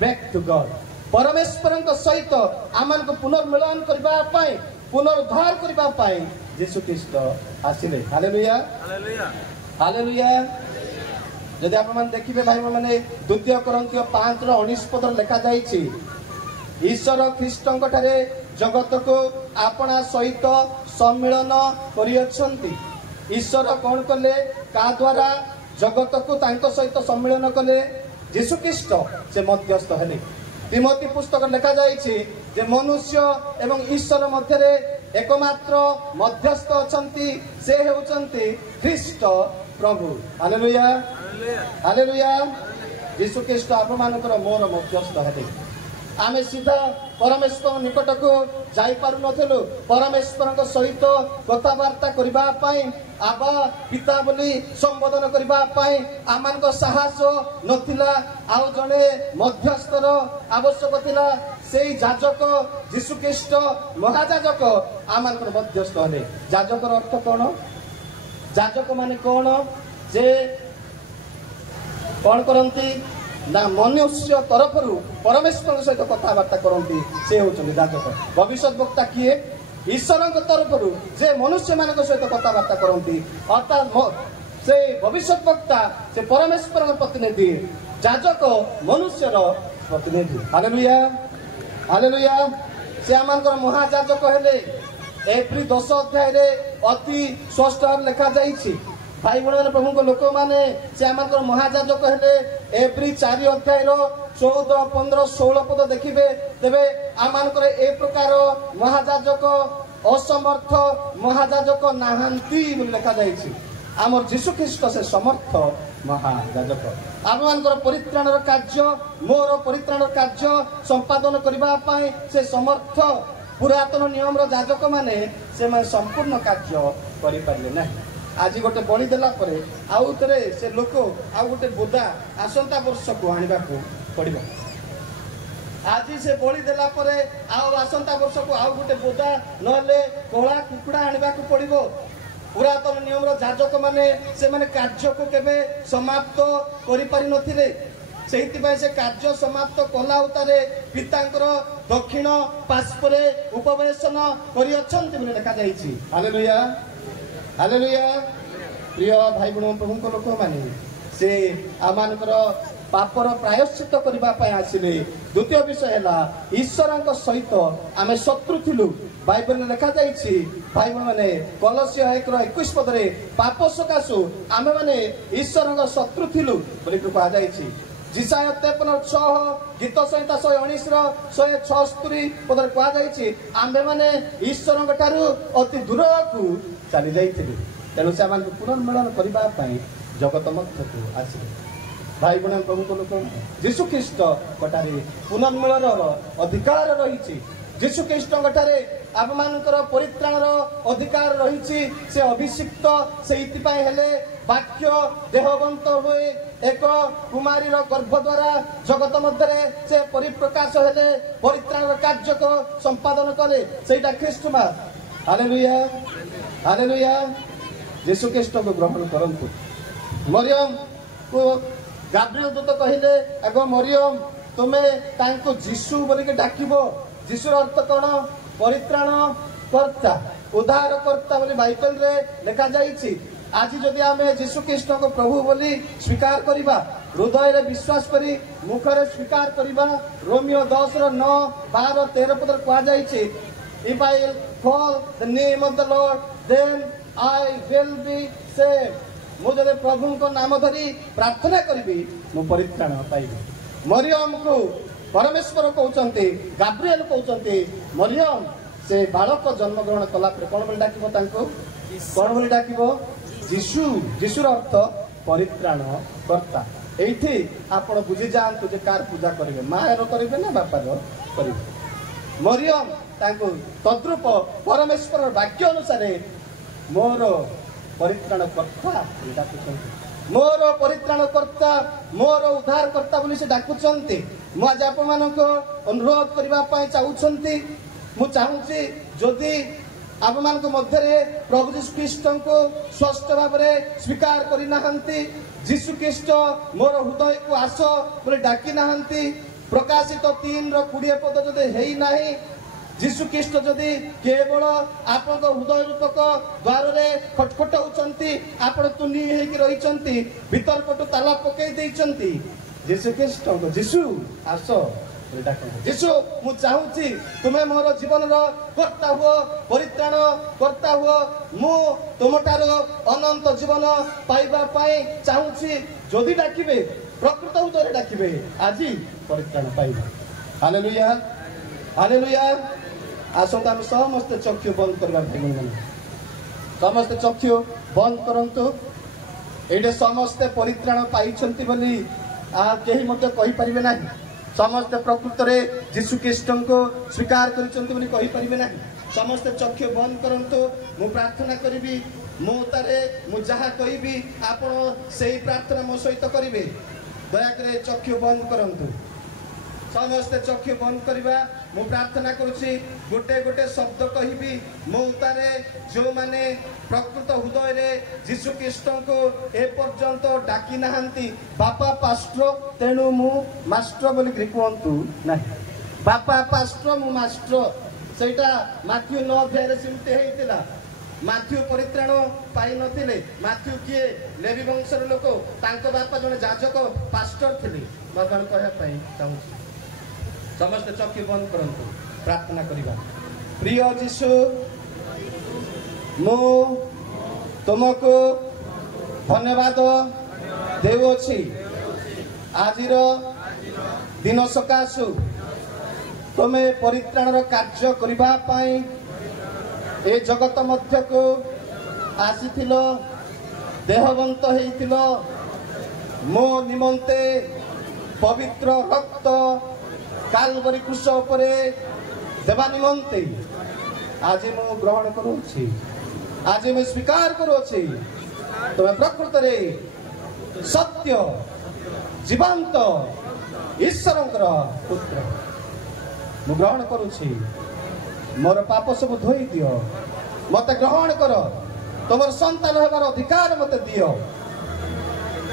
back to God. ପରମେଶ୍ୱରଙ୍କ ସହିତ ଆମମାନଙ୍କୁ ପୁନର୍ମିଳନ କରିବା ପାଇଁ, ପୁନରୁଦ୍ଧାର କରିବା ପାଇଁ ଯୀଶୁ ଖ୍ରୀଷ୍ଟ ଆସିଲେ। Hallelujah hallelujah. ଯଦି ଆପଣମାନେ ଦେଖିବେ ଭାଇ ମାନେ 2 Corinthians 5:19 ଲେଖା ଯାଇଛି, ଈଶ୍ୱର ଖ୍ରୀଷ୍ଟଙ୍କ ଠାରେ ଜଗତକୁ ଆପଣା ସହିତ ସମ୍ମିଳନ କରିଅଛନ୍ତି। ଈଶ୍ୱର କ'ଣ କଲେ? କାହା ଦ୍ୱାରା ଜଗତକୁ ତାଙ୍କ ସହିତ ସମ୍ମିଳନ କଲେ? ଯୀଶୁଖ୍ରୀଷ୍ଟ ସେ ମଧ୍ୟସ୍ଥ ହେଲେ। ତିମୋଥୀ ପୁସ୍ତକ ଲେଖା ଯାଇଛି ଯେ ମନୁଷ୍ୟ ଏବଂ ଈଶ୍ୱର ମଧ୍ୟରେ ଏକମାତ୍ର ମଧ୍ୟସ୍ଥ ଅଛନ୍ତି, ସେ ହେଉଛନ୍ତି ଖ୍ରୀଷ୍ଟ ପ୍ରଭୁ। Hallelujah, hallelujah. ଯୀଶୁଖ୍ରୀଷ୍ଟ ଆପଣମାନଙ୍କର ମୋର ମଧ୍ୟସ୍ଥ ହେଲେ। ଆମେ ସିଧା ପରମେଶ୍ୱର ନିକଟକୁ ଯାଇପାରୁନଥିଲୁ। ପରମେଶ୍ୱରଙ୍କ ସହିତ କଥାବାର୍ତ୍ତା କରିବା ପାଇଁ, ଆବା ପିତା ବୋଲି ସମ୍ବୋଧନ କରିବା ପାଇଁ ଆମମାନଙ୍କ ସାହସ ନଥିଲା। ଆଉ ଜଣେ ମଧ୍ୟସ୍ଥର ଆବଶ୍ୟକ ଥିଲା। ସେଇ ଯାଜକ ଯୀଶୁଖ୍ରୀଷ୍ଟ ମହାଯାଜକ ଆମମାନଙ୍କର ମଧ୍ୟସ୍ଥ ହେଲେ। ଯାଜକର ଅର୍ଥ କ'ଣ? ଯାଜକ ମାନେ କ'ଣ? ଯେ କ'ଣ କରନ୍ତି ନା ମନୁଷ୍ୟ ତରଫରୁ ପରମେଶ୍ୱରଙ୍କ ସହିତ କଥାବାର୍ତ୍ତା କରନ୍ତି, ସେ ହେଉଛନ୍ତି ଯାଜକ। ଭବିଷ୍ୟତ ବକ୍ତା କିଏ? ଈଶ୍ୱରଙ୍କ ତରଫରୁ ଯେ ମନୁଷ୍ୟମାନଙ୍କ ସହିତ କଥାବାର୍ତ୍ତା କରନ୍ତି, ଅର୍ଥାତ୍ ସେ ଭବିଷ୍ୟତ ବକ୍ତା ସେ ପରମେଶ୍ୱରଙ୍କ ପ୍ରତିନିଧି, ଯାଜକ ମନୁଷ୍ୟର ପ୍ରତିନିଧି। Hallelujah, hallelujah. ସେ ଆମମାନଙ୍କର ମହାଯାଜକ ହେଲେ। ଏପ୍ରି 10 ଅଧ୍ୟାୟରେ ଅତି ସ୍ପଷ୍ଟ ଭାବରେ ଲେଖା ଯାଇଛି। ଭାଇ ଭଉଣୀ ପ୍ରଭୁଙ୍କ ଲୋକମାନେ ସେ ଆମମାନଙ୍କର ମହାଯାଜକ ହେଲେ। ଏପ୍ରି 4 ଅଧ୍ୟାୟର 14, 15, 16 ପଦ ଦେଖିବେ, ତେବେ ଆମମାନଙ୍କର ଏ ପ୍ରକାର ମହାଯାଜକ ଅସମର୍ଥ ମହାଯାଜକ ନାହାନ୍ତି ବୋଲି ଲେଖାଯାଇଛି। ଆମର ଯୀଶୁଖ୍ରୀଷ୍ଟ ସେ ସମର୍ଥ ମହାଯାଜକ। ଆମମାନଙ୍କର ପରିତ୍ରାଣର କାର୍ଯ୍ୟ, ମୋର ପରିତ୍ରାଣର କାର୍ଯ୍ୟ ସମ୍ପାଦନ କରିବା ପାଇଁ ସେ ସମର୍ଥ। ପୁରାତନ ନିୟମର ଯାଜକ ମାନେ ସେମାନେ ସମ୍ପୂର୍ଣ୍ଣ କାର୍ଯ୍ୟ କରିପାରିଲେ ନାହିଁ। ଆଜି ଗୋଟେ ବଳି ଦେଲା ପରେ ଆଉ ଥରେ ସେ ଲୋକ ଆଉ ଗୋଟେ ବୋଦା ଆସନ୍ତା ବର୍ଷକୁ ଆଣିବାକୁ ପଡ଼ିବ। ଆଜି ସେ ବଳି ଦେଲା ପରେ ଆଉ ଆସନ୍ତା ବର୍ଷକୁ ଆଉ ଗୋଟେ ବୋଦା ନହେଲେ କଳା କୁକୁଡ଼ା ଆଣିବାକୁ ପଡ଼ିବ। ପୁରାତନ ନିୟମର ଯାଜକ ମାନେ ସେମାନେ କାର୍ଯ୍ୟକୁ କେବେ ସମାପ୍ତ କରିପାରିନଥିଲେ। ସେଇଥିପାଇଁ ସେ କାର୍ଯ୍ୟ ସମାପ୍ତ କଲା ଉତ୍ତାରେ ପିତାଙ୍କର ଦକ୍ଷିଣ ପାର୍ଶ୍ୱରେ ଉପବେଶନ କରିଅଛନ୍ତି ବୋଲି ଲେଖାଯାଇଛି। Hallelujah, hallelujah. ପ୍ରିୟ ଭାଇ ଭଉଣୀ ପ୍ରଭୁଙ୍କ ଲୋକମାନେ ସେ ଆମମାନଙ୍କର ପାପର ପ୍ରାୟଶ୍ଚିତ କରିବା ପାଇଁ ଆସିଲେ। ଦ୍ୱିତୀୟ ବିଷୟ ହେଲା ଈଶ୍ୱରଙ୍କ ସହିତ ଆମେ ଶତ୍ରୁ ଥିଲୁ। ବାଇବେଲରେ ଲେଖାଯାଇଛି ଭାଇ ଭଉଣୀମାନେ କଲସ୍ୟ 1:21 ପଦରେ ପାପ ସକାଶୁ ଆମେମାନେ ଈଶ୍ୱରଙ୍କ ଶତ୍ରୁ ଥିଲୁ ବୋଲି କୁହାଯାଇଛି। ଜିସାୟ 53:6 ଗୀତ ସଂହିତା 119:176 ପଦରେ କୁହାଯାଇଛି ଆମ୍ଭେମାନେ ଈଶ୍ୱରଙ୍କ ଠାରୁ ଅତି ଦୂରକୁ ଚାଲି ଯାଇଥିଲୁ। ତେଣୁ ସେମାନଙ୍କୁ ପୁନର୍ମିଳନ କରିବା ପାଇଁ ଜଗତ ମଧ୍ୟକୁ ଆସିଲେ। ଭାଇ ଭଉଣୀ ପ୍ରଭୁଙ୍କ ଲୋକ ଯୀଶୁଖ୍ରୀଷ୍ଟ ଠାରେ ପୁନର୍ମିଳନର ଅଧିକାର ରହିଛି। ଯୀଶୁଖ୍ରୀଷ୍ଟଙ୍କ ଠାରେ ଆମମାନଙ୍କର ପରିତ୍ରାଣର ଅଧିକାର ରହିଛି। ସେ ଅଭିଷିକ୍ତ ସେଇଥିପାଇଁ ହେଲେ ବାକ୍ୟ ଦେହବନ୍ତ ହୋଇ ଏକ କୁମାରୀର ଗର୍ଭ ଦ୍ୱାରା ଜଗତ ମଧ୍ୟରେ ସେ ପରିପ୍ରକାଶ ହେଲେ, ପରିତ୍ରାଣର କାର୍ଯ୍ୟକ ସମ୍ପାଦନ କଲେ। ସେଇଟା ଖ୍ରୀଷ୍ଟମାସ। Hallelujah, hallelujah. ଯୀଶୁଖ୍ରୀଷ୍ଟଙ୍କୁ ଗ୍ରହଣ କରନ୍ତୁ। ମରିୟମକୁ ଗାବ୍ରିଏଲ ଦୂତ କହିଲେ, ଆଗ ମରିୟମ ତୁମେ ତାଙ୍କୁ ଯୀଶୁ ବୋଲିକି ଡାକିବ। ଯୀଶୁର ଅର୍ଥ କ'ଣ? ପରିତ୍ରାଣ କର୍ତ୍ତା, ଉଦ୍ଧାର କର୍ତ୍ତା ବୋଲି ବାଇବେଲରେ ଲେଖାଯାଇଛି। ଆଜି ଯଦି ଆମେ ଯୀଶୁଖ୍ରୀଷ୍ଟଙ୍କୁ ପ୍ରଭୁ ବୋଲି ସ୍ୱୀକାର କରିବା, ହୃଦୟରେ ବିଶ୍ୱାସ କରି ମୁଖରେ ସ୍ୱୀକାର କରିବା, ରୋମିଓ 10:9, 12, 13 ପଦରେ କୁହାଯାଇଛି If I call the name of the Lord, then I will be saved. ମୁଁ ଯଦି ପ୍ରଭୁଙ୍କ ନାମ ଧରି ପ୍ରାର୍ଥନା କରିବି ମୁଁ ପରିତ୍ରାଣ ପାଇବି। ମରିୟମକୁ ପରମେଶ୍ୱର କହୁଛନ୍ତି, ଗାବ୍ରିଏଲ କହୁଛନ୍ତି ମରିୟମ ସେ ବାଳକ ଜନ୍ମଗ୍ରହଣ କଲା ପରେ କ'ଣ ବୋଲି ଡାକିବ ତାଙ୍କୁ? କ'ଣ ବୋଲି ଡାକିବ? ଯୀଶୁ। ଯୀଶୁର ଅର୍ଥ ପରିତ୍ରାଣ କର୍ତ୍ତା। ଏଇଠି ଆପଣ ବୁଝି ଯାଆନ୍ତୁ ଯେ କାହାର ପୂଜା କରିବେ, ମାର କରିବେ ନା ବାପାର କରିବେ। ମରିୟମ ତାଙ୍କୁ ତଦ୍ରୂପ ପରମେଶ୍ୱରର ବାକ୍ୟ ଅନୁସାରେ ମୋର ପରିତ୍ରାଣ କର୍ତ୍ତା ବୋଲି ଡାକୁଛନ୍ତି। ମୋର ପରିତ୍ରାଣ କର୍ତ୍ତା, ମୋର ଉଦ୍ଧାର କର୍ତ୍ତା ବୋଲି ସେ ଡାକୁଛନ୍ତି। ମୁଁ ଆଜି ଆପଣମାନଙ୍କୁ ଅନୁରୋଧ କରିବା ପାଇଁ ଚାହୁଁଛନ୍ତି, ମୁଁ ଚାହୁଁଛି ଯଦି ଆପଣମାନଙ୍କ ମଧ୍ୟରେ ପ୍ରଭୁ ଯୀଶୁଖ୍ରୀଷ୍ଟଙ୍କୁ ସ୍ପଷ୍ଟ ଭାବରେ ସ୍ୱୀକାର କରିନାହାନ୍ତି, ଯୀଶୁଖ୍ରୀଷ୍ଟ ମୋର ହୃଦୟକୁ ଆସ ବୋଲି ଡାକି ନାହାନ୍ତି, ପ୍ରକାଶିତ 3:20 ପଦ ଯଦି ହେଇନାହିଁ, जीशु ख्रीस्ट जदि केवल आपण हृदय रूपक द्वार रे खटखट होचंती आपण तुनी हेकि रहिचंती भीतर पटु ताला पकई देइचंती जीशु ख्रीस्ट जीशु आसो जीशु मु चाहूची तुम्हें मोर जीवन करता हुआ परित्राण करता हुआ मु तुमटार अनंत जीवन पाइबा पाई चाहूची जदि डाकिबे प्रकृत हृदय डाकिबे आज परित्राण पाइबा हालेलुया हालेलुया आसंता हम समस्त चक्षु बंद करबा भाई समस्त चक्षु बंद करंतु एडे समस्त परित्राण पाइछंती बोली केही मते कहि परिबे नाही समस्त प्रकृत रे यीशु ख्रीस्ट को स्वीकार करिसंती बोली कहि परिबे नाही समस्त चक्षु बंद करंतु मु प्रार्थना करिबी मो तारे मु जहा कहिबी आपण सेही प्रार्थना मो सहित करिवे दया करे चक्षु बंद करंतु समस्त चक्षु बंद करवा मु प्रार्थना करुछि गोटे गोटे शब्द कहिबी मो तारे जो माने प्रकृत हृदय रे यीशु ख्रीस्ट को ए पर्यंत डाकी नाहंती बापा पास्टर तेनु मु मास्टर बोली कहंतु नाही बापा पास्टर मु मास्टर सेटा माथ्यू 9 अध्याय रे सिमते हेतिला माथ्यू परित्राण पाई नथिले माथ्यू किए लेवी वंशर लोक तांको बापा जने याजक पास्टर थिले भगवान कहया पाई चाहूछि समस्त चक्षु बंद करंतु प्रार्थना करिबा प्रिय जीशु मु तुमको धन्यवाद देउछि आजिर दिन सकाशु तुमे परित्राणर कार्य करिबा पाई ए जगत मध्य को आसीथिलो देहवंत हेइथिलो मो निमंते पवित्र रक्त कालवरी क्रूस उपरे देवा निमंते आज मु ग्रहण करूछि आज मैं स्वीकार करूछि तुम प्रकृत रे सत्य जीवंत ईश्वरंकर पुत्र मु ग्रहण करूछि मोर पाप सब धोई दियो मते ग्रहण कर तुमर संतान हेबार अधिकार मते दियो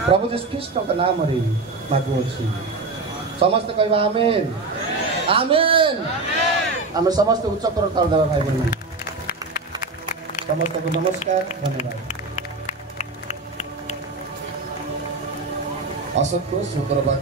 प्रभु यीशु ख्रीस्ट का नाम रे मागुछि समस्त कहबा आमेन आमेन आमे समस्त उच्च कर ताल देबा भाई बहन समस्त को नमस्कार धन्यवाद असंख्य शुक्रवार